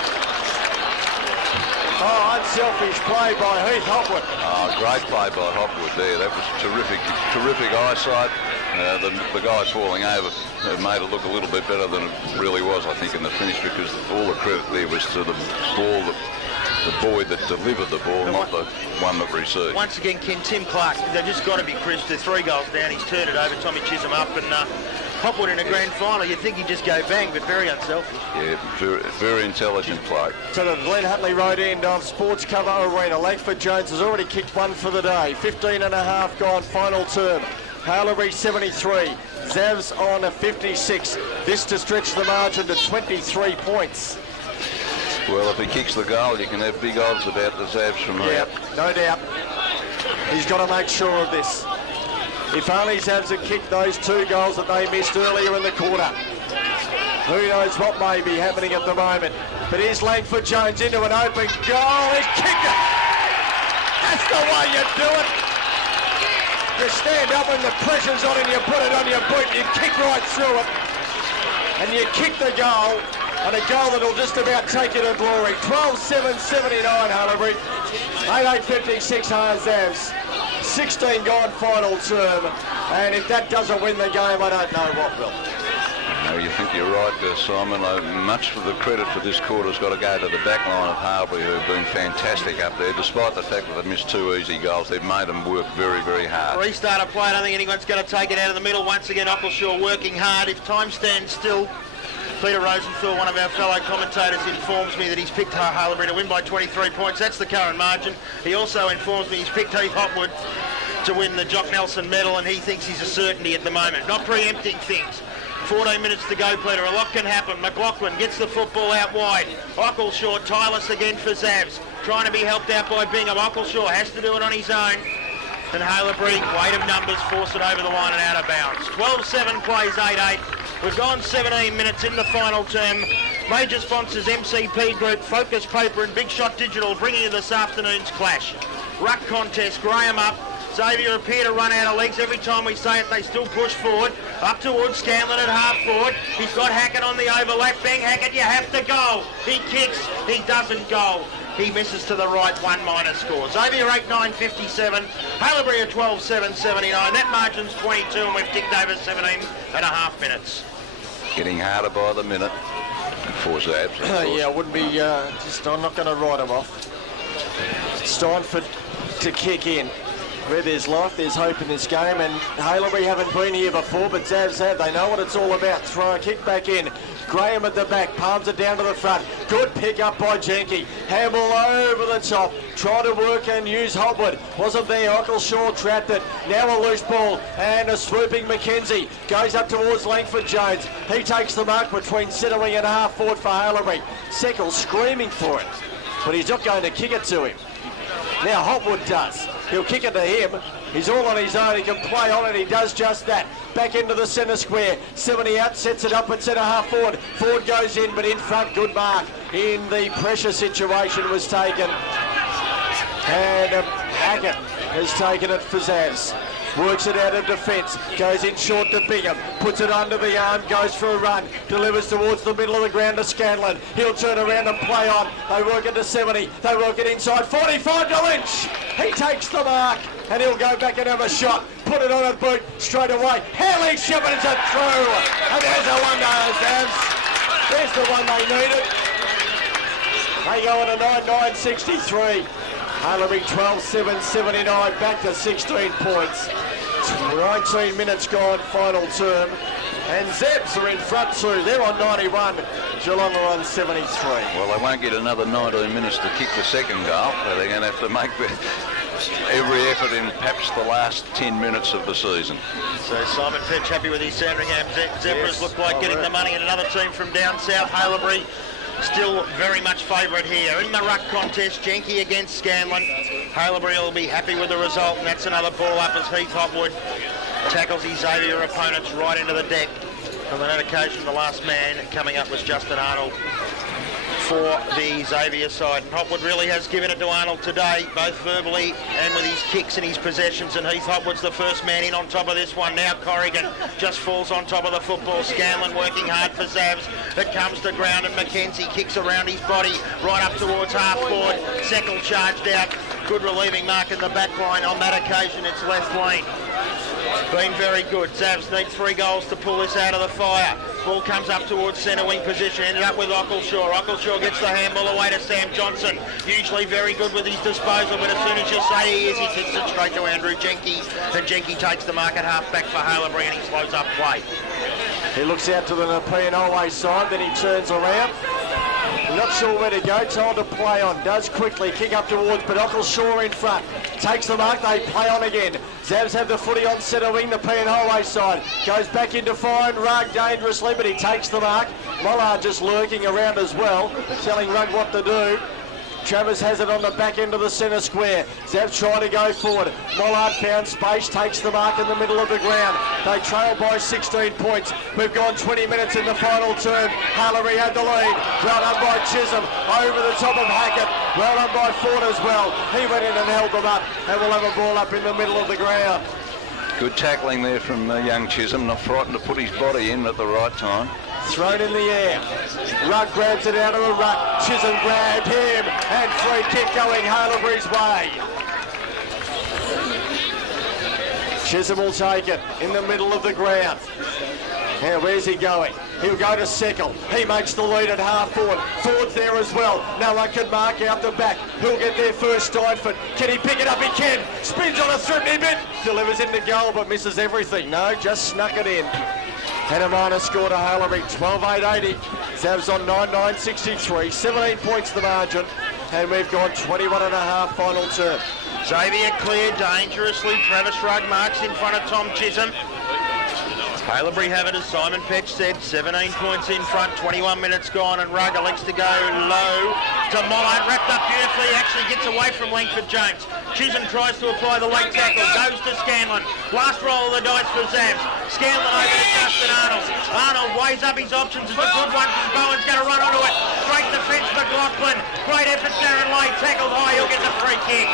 Oh, unselfish play by Heath Hopwood. Oh, great play by Hopwood there. That was terrific eyesight. The guy falling over made it look a little bit better than it really was, I think, in the finish, because all the credit there was to the ball, the boy that delivered the ball, not the one that received. Once again, Tim Clark, they've just got to be crisp. They're 3 goals down. He's turned it over. Tommy Chisholm up, and Hopwood in a grand final. You'd think he'd just go bang, but very unselfish. Yeah, very intelligent play. To the Glen Hutley Road end of Sports Cover Arena. Langford Jones has already kicked 1 for the day. 15 and a half gone, final term. Haileyburians 73, Zavs on a 56. This to stretch the margin to 23 points. Well, if he kicks the goal, you can have big odds about the Zavs from there. Yep, no doubt. He's got to make sure of this. If only Zavs had kicked those 2 goals that they missed earlier in the quarter. Who knows what may be happening at the moment. But here's Langford Jones into an open goal. He's kicked it. That's the way you do it. You stand up when the pressure's on and you put it on your boot. You kick right through it. And you kick the goal. And a goal that'll just about take you to glory. 12-7-79 Haileyburians. 8-8-56 Zavs. 16 gone final term. And if that doesn't win the game, I don't know what will. No, you think you're right there, Simon. Much of the credit for this quarter's got to go to the back line of Haileyburians, who have been fantastic up there. Despite the fact that they've missed 2 easy goals, they've made them work very, very hard. Restart of play. I don't think anyone's going to take it out of the middle. Once again, Ockleshaw working hard. If time stands still, Peter Rosenthal, one of our fellow commentators, informs me that he's picked Haileyburians to win by 23 points. That's the current margin. He also informs me he's picked Heath Hopwood to win the Jock Nelson medal, and he thinks he's a certainty at the moment. Not preempting things. 14 minutes to go, Peter. A lot can happen. McLaughlin gets the football out wide. Ockleshaw, tireless again for Zavs. Trying to be helped out by Bingham. Ockleshaw has to do it on his own. And Haileyburians, weight of numbers, force it over the line and out of bounds. 12-7 plays 8-8. We've gone 17 minutes in the final term. Major sponsors MCP Group, Focus Paper and Big Shot Digital bringing you this afternoon's clash. Ruck contest, Graham up. Xavier appear to run out of legs. Every time we say it, they still push forward. Up towards Scanlon at half forward. He's got Hackett on the overlap. Bang, Hackett, you have to go. He kicks. He doesn't go. He misses to the right, 1 minus score. Xavier 8-9-57. Haileyburians 12-7-79. That margin's 22 and we've ticked over 17 and a half minutes. Getting harder by the minute. for Zabs. Yeah, it wouldn't be, I'm not going to write him off. It's time to kick in. Where there's life, there's hope in this game, and Hailebury haven't been here before, but Zabs have. They know what it's all about. Throw a kick back in. Graham at the back, palms it down to the front. Good pick up by Jenke. Handball over the top. Try to work and use Hopwood. Wasn't there. Ockleshaw trapped it. Now a loose ball and a swooping McKenzie. Goes up towards Langford Jones. He takes the mark between centre wing and half forward for Hailebury. Seckle screaming for it, but he's not going to kick it to him. Now Hopwood does. He'll kick it to him. He's all on his own. He can play on it. He does just that. Back into the centre square. 70 out, sets it up at centre half forward. Ford goes in, but in front, good mark. In the pressure situation was taken. And Hackett has taken it for Zaz. Works it out of defence, goes in short to Bingham, puts it under the arm, goes for a run, delivers towards the middle of the ground to Scanlon. He'll turn around and play on. They work it to 70, they work it inside, 45 to Lynch. He takes the mark and he'll go back and have a shot. Put it on a boot straight away. Haley Shepard's it through. And there's a wonder, Zaz. There's the one they needed. They go on a 9-9-63. Hailebury 12-7-79, back to 16 points. 19 minutes gone, final term. And Zebs are in front too. They're on 91. Geelong are on 73. Well, they won't get another 19 minutes to kick the second goal, so they're going to have to make every effort in perhaps the last 10 minutes of the season. So Simon Fetch happy with his Sandringham Zebras. Look like getting the money, and another team from down south, Hailebury, still very much favourite here. In the ruck contest, Jenke against Scanlon. Hailebury will be happy with the result, and that's another ball up as Heath Hopwood tackles his Xavier opponents right into the deck. On that occasion, the last man coming up was Justin Arnold for the Xavier side. And Hopwood really has given it to Arnold today, both verbally and with his kicks and his possessions. And Heath Hopwood's the first man in on top of this one. Now Corrigan just falls on top of the football. Scanlon working hard for Zabs. It comes to ground and McKenzie kicks around his body right up towards half forward. Seckle charged out. Good relieving mark in the back line. On that occasion, it's left lane. Been very good. Zabs need 3 goals to pull this out of the fire. Ball comes up towards centre wing position. Ended up with Ockleshaw. Ockleshaw gets the handball away to Sam Johnson. Usually very good with his disposal, but as soon as you say he is, he kicks it straight to Andrew Jenke. And Jenke takes the mark at half back for Hailebury and he slows up play. He looks out to the P&O side, then he turns around. Not sure where to go, told to play on. Does quickly kick up towards, but Ockleshaw in front. Takes the mark, they play on again. Zabs have the footy on centre wing, the P&O side. Goes back into fine, Rugg dangerously, but he takes the mark. Mollard just lurking around as well, telling Rugg what to do. Travers has it on the back end of the centre square. Zabs trying to go forward. Mollard found space, takes the mark in the middle of the ground. They trail by 16 points. We've gone 20 minutes in the final term. Hailebury had the lead. Well done by Chisholm. Over the top of Hackett. Well done by Ford as well. He went in and held them up. And we'll have a ball up in the middle of the ground. Good tackling there from young Chisholm. Not frightened to put his body in at the right time. Thrown in the air. Rugg grabs it out of the ruck. Chisholm grabbed him. And free kick going Hailebury's way. Chisholm will take it in the middle of the ground. Now, where's he going? He'll go to Seckle. He makes the lead at half forward. Ford's there as well. No one can mark out the back. Who'll get there first? Steinford. Can he pick it up? He can. Spins on a threatening bit. Delivers into goal but misses everything. No, just snuck it in. And a minor score to Hailebury, 12-8-80. Zabs on 9-9-63, 17 points the margin. And we've gone 21 and a half final term. Xavier cleared dangerously. Travis Rugg marks in front of Tom Chisholm. Hailebury have it, as Simon Petch said, 17 points in front, 21 minutes gone, and Rugg elects to go low to Mollard, wrapped up beautifully, actually gets away from Langford Jones. Chisholm tries to apply the late tackle, goes to Scanlon. Last roll of the dice for Zabs. Scanlon over to Justin Arnold. Arnold weighs up his options, it's a good one, Bowen's going to run onto it. Great defence, McLaughlin. Great effort, Darren Lay, tackled high, he'll get the free kick.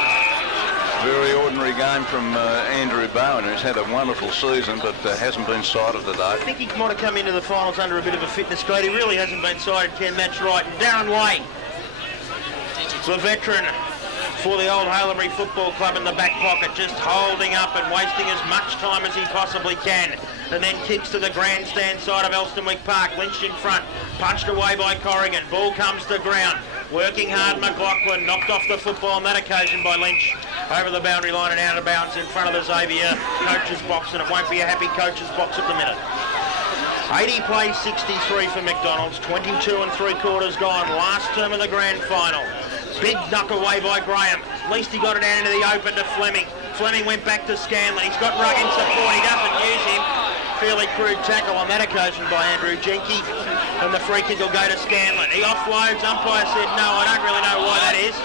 Very ordinary game from Andrew Bowen, who's had a wonderful season but hasn't been cited today. I think he might have come into the finals under a bit of a fitness grade. He really hasn't been cited, Ken, that's right. And Darren Lay, the veteran for the old Hailebury Football Club in the back pocket, just holding up and wasting as much time as he possibly can. And then kicks to the grandstand side of Elsternwick Park. Lynch in front, punched away by Corrigan. Ball comes to ground. Working hard, McLaughlin knocked off the football on that occasion by Lynch. Over the boundary line and out of bounds in front of the Xavier coach's box, and it won't be a happy coach's box at the minute. 80 plays 63 for McDonald's, 22 3/4 gone. Last term of the grand final. Big knock away by Graham. At least he got it out into the open to Fleming. Fleming went back to Scanlon. He's got rug in support. He doesn't use him. Fairly crude tackle on that occasion by Andrew Jenke. And the free kick will go to Scanlon. He offloads. Umpire said no. I don't really know why that is.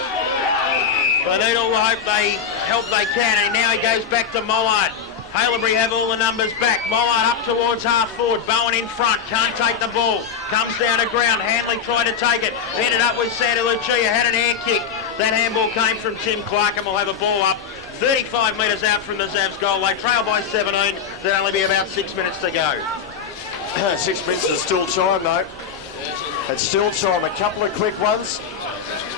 But they all hope they help they can. And now he goes back to Mollard. Hailebury have all the numbers back. Mollard up towards half forward. Bowen in front. Can't take the ball. Comes down to ground. Handley tried to take it. Ended up with Santa Lucia. Had an air kick. That handball came from Tim Clark and will have a ball up 35 metres out from the Zavs goal. They trail by 17. There'll only be about 6 minutes to go. 6 minutes is still time though. It's still time. A couple of quick ones.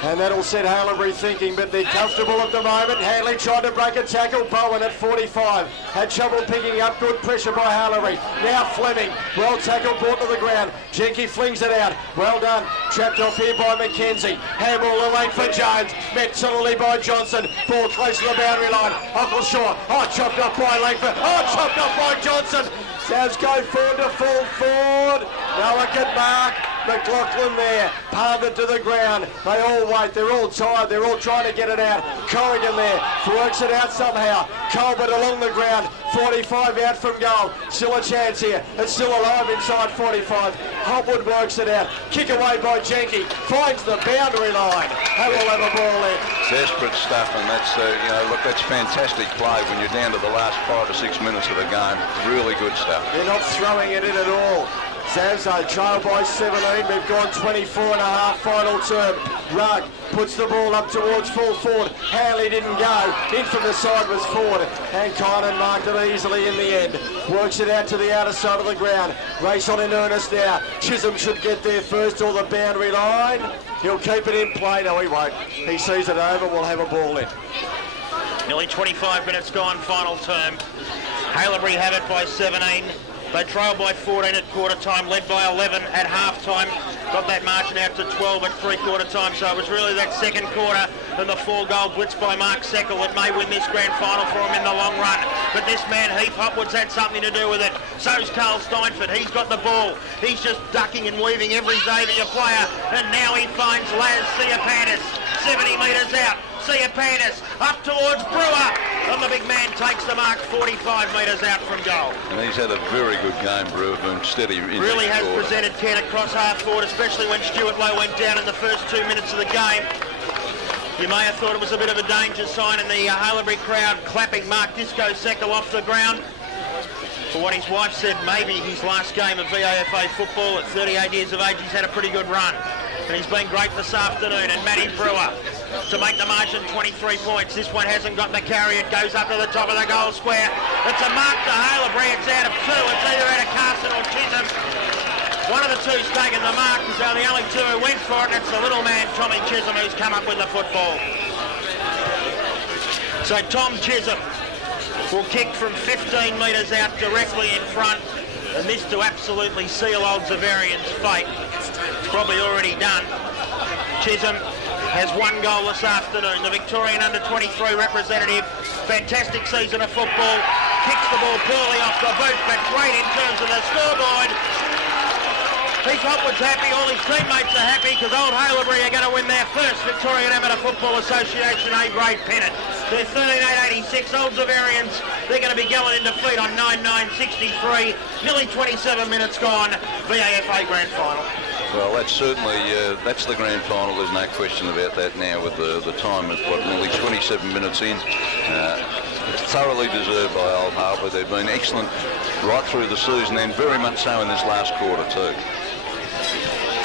And that'll set Hailebury thinking, but they're comfortable at the moment. Handley tried to break a tackle. Bowen at 45. Had trouble picking up. Good pressure by Hailebury. Now Fleming. Well tackled, brought to the ground. Jenke flings it out. Well done. Trapped off here by McKenzie. Handball away for Jones. Met solidly by Johnson. Ball close to the boundary line. Uckleshaw. Oh, chopped off by Langford. Oh, chopped off by Johnson. Sounds go forward to full forward. No one can mark. McLaughlin there, palmed to the ground. They all wait, they're all tired, they're all trying to get it out. Corrigan there, works it out somehow. Colbert along the ground, 45 out from goal. Still a chance here, it's still alive inside 45. Hopwood works it out. Kick away by Jenke, finds the boundary line. They will have a ball in. Desperate stuff, and that's, look, that's fantastic play when you're down to the last 5 or 6 minutes of the game. Really good stuff. They're not throwing it in at all. Zavs trail by 17. We've gone 24 and a half final term. Rugg puts the ball up towards full forward. Hanley didn't go. In from the side was Ford. And Kynan marked it easily in the end. Works it out to the outer side of the ground. Race on in earnest now. Chisholm should get there first or the boundary line. He'll keep it in play. No, he won't. He sees it over. We'll have a ball in. Nearly 25 minutes gone, final term. Hailebury have it by 17. They trail by 14 at quarter time, led by 11 at half time. Got that margin out to 12 at three-quarter time, so it was really that second quarter and the 4-goal blitz by Mark Seckel that may win this grand final for him in the long run. But this man, Heath Hopwood's had something to do with it. So's Carl Steinford. He's got the ball. He's just ducking and weaving every Xavier player, and now he finds Laz Siapanis 70 metres out. Siapanis up towards Brewer, and the big man takes the mark 45 metres out from goal. And he's had a very good game, Brewer, been steady in really has quarter. presented Ken across half forward, especially when Stuart Lowe went down in the first 2 minutes of the game. You may have thought it was a bit of a danger sign in the Hailebury crowd clapping Mark Disco Seckel off the ground. For what his wife said, maybe his last game of VAFA football at 38 years of age, he's had a pretty good run. And he's been great this afternoon. And Matty Brewer to make the margin 23 points. This one hasn't got the carry. It goes up to the top of the goal square. It's a mark to Hailebury. It's out of 2. It's either out of Carson or Chisholm. One of the two's taken the mark, and so the only two who went for it, and it's the little man, Tommy Chisholm, who's come up with the football. So Tom Chisholm will kick from 15 metres out directly in front, and this to absolutely seal old Xaverians' fate. It's probably already done. Chisholm has 1 goal this afternoon. The Victorian under-23 representative. Fantastic season of football. Kicks the ball poorly off the boot, but great in terms of the scoreboard. Heath Hopwood's happy, all his teammates are happy because old Hailebury are going to win their first Victorian Amateur Football Association A-grade pennant. They're 13-8-86, old Xaverians, they're going to be going in defeat on 9-9-63. Nearly 27 minutes gone, VAFA Grand Final. Well, that's certainly, that's the grand final. There's no question about that now with the time at, nearly 27 minutes in. Thoroughly deserved by Old Harbour. They've been excellent right through the season and very much so in this last quarter too.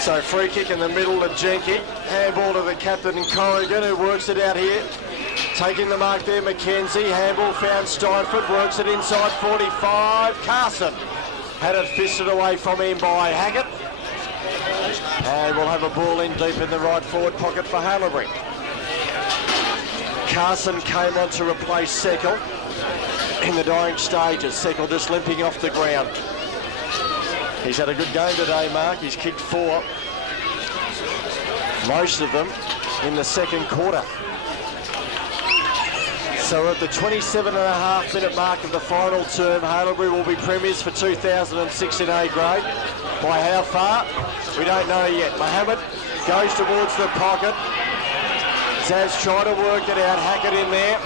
So free kick in the middle to Jenke. Handball to the captain Corrigan, who works it out here. Taking the mark there, McKenzie. Handball found Steinford, works it inside 45. Carson had it fisted away from him by Hackett. And we'll have a ball in deep in the right forward pocket for Hailebury. Carson came on to replace Seckle in the dying stages. Seckle just limping off the ground. He's had a good game today, Mark. He's kicked 4. Most of them in the second quarter. So at the 27.5-minute mark of the final term, Hailebury will be premiers for 2006 in A grade. By how far? We don't know yet. Mohammed goes towards the pocket. Zaz trying to work it out. Hackett in there.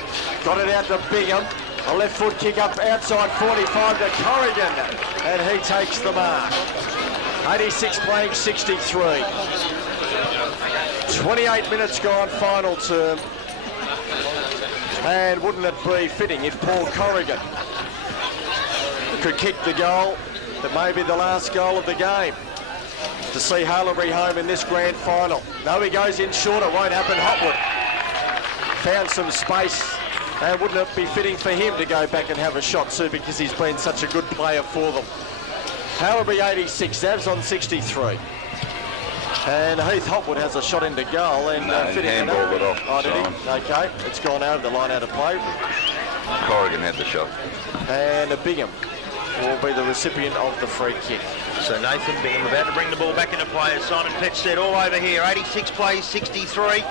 Got it out to Bingham. A left foot kick up outside 45 to Corrigan. And he takes the mark. 86 playing 63. 28 minutes gone, final term. And wouldn't it be fitting if Paul Corrigan could kick the goal that may be the last goal of the game to see Hailebury home in this grand final. No, he goes in short, it won't happen. Hopwood found some space, and wouldn't it be fitting for him to go back and have a shot too, because he's been such a good player for them. Hailebury 86, Zavs on 63. And Heath Hopwood has a shot into goal and fitting handballed it off. Oh, did he? Okay, it's gone over the line out of play. Corrigan had the shot. And Bingham will be the recipient of the free kick. So Nathan Bingham about to bring the ball back into play. As Simon Petstead all over here. 86 plays, 63.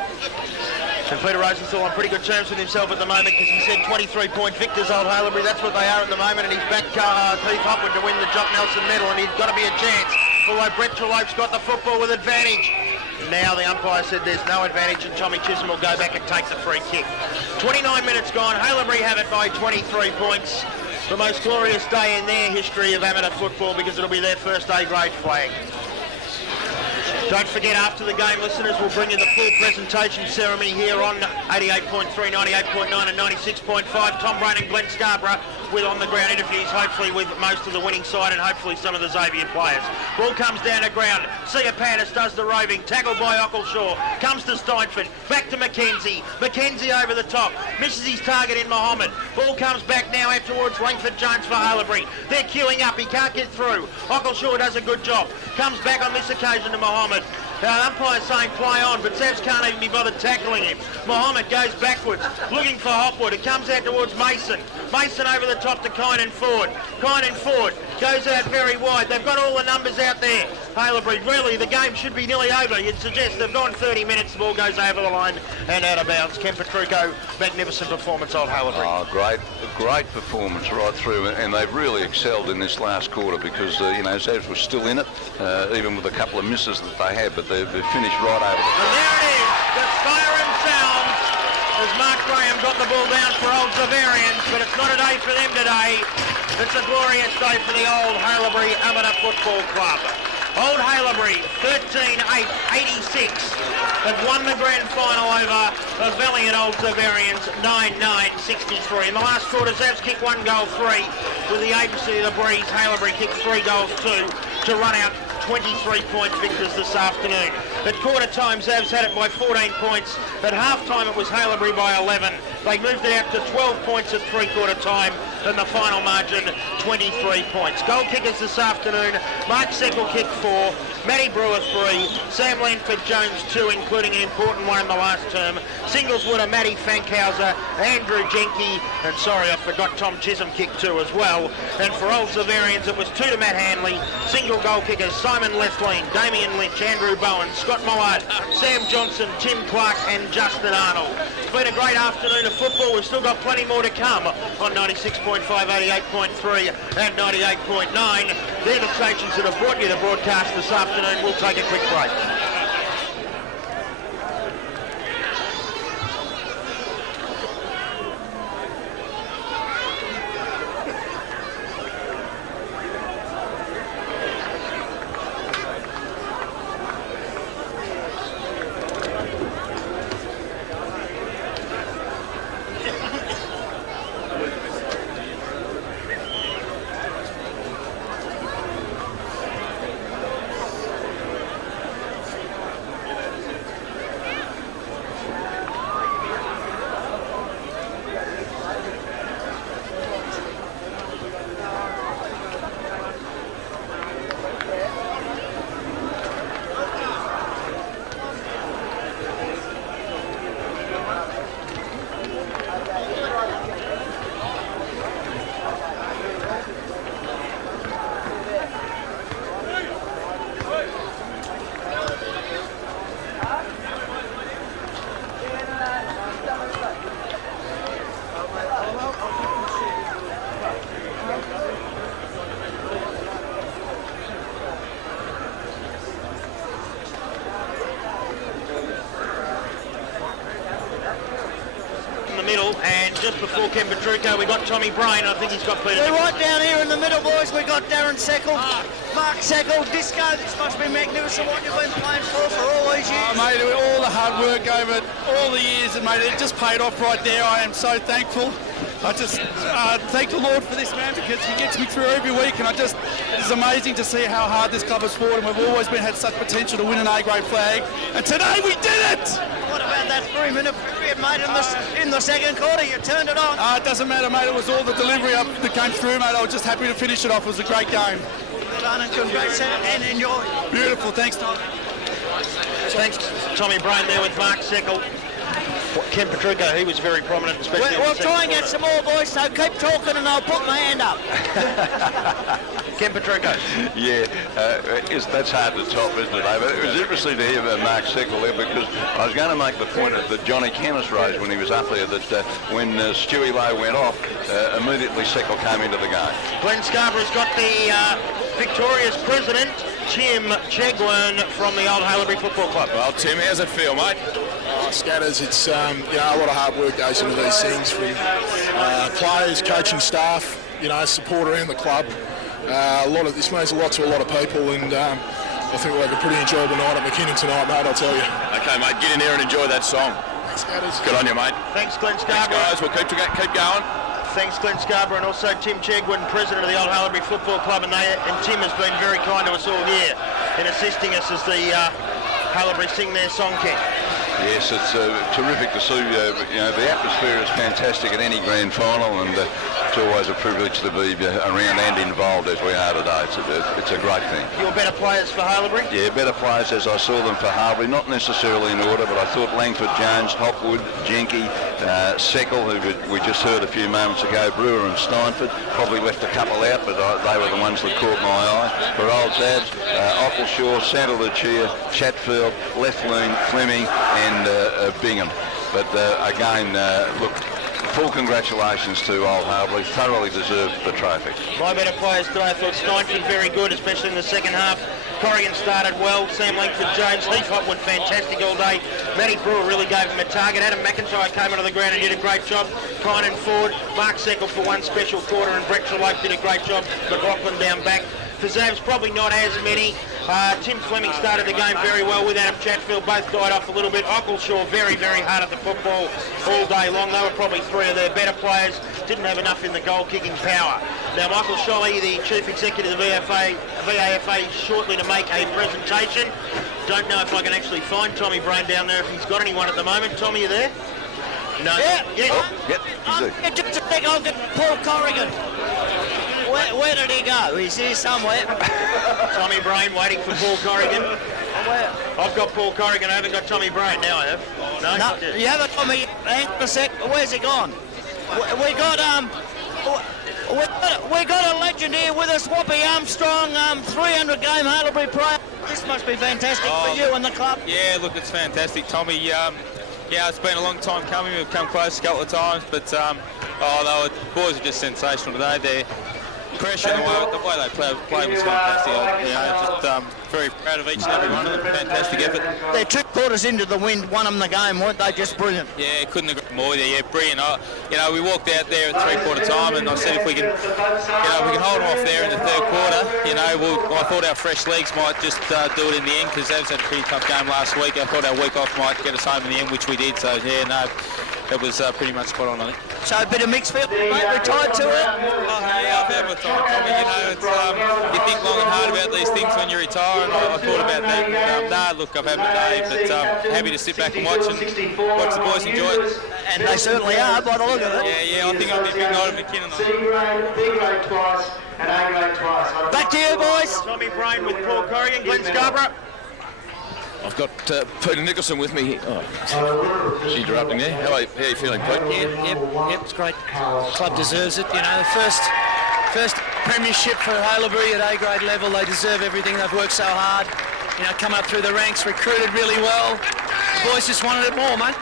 And Peter Rosenthal on pretty good terms with himself at the moment, because he said 23-point victors, old Hailebury. That's what they are at the moment, and he's back Heath Hopwood to win the Jock Nelson medal, and he's got to be a chance. Although Brett Trellope's got the football with advantage. Now the umpire said there's no advantage, and Tommy Chisholm will go back and take the free kick. 29 minutes gone. Hailebury have it by 23 points. The most glorious day in their history of amateur football, because it'll be their first A-grade flag. Don't forget, after the game, listeners, we'll bring you the full presentation ceremony here on 88.3, 98.9 and 96.5. Tom Brain and Glenn Scarborough with on-the-ground interviews, hopefully with most of the winning side and hopefully some of the Xavier players. Ball comes down to ground. Siapanis does the roving. Tackled by Ockleshaw. Comes to Steinford. Back to McKenzie. McKenzie over the top. Misses his target in Mohammed. Ball comes back now out towards Langford Jones for Hailebury. They're queuing up. He can't get through. Ockleshaw does a good job. Comes back on this occasion to Mohammed. Now, umpire's saying play on, but Zavs can't even be bothered tackling him. Mohammed goes backwards, looking for Hopwood. It comes out towards Mason. Mason over the top to Kynan Ford. Kynan Ford goes out very wide. They've got all the numbers out there. Hailebury, really, the game should be nearly over. You'd suggest they've gone 30 minutes, the ball goes over the line and out of bounds. Ken Petrucco, magnificent performance, old Hailebury. Oh, great performance right through, and they've really excelled in this last quarter, because, Zavs was still in it, even with a couple of misses that they had, but they've finished right over the top. And there it is, the siren sounds as Mark Graham got the ball down for old Xaverians, but it's not a day for them today. It's a glorious day for the old Hailebury Amateur Football Club. Old Hailebury, 13-8-86, have won the grand final over the valiant old Xaverians, 9-9-63. In the last quarter, Zavs kicked 1 goal 3. With the agency of the breeze, Hailebury kicked 3 goals 2 to run out 23-point victors this afternoon. At quarter time, Zavs had it by 14 points. At half time, it was Hailebury by 11. They moved it out to 12 points at three-quarter time. Then the final margin, 23 points. Goal kickers this afternoon, Mark Seckle kicked 4, Matty Brewer 3, Sam Lanford-Jones 2, including an important one in the last term. Singles winner Matty Fankhauser, Andrew Jenke, and sorry, I forgot Tom Chisholm kicked 2 as well. And for old Xaverians, it was 2 to Matt Hanley. Single goal kickers, Simon Lethlean, Damien Lynch, Andrew Bowen, Scott Millard, Sam Johnson, Tim Clark and Justin Arnold. It's been a great afternoon of football. We've still got plenty more to come on 96.5, 88.3 and 98.9. They're the stations that have brought you the broadcast this afternoon. We'll take a quick break. just before Ken Petrucco, we got Tommy Brain. I think he's got Peter. We're right down here in the middle, boys. We got Darren Seckel, Mark Seckel, Disco. This must be magnificent what you've been playing for all these years. Mate, all the hard work over all the years, and mate, it just paid off right there. I am so thankful. I just thank the Lord for this man, because he gets me through every week, and it's amazing to see how hard this club has fought, and we've always had such potential to win an A-grade flag, and today we did it! What about that 3-minute period, mate, in the second quarter? You turned it on. It doesn't matter, mate. It was all the delivery that came through, mate. I was just happy to finish it off. It was a great game. Well done and congrats and enjoy. Beautiful. Thanks, Tom. Thanks, Tommy Brain there with Mark Seckel. Ken Petrucco, he was very prominent, especially. We'll try and get some more, boys, so keep talking and I'll put my hand up. Ken Petrucco. Yeah, that's hard to top, isn't it, David? It was interesting to hear Mark Seckel there, because I was going to make the point that Johnny Kennis raised when he was up there, that when Stewie Lowe went off, immediately Seckel came into the game. Glenn Scarborough's got the victorious president, Tim Chegwern, from the old Hailebury Football Club. Well, Tim, how's it feel, mate? Scatters, it's a lot of hard work goes into these things, from players, coaching staff, support around the club. This means a lot to a lot of people, and I think we'll have a pretty enjoyable night at McKinnon tonight, mate, I'll tell you. Okay, mate, get in there and enjoy that song. Thanks, Scatters. Good on you, mate. Thanks, Glenn Thanks, Scarborough. guys. We'll keep going. Thanks, Glenn Scarborough, and also Tim Chegwin, president of the old Hailebury Football Club, and Tim has been very kind to us all year in assisting us as the Hailebury sing their song, Ken. Yes, it's terrific to see. The atmosphere is fantastic at any grand final, and it's always a privilege to be around and involved as we are today. It's a great thing. You're better players for Hailebury? Yeah, better players as I saw them for Hailebury, not necessarily in order, but I thought Langford Jones, Hopwood, Jenke, Seckel, who we just heard a few moments ago, Brewer and Steinford, probably left a couple out, but they were the ones that caught my eye. For old Zabs, Ockleshaw, Santa Lucia, Chatfield, Lethlean, Fleming, and Bingham. But again, look, full congratulations to old Hailebury, thoroughly deserved the trophy. My better players today, I thought Steinford very good, especially in the second half. Corrigan started well, Sam Langford-Jones, Heath Hopwood fantastic all day. Matty Brewer really gave him a target. Adam McIntyre came onto the ground and did a great job. Kynan Ford, Mark Seckel for one special quarter, and Brett Trelake did a great job. McLaughlin down back. For Zabs, probably not as many. Tim Fleming started the game very well with Adam Chatfield. Both died off a little bit. Ockleshaw very, very hard at the football all day long. They were probably three of their better players. Didn't have enough in the goal-kicking power. Now, Michael Sholly, the Chief Executive of the VAFA, shortly to make a presentation. Don't know if I can actually find Tommy Brain down there, if he's got anyone at the moment. Tommy, you there? No. Yeah. Yep, Just a sec, I'll get Paul Corrigan. Where did he go? He's here somewhere. Tommy Brain waiting for Paul Corrigan. I've got Paul Corrigan, I haven't got Tommy Brain. Now I have. No, you haven't got me. Hang on a sec. Where's he gone? We got a legend here with us, Whoppy Armstrong, 300-game Hailebury player. This must be fantastic for you and the club. Yeah, look, it's fantastic, Tommy. Yeah, it's been a long time coming. We've come close a couple of times, but the boys are just sensational today. They're pressure, the way they play was fantastic. Just very proud of each and every one of them. Fantastic effort. They're 2 quarters into the wind, won them the game, weren't they? Just brilliant. Yeah, couldn't agree more. Yeah, brilliant. We walked out there at three-quarter time, and I said if we can, we can hold them off there in the third quarter. I thought our fresh legs might just do it in the end, because Zavs had a pretty tough game last week. I thought our week off might get us home in the end, which we did. So yeah, no. It was pretty much spot on, I think. So a bit of mixed feeling, mate, retired to it? Yeah, I've had my time, Tommy. You think long and hard about these things when you retire, and I thought about that. Look, I've had my day, but happy to sit back and watch the boys enjoy it. And they certainly are, by the look of it. Yeah, I think I'll be a big night at McKinnon. C-grade twice, and A-grade twice. Back to you, boys. Tommy Brain with Paul Corrigan, Glenn Scarborough. I've got Peter Nicholson with me here. Just interrupting there. How are you feeling, Pete? Yep, it's great. Club deserves it. The first premiership for Hailebury at A-grade level. They deserve everything. They've worked so hard. Come up through the ranks, recruited really well. The boys just wanted it more, mate.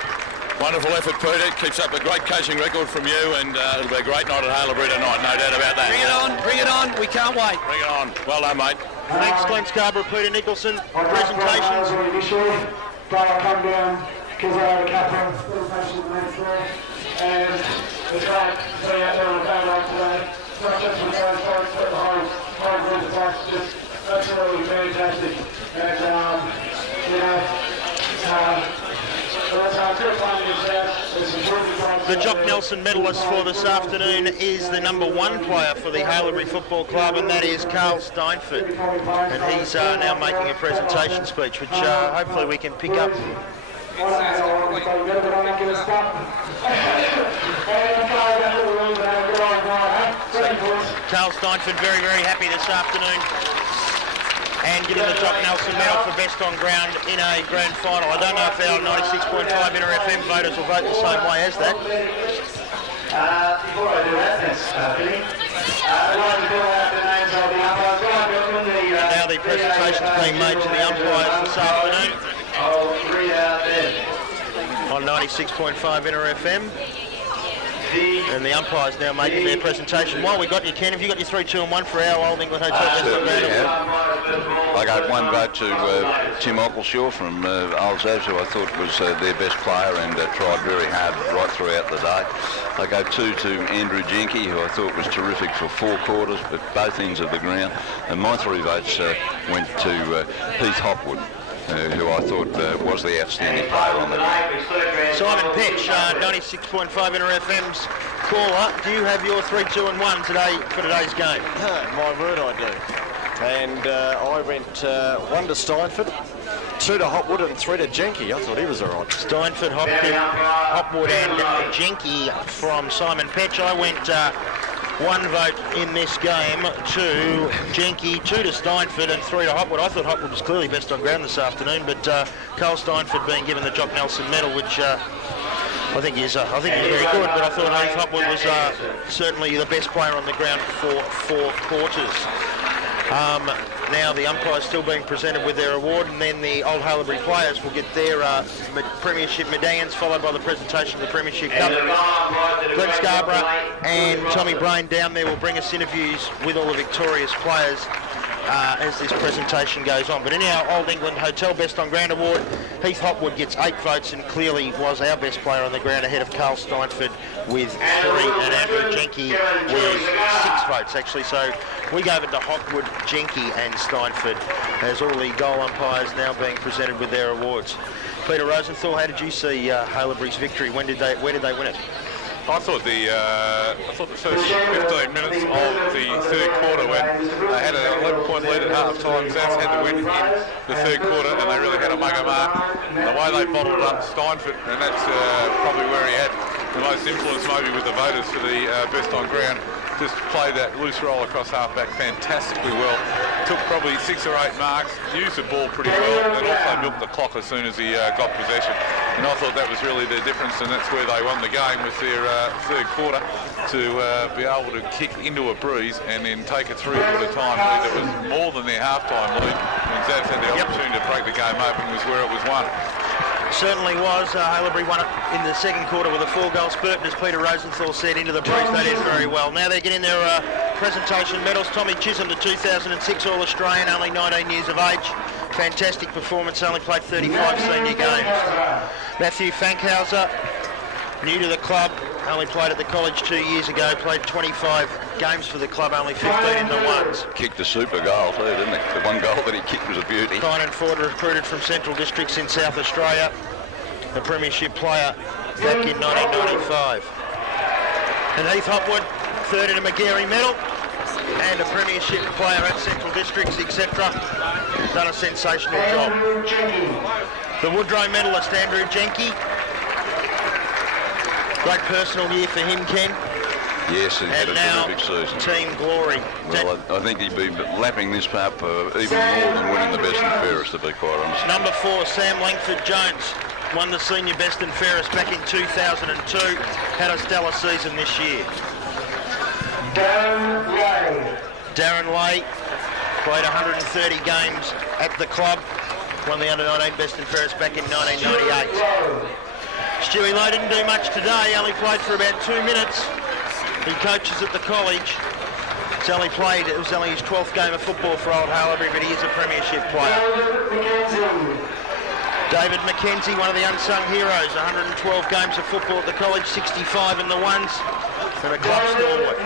Wonderful effort, Peter. Keeps up a great coaching record from you, and it'll be a great night at Hailebury tonight, no doubt about that. Bring it on. We can't wait. Bring it on. Well done, mate. Thanks, Glenn Scarborough, Peter Nicholson. Presentations. Come down, because I had a couple of presentations the next day. And the track, stay out there on the back today. Not just with those folks, but the whole group of us, just absolutely fantastic. And, you know, the Jock Nelson medalist for this afternoon is the number 1 player for the Hailebury Football Club, and that is Carl Steinford. And he's now making a presentation speech, which hopefully we can pick up. Carl Steinford very, very happy this afternoon, and given the Jock Nelson medal for best on ground in a grand final. I don't know if our 96.5 Inter FM voters will vote the same way as that. Before I do that, thanks, Billy. I'd like to call out the names of the umpires. And now the presentation's being made to the umpires this afternoon. I'll read out there. On 96.5 Inter FM. And the umpires now making their presentation. While we got you, Ken, have you got your 3, 2 and 1 for our Old England Hotel? I gave one vote to Tim Ockleshaw from Old Xavs, who I thought was their best player and tried very hard right throughout the day. I gave 2 to Andrew Jenke, who I thought was terrific for 4 quarters, but both ends of the ground. And my 3 votes went to Heath Hopwood, who I thought was the outstanding player on the day. Simon Petch, 96.5 Inter FM's caller. Do you have your 3, 2 and 1 today for today's game? My word, I do. And I went 1 to Steinford, 2 to Hopwood and 3 to Jenke. I thought he was all right. Steinford, Hopwood and Jenke from Simon Petch. I went 1 vote in this game to Jenke, 2 to Steinford and 3 to Hopwood. I thought Hopwood was clearly best on ground this afternoon, but Carl Steinford being given the Jock Nelson medal, which I think he's very good, but I thought Heath Hopwood was certainly the best player on the ground for 4 quarters. Now the umpires still being presented with their award, and then the Old Hailebury players will get their premiership medallions, followed by the presentation of the Premiership Cup. Glenn Scarborough and Tommy Brain down there will bring us interviews with all the victorious players as this presentation goes on. But in our Old England Hotel Best on Ground Award, Heath Hopwood gets 8 votes and clearly was our best player on the ground, ahead of Carl Steinford with 3 and Andrew Jenke with 6 votes actually. So we gave it to Hopwood, Jenke and Steinford as all the goal umpires now being presented with their awards. Peter Rosenthal, how did you see Hailebury's victory? Where did they win it? I thought the first 15 minutes of the third quarter, when they had an 11-point lead at half-time, Xavs had to win in the third quarter, and they really had to make a mark. The way they bottled up Steinford, and that's probably where he had the most influence maybe with the voters for the best on ground, just played that loose roll across half-back fantastically well. Took probably 6 or 8 marks, used the ball pretty well, and also milked the clock as soon as he got possession. And I thought that was really the difference, and that's where they won the game with their third quarter, to be able to kick into a breeze and then take a 3-quarter time lead that was more than their half-time lead. When Xavs had the opportunity to break the game open was where it was won. Certainly was. Hailebury won it in the second quarter with a 4-goal spurt, and as Peter Rosenthal said, into the breeze they did very well. Now they're getting their presentation medals. Tommy Chisholm, the 2006 All-Australian, only 19 years of age. Fantastic performance, only played 35 senior games. Matthew Fankhauser, new to the club, only played at the college 2 years ago, played 25 games for the club, only 15 in the ones. Kicked a super goal too, didn't he? The 1 goal that he kicked was a beauty. Tynan Ford, recruited from Central Districts in South Australia, a premiership player back in 1995. And Heath Hopwood, 3rd in a Magarey medal, and a premiership player at Central Districts, etc. Done a sensational job. The Woodrow medalist, Andrew Jenke. Great personal year for him, Ken. Yes, he had a terrific season. Team glory. Well, I think he'd be lapping this up even more than winning the best and fairest, to be quite honest. Number 4, Sam Langford-Jones, won the senior best and fairest back in 2002. Had a stellar season this year. Darren Lay played 130 games at the club. Won the under-19 best and fairest back in 1998. Stewie Lowe didn't do much today, only played for about 2 minutes. He coaches at the college. It was only his 12th game of football for Old Hailebury, but he is a premiership player. David McKenzie, one of the unsung heroes, 112 games of football at the college, 65 in the ones, and a club stalwart.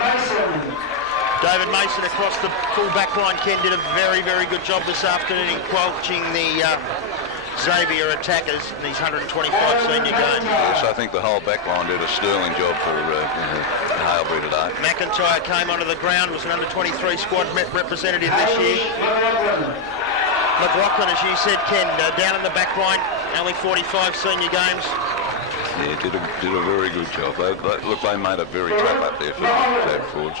David Mason across the full back line. Ken did a very, very good job this afternoon in quenching the Xavier attackers in these 125 senior games. So I think the whole back line did a sterling job for Hailebury today. McIntyre came onto the ground, was an under-23 squad representative this year. McLaughlin, as you said, Ken, down in the back line, only 45 senior games. Yeah, did a very good job. They made it very tough up there for the forwards.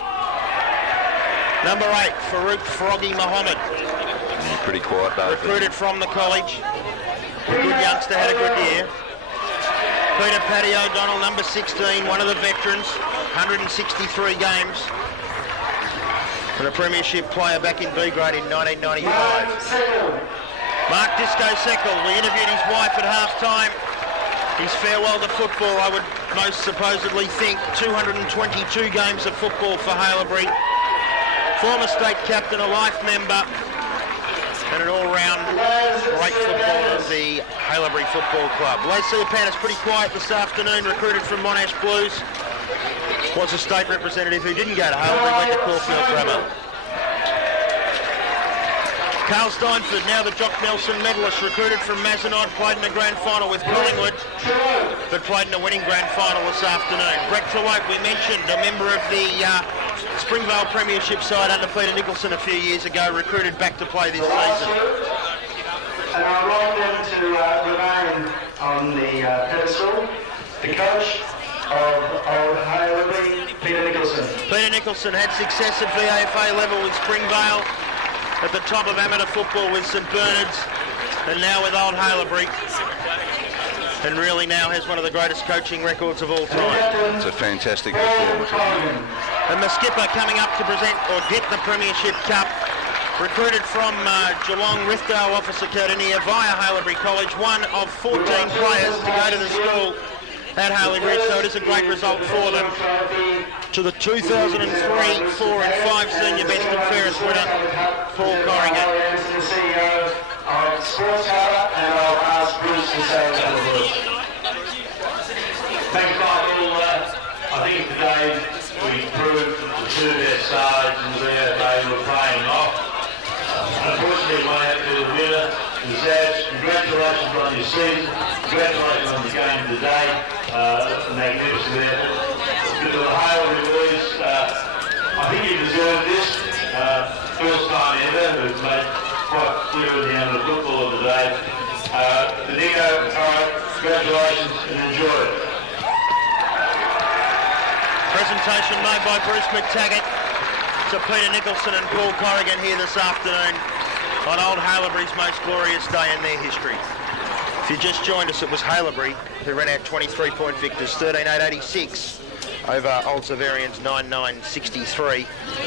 Number 8, Farouk Froggy Mohammed. Yeah, pretty quiet though. Recruited from the college. A good youngster, had a good year. Peter Paddy O'Donnell, number 16, one of the veterans, 163 games. And a premiership player back in B grade in 1995. Mark Disco Seckle, we interviewed his wife at half-time. His farewell to football, I would most supposedly think, 222 games of football for Hailebury. Former state captain, a life member, and an all-round great footballer of the Hailebury Football Club. Lacey Panis pretty quiet this afternoon, recruited from Monash Blues. Was a state representative who didn't go to Hailebury, went to Caulfield Grammar. Carl Steinford, now the Jock Nelson medalist, recruited from Mazenod, played in the grand final with Collingwood, but played in a winning grand final this afternoon. Greg Trellope, we mentioned, a member of the Springvale Premiership side under Peter Nicholson a few years ago, recruited back to play this season. And I'd like them to remain on the pedestal. The coach of Hailebury, Peter Nicholson. Peter Nicholson had success at VAFA level with Springvale, at the top of amateur football with St Bernard's, and now with Old Hailebury, and really now has one of the greatest coaching records of all time. It's a fantastic performance. And the skipper coming up to present or get the Premiership Cup, recruited from Geelong Rifdale Officer Cardinia via Hailebury College, one of 14 players to go to the school at Hailebury, so it is a great result for them. To the 2003, 4 and 5 senior best and fairest winner, Paul Corrigan. The CEO of Sports Cover, and I'll ask Bruce to say a couple of words. Thanks, Michael. I think today we proved that the two best sides in the VFA were playing off. Unfortunately, we won't have to do the winner. The Zabs, congratulations on your season. Congratulations on the game today. A magnificent effort. To the Hailebury boys, I think you deserve this. First time ever, it's made quite clear at the end of the football of the day. Benito, all right, congratulations and enjoy it. Presentation made by Bruce McTaggart to Peter Nicholson and Paul Corrigan here this afternoon on Old Hailebury's most glorious day in their history. If you just joined us, it was Hailebury who ran out 23-point victors, 13-8-86 over Old Xaverians 9-9-63,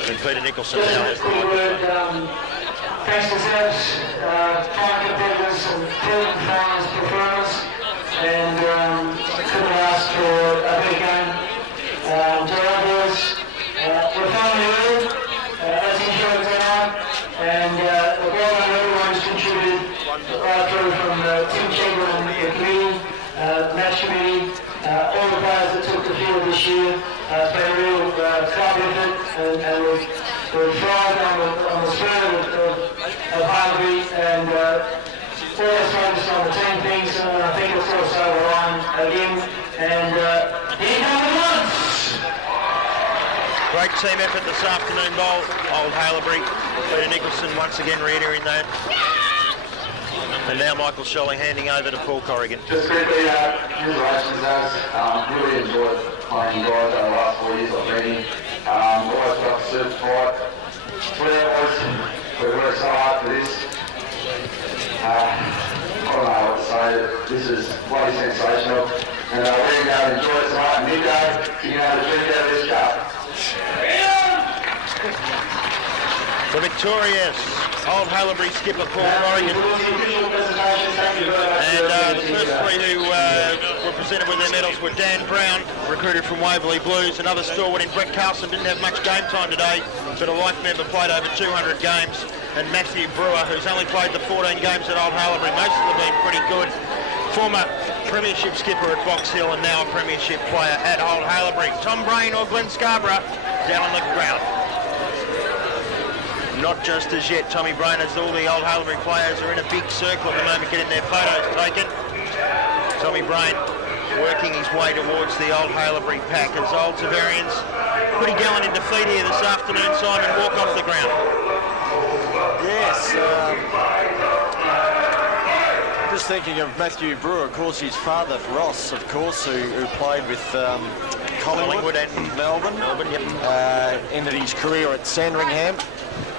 and Peter Nicholson now has the microphone. Thanks to Zabs, fine competitors and brilliant finals performers, and couldn't ask for a better game. To our boys, we're finally early, as usual tonight, and well done everyone who's contributed right through from Tim Chegwin and the committee, match committee, all the players that took the field this year. It's been a real club effort, and we've thrived on the spirit of Hailebury, and always focused on the team things, and I think it's also aligned again, and here come the ones! Great team effort this afternoon by Old Hailebury. Peter Nicholson once again reiterating that. And now Michael Sholly handing over to Paul Corrigan. Just quickly, congratulations, guys. Really enjoyed playing you guys over the last 4 years of meeting. Always got to serve the fight. We worked so hard for this. I don't know what to say. This is bloody sensational. And we're going to go and enjoy it tonight. And Nico, you're going to have to drink out of this cup. The victorious Old Hailebury skipper Paul Corrigan. And the first three who were presented with their medals were Dan Brown, recruited from Waverley Blues. Another stalwart in Brett Carlson, didn't have much game time today, but a life member, played over 200 games. And Matthew Brewer, who's only played the 14 games at Old Hailebury, most of them been pretty good. former premiership skipper at Box Hill and now a premiership player at Old Haileyburian. Tom Brain or Glenn Scarborough down on the ground. Not just as yet, Tommy Brain, as all the Old Haileyburian players are in a big circle at the moment getting their photos taken. Tommy Brain working his way towards the Old Haileyburian pack as Old Xaverians pretty gallant in defeat here this afternoon, Simon, walk off the ground. Yes, just thinking of Matthew Brewer, of course, his father, Ross, of course, who played with Collingwood and Melbourne. Yep. Ended his career at Sandringham,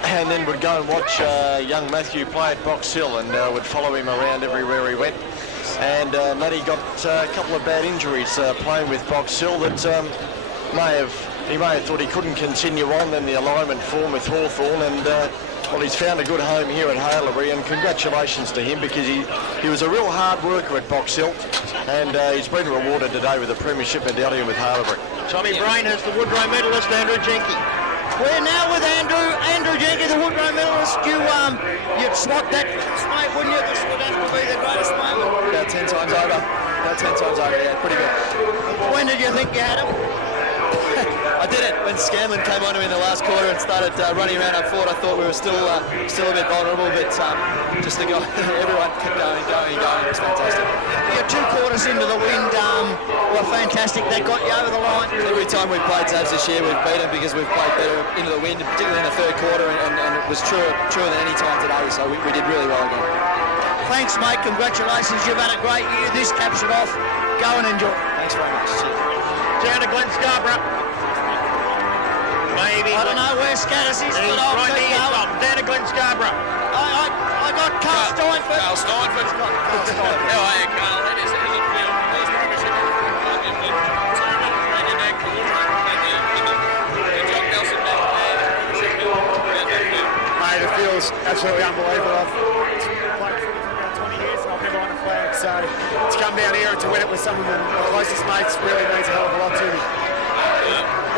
and then would go and watch young Matthew play at Box Hill and would follow him around everywhere he went. And Matty got a couple of bad injuries playing with Box Hill that he may have thought he couldn't continue on. Then the alignment form with Hawthorn, and well, he's found a good home here at Haileyburian, and congratulations to him, because he was a real hard worker at Box Hill, and he's been rewarded today with a premiership medallion with Haileyburian. Tommy Brain has the Woodrow medalist, Andrew Jenke. We're now with Andrew Jenke, the Woodrow medalist. You'd swap that, mate, wouldn't you? This would have to be the greatest moment. About 10 times over. Yeah, pretty good. When did you think you had him? I did it when Scanlon came on to me in the last quarter and started running around up forward. I thought we were still a bit vulnerable, but just to go, everyone kept going. It was fantastic. Your 2 quarters into the wind were fantastic. They got you over the line. Every time we've played Zabs this year, we've beat them because we've played better into the wind, particularly in the third quarter, and it was truer than any time today. So we did really well again. Thanks, mate. Congratulations. You've had a great year. This caps it off. Go and enjoy. Thanks very much. Down to Glenn Scarborough. Maybe. I don't know where Scattis is, but I'll right keep there, going. down to Glenn Scarborough. I got Carl Steinford. Carl Steinford. How are you, Carl? How does it feel? Those premiership Mate, it feels absolutely unbelievable. I've played for about 20 years and I've never won a flag, so to come down here and to win it with some of my closest mates really means a hell of a lot to me.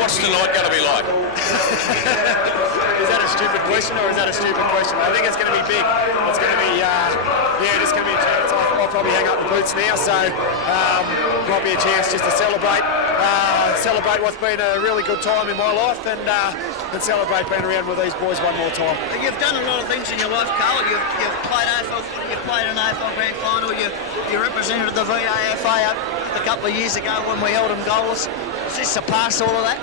What's tonight going to be like? Is that a stupid question or is that a stupid question? I think it's going to be big. It's going to be, just going to be a chance. I'll probably hang up the boots now, so might be a chance just to celebrate what's been a really good time in my life, and celebrate being around with these boys one more time. You've done a lot of things in your life, Carl. You've played AFL footy, you've played an AFL grand final, you represented the VAFA a couple of years ago when we held them goals. Does this surpass all of that?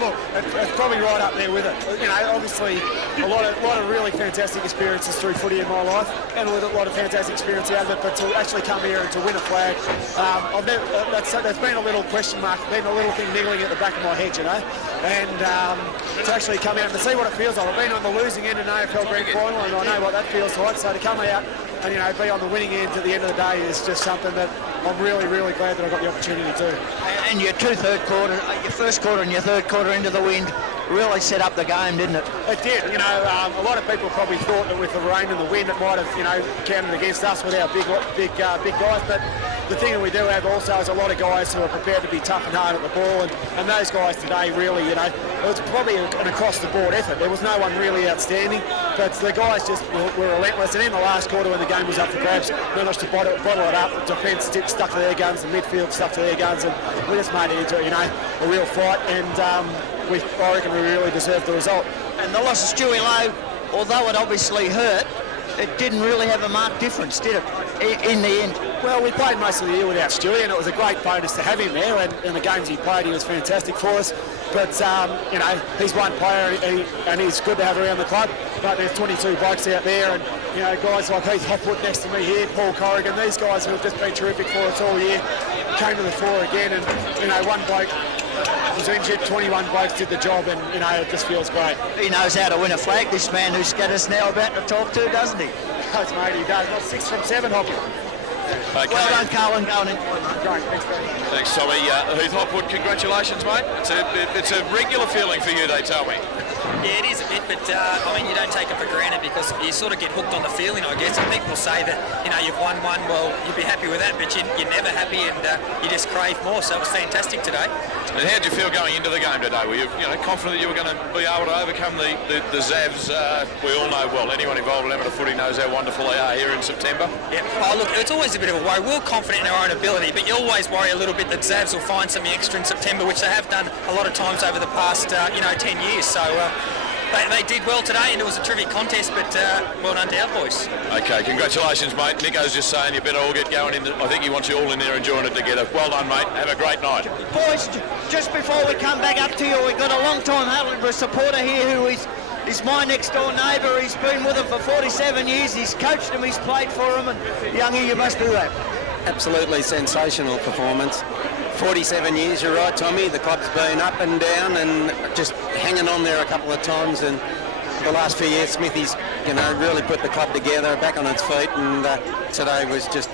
Look, it's probably right up there with it. You know, obviously a lot of really fantastic experiences through footy in my life, and a lot of fantastic experience out of it. But to actually come here and to win a flag, that's been a little question mark, been a little thing niggling at the back of my head, you know. And to actually come out and to see what it feels like. I've been on the losing end in an AFL grand final, and I know what that feels like. So to come out and be on the winning end at the end of the day is just something that I'm really, really glad that I got the opportunity to do. And your your first quarter and your third quarter into the wind really set up the game, didn't it? It did. You know, a lot of people probably thought that with the rain and the wind it might have, counted against us with our big guys. But the thing that we do have also is a lot of guys who are prepared to be tough and hard at the ball, and those guys today really, it was probably an across-the-board effort. There was no one really outstanding, but the guys just were relentless. And in the last quarter, when the game was up for grabs, managed to bottle it up. The defence stuck to their guns, the midfield stuck to their guns, and we just made it into a real fight. And I reckon we really deserved the result. And the loss of Stewie Lowe, although it obviously hurt, it didn't really have a marked difference, did it, in the end? Well, we played most of the year without Stewie, and it was a great bonus to have him there, and in the games he played, he was fantastic for us. But, he's one player, and he's good to have around the club, but there's 22 blokes out there, and, guys like Heath Hopwood next to me here, Paul Corrigan, these guys who have just been terrific for us all year, came to the fore again, and, one bloke was injured, 21 blokes did the job, and, it just feels great. He knows how to win a flag, this man who Scatter's now about to talk to, doesn't he? Yes, mate, he does. Not 6 from 7, Hopwood. Okay. Well done, Carl, and go and enjoy. Great, thanks very much. Thanks, Tommy. Heath Hopwood, congratulations, mate. It's a regular feeling for you, they tell me. Yeah, it is. bit, but I mean, you don't take it for granted because you sort of get hooked on the feeling, I guess. And people say that, you know, you've won one, well, you'd be happy with that, but you're never happy, and you just crave more. So it was fantastic today. And how did you feel going into the game today? Were you confident that you were going to be able to overcome the Zavs? We all know, well, anyone involved in amateur footy knows how wonderful they are here in September. Yeah. Oh, look, it's always a bit of a worry. We're confident in our own ability, but you always worry a little bit that Zavs will find something extra in September, which they have done a lot of times over the past, 10 years. So they did well today, and it was a terrific contest, but well done to our boys. Okay, congratulations, mate. Nico's just saying you better all get going in. I think he wants you all in there enjoying it together. Well done, mate. Have a great night. Boys, just before we come back up to you, we've got a long-time Haileyburian supporter here who is my next-door neighbour. He's been with them for 47 years. He's coached them, he's played for them, and Youngie, you must do that. Absolutely sensational performance. 47 years, you're right, Tommy. The club's been up and down and just hanging on there a couple of times, and the last few years Smithy's really put the club together, back on its feet, and today was just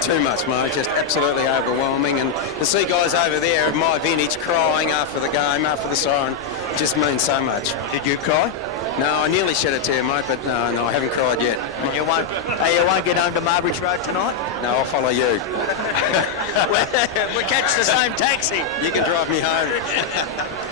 too much, mate. Just absolutely overwhelming, and to see guys over there of my vintage crying after the game, after the siren, just means so much. Did you cry? No, I nearly shed a tear, mate, but no, I haven't cried yet. You won't get home to Marbridge Road tonight? No, I'll follow you. we catch the same taxi. You can drive me home.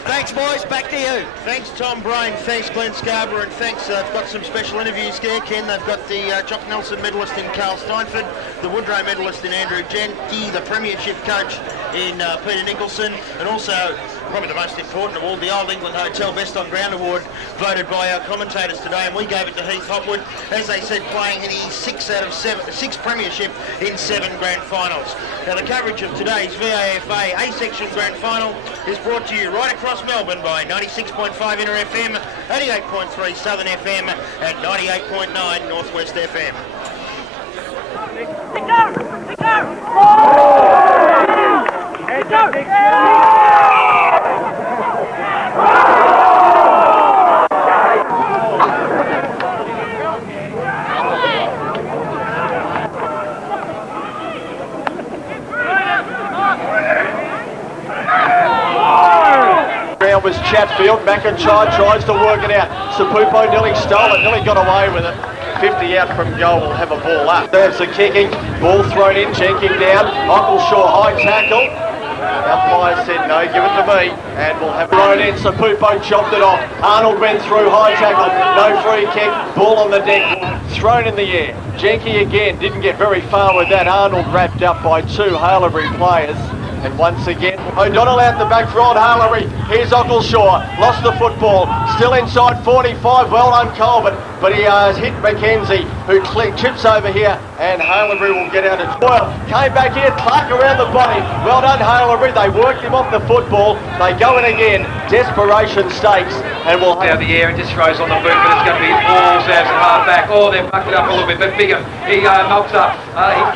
Thanks, boys. Back to you. Thanks, Tom Brain. Thanks, Glenn Scarborough. And thanks, they've got some special interviews there, Ken. They've got the Jock Nelson medalist in Carl Steinford, the Woodrow medalist in Andrew Jenke, the premiership coach in Peter Nicholson, and also, probably the most important of all, the Old England Hotel Best on Ground Award, voted by our commentators today, and we gave it to Heath Hopwood, as they said, playing in his 6 premiership in 7 grand finals. Now, the coverage of today's VAFA A-section grand final is brought to you right across Melbourne by 96.5 Inter FM, 88.3 Southern FM, and 98.9 Northwest FM. Was Chatfield. McIntyre tries to work it out. Sapupo nearly stole it, nearly got away with it. 50 out from goal, will have a ball up. There's the kicking, ball thrown in, Jenkins down. Ockleshaw high tackle. Umpire said no, give it to me, and we'll have thrown in. Sapupo chopped it off. Arnold went through, high tackle, no free kick, ball on the deck, thrown in the air. Jenke again didn't get very far with that. Arnold wrapped up by 2 Hailebury players. And once again, O'Donnell out the back for old Hailebury. Here's Ockleshaw, lost the football, still inside 45, well done Colbert, but he has hit Mackenzie, who chips over here, and Hailebury will get out of Doyle. Came back here, Clark around the body, well done Hailebury, they worked him off the football, they go in again, desperation stakes, and we'll out of the air and just throws on the boot, but it's going to be all Zavs and hard back. Oh, they've bucked it up a little bit, but Bigham, he knocks up, here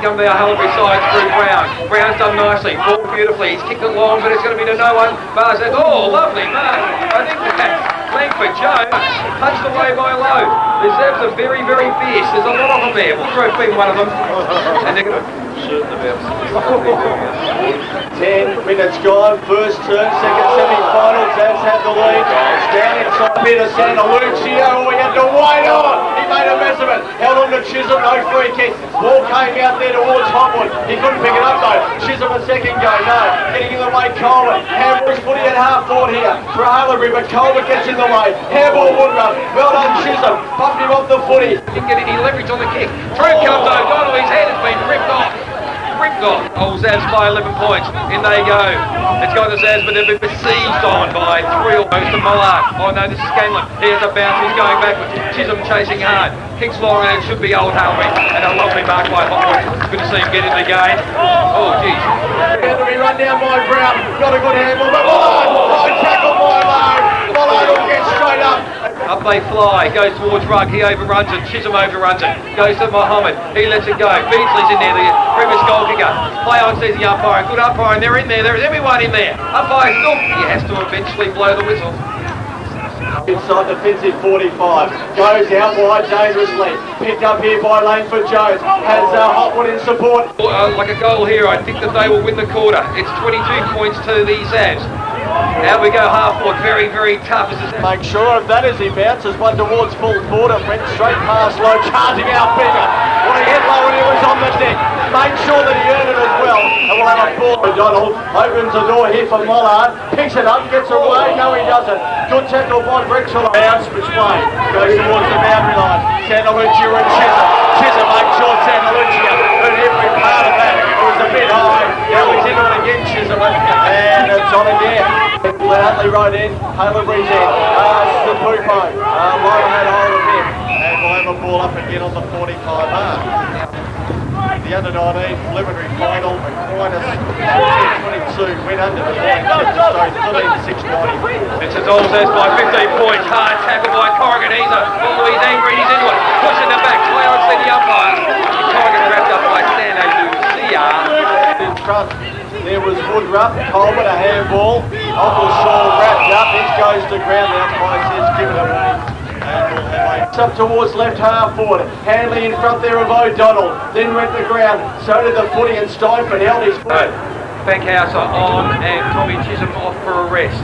come the Hailebury side through Brown. Brown's done nicely, ball beautifully, he's kicked it long, but it's going to be to no one. Barr says, oh, lovely mark. I think that's Langford Jones punched away by Lowe. The Zavs are very, very fierce. There's a lot of them there. Woodrow being one of them. And they're going to shoot them out. 10 minutes gone, first turn, second semi-final. Zavs have the lead. Down inside Peter Santa Lucio. We had to wait on. He made a mess of it. Held on to Chisholm, no free kick. Ball came out there towards Hopwood. He couldn't pick it up though. Chisholm a second go, no. Getting in the way, Colbert. Handball's footy at half forward here for Hailebury, but Colbert gets in the way. Handball Woodrow. Well done Chisholm. Bumped him off the footy. Didn't get any leverage on the kick. Through comes O'Donnell. His head has been ripped off. Oh, Zavs by 11 points. In they go. It's going to Zavs, but they've been besieged on by 3 almost to Mullard. Oh no, this is Scanlon. Here's a bounce, he's going backwards. Chisholm chasing hard. Kicks long and it should be old Hailebury. And a lovely mark by Hopwood. Good to see him get in the game. Oh, geez. Hailebury run down by Brown. Got a good handball, but Mullard. High tackle by Lowe. Mullard will get straight up. Up they fly, goes towards Rugg, he overruns it, Chisholm overruns it, goes to Mohammed, he lets it go, Beardsley's in there, the previous goal kicker, play on says the umpire, good umpire, and they're in there, there's everyone in there, umpire still, he has to eventually blow the whistle. Inside defensive 45, goes out wide dangerously, picked up here by Langford Jones, has Hopwood in support. Like a goal here, I think that they will win the quarter, it's 22 points to the Zavs. Out we go half forward, very, very tough. Make sure of that as he bounces one towards full forward, went straight past low, charging out bigger. Well, he hit low and he was on the deck. Made sure that he earned it as well. And we'll have a ball. Donald opens the door here for Mollard, picks it up, gets away. No, he doesn't. Good tackle by Brixel. Bounce between, goes towards the boundary line. Santalucci and Chisholm. Chisholm makes sure Santalucci earned every part of that. It was a bit high. Now he's into it again, Chisholm. And it's on again. Loudly right in, Haileyburians in, the Pupo, Lowe had hold of him, and we'll have a ball up again on the 45 mark. The under-19 preliminary final, Aquinas 10-22, went under the point, so 13-6-90. It's a Dolzes by 15 points, hard tackle by Corrigan, he's angry, he's into it, pushing the back, Clarence and the umpire. Corrigan wrapped up by Santa Lucia. In front, there was Woodruff, Coleman, a handball, Shaw wrapped up, this goes to ground, the umpire says give it away. It's up towards left half forward, Hanley in front there of O'Donnell, then went to ground, so did the footy and Steinford held his foot. Bankhauser on and Tommy Chisholm off for a rest.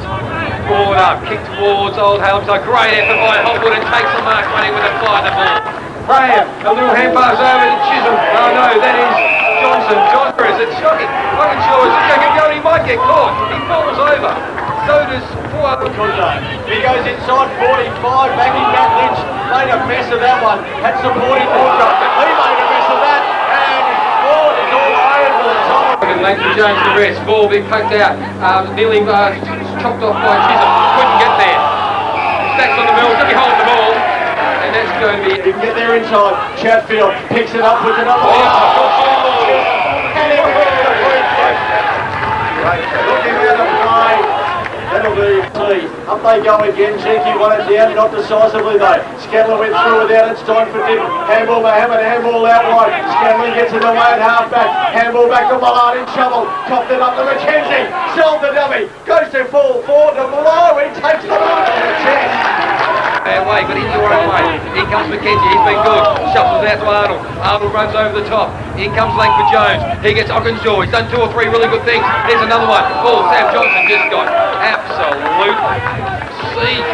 Forward up, kick towards Old Helms, a great effort by Hopwood and takes the mark running with a fly the ball. Graham, a little hand pass over to Chisholm, oh no, that is Johnson, it's shocking. Wasn't sure he might get caught. He falls over. So does four other. He goes inside 45, backing back Lynch. Made a mess of that one. Had supporting Woodruff. He made a mess of that. And Ford is all over the top. Langford Jones to rest. Ball being poked out. Nearly chopped off by Chisholm. Couldn't get there. Stacks on the middle. Took hold of the ball. And that's going to be. He can get there inside. Chatfield picks it up with another one. Looking out of play. That'll do. Up they go again. Cheeky won it down, not decisively though. Scanlon went through without it. Steinford did. Handball Mohammed, handball out wide. Scanlon gets it away at half back. Handball back to Millard in shovel. Copped it up to McKenzie. Sold the dummy. Goes to full forward to below. He takes the mark to the chest. Away, but he's the right way. In comes McKenzie, he's been good. Shuffles out to Arnold. Arnold runs over the top. In comes Langford Jones. He gets Ockenshaw. He's done 2 or 3 really good things. There's another one. Oh, Sam Johnson just got absolute siege.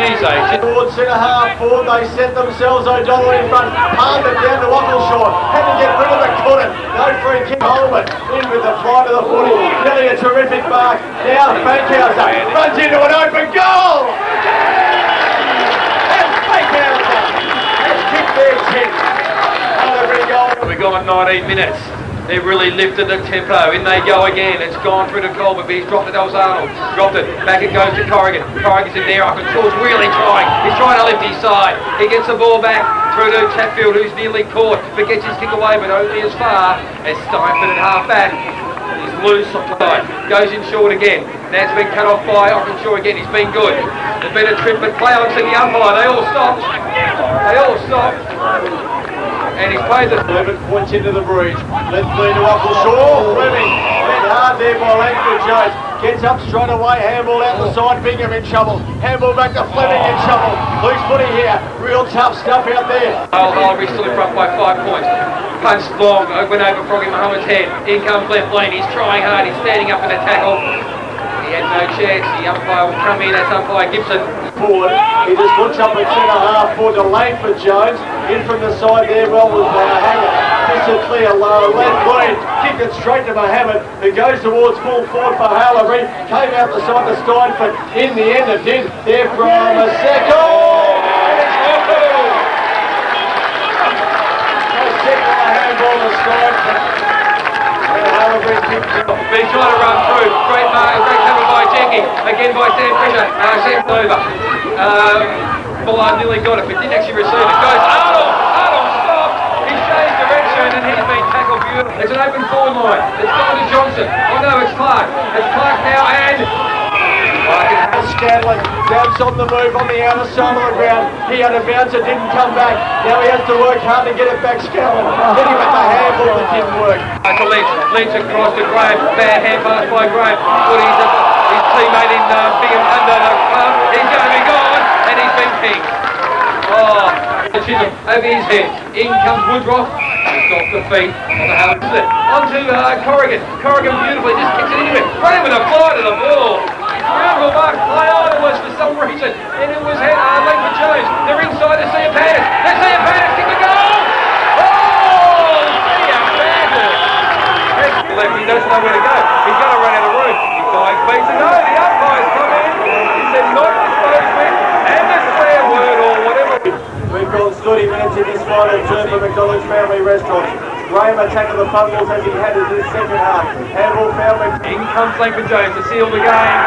Jeez, towards centre half forward, they set themselves. O'Donnell in front. Palmed it down to Ockenshaw. Had to get rid of it, couldn't. No free kick. Holman in with the fly to the footy. Really a terrific mark. Now Bankhauser runs into an open goal. We've gone 19 minutes. They've really lifted the tempo. In they go again. It's gone through to Colbert, but he's dropped it. That was Arnold. Dropped it. Back it goes to Corrigan. Corrigan's in there. Shaw's really trying. He's trying to lift his side. He gets the ball back through to Chatfield, who's nearly caught, but gets his kick away, but only as far as Steinford at half back. He's loose side. Goes in short again. Now it's been cut off by Ockenshaw again. He's been good. There's been a trip, but play on to the umpire. They all stopped. And he's played the 11 points into the breach. Let's play to Ockenshaw. Fleming. Went hard there by Langford Jones. Gets up straight away. Handball out the side. Bingham in trouble. Handball back to Fleming in trouble. Loose footy here. Real tough stuff out there. Haileyburians still in front by 5 points. Punched long. Went over Froggy Muhammad's head. In comes left lane. He's trying hard. He's standing up in a tackle. He had no chance. The umpire will come in. That's umpire Gibson. Forward. He just looks up at centre half forward to Langford Jones. In from the side there, well was Mohammed. Just a clear low, left lane, kick it straight to Mohammed. It goes towards full forward for Haileyburians. Came out the side to Steinford. In the end it did. There from a second. Handball to Steinford. Been trying to run through. Great cover by Jenky. Again by Sam Fisher. Sam over. Millard nearly got it, but didn't actually receive it. Goes Arnold. Arnold stopped. He's changed direction and he's been tackled beautifully. It's an open forward line. It's gone to Johnson. Oh no, it's Clark. It's Clark now and Scanlon dabs on the move on the outer side of the ground. He had a bounce, it didn't come back. Now he has to work hard to get it back. Scanlon hit him at the handball, it didn't work. To Lynch across to Graham. Bad hand pass by Graham. Put his teammate in Bingham under the club. He's going to be gone and he's been pinged. Oh, Chisholm over his head. In comes Woodruff. off the feet of the Haileyburians. On to Corrigan. Corrigan beautifully just kicks it into him. Running with a fly to the ball. Beautiful mark. Iona was for some reason. And it was late for Jones. They're inside the Sea of Pandas. The Sea of Pandas kick the goal. Oh! Sea of Pandas. Left, he doesn't know where to go. He's going to run out of room. He's 5 feet to go. The umpire's come in. He said not disposed with. And a swear word or whatever. We've got 30 minutes in this final term for McDonald's Family Restaurant. Graham attacking the fumbles as he had in his second half. Handball foul. In comes Langford Jones to seal the game.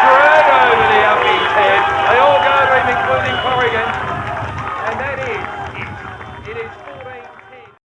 Straight over the umpy's head. They all go, including Corrigan.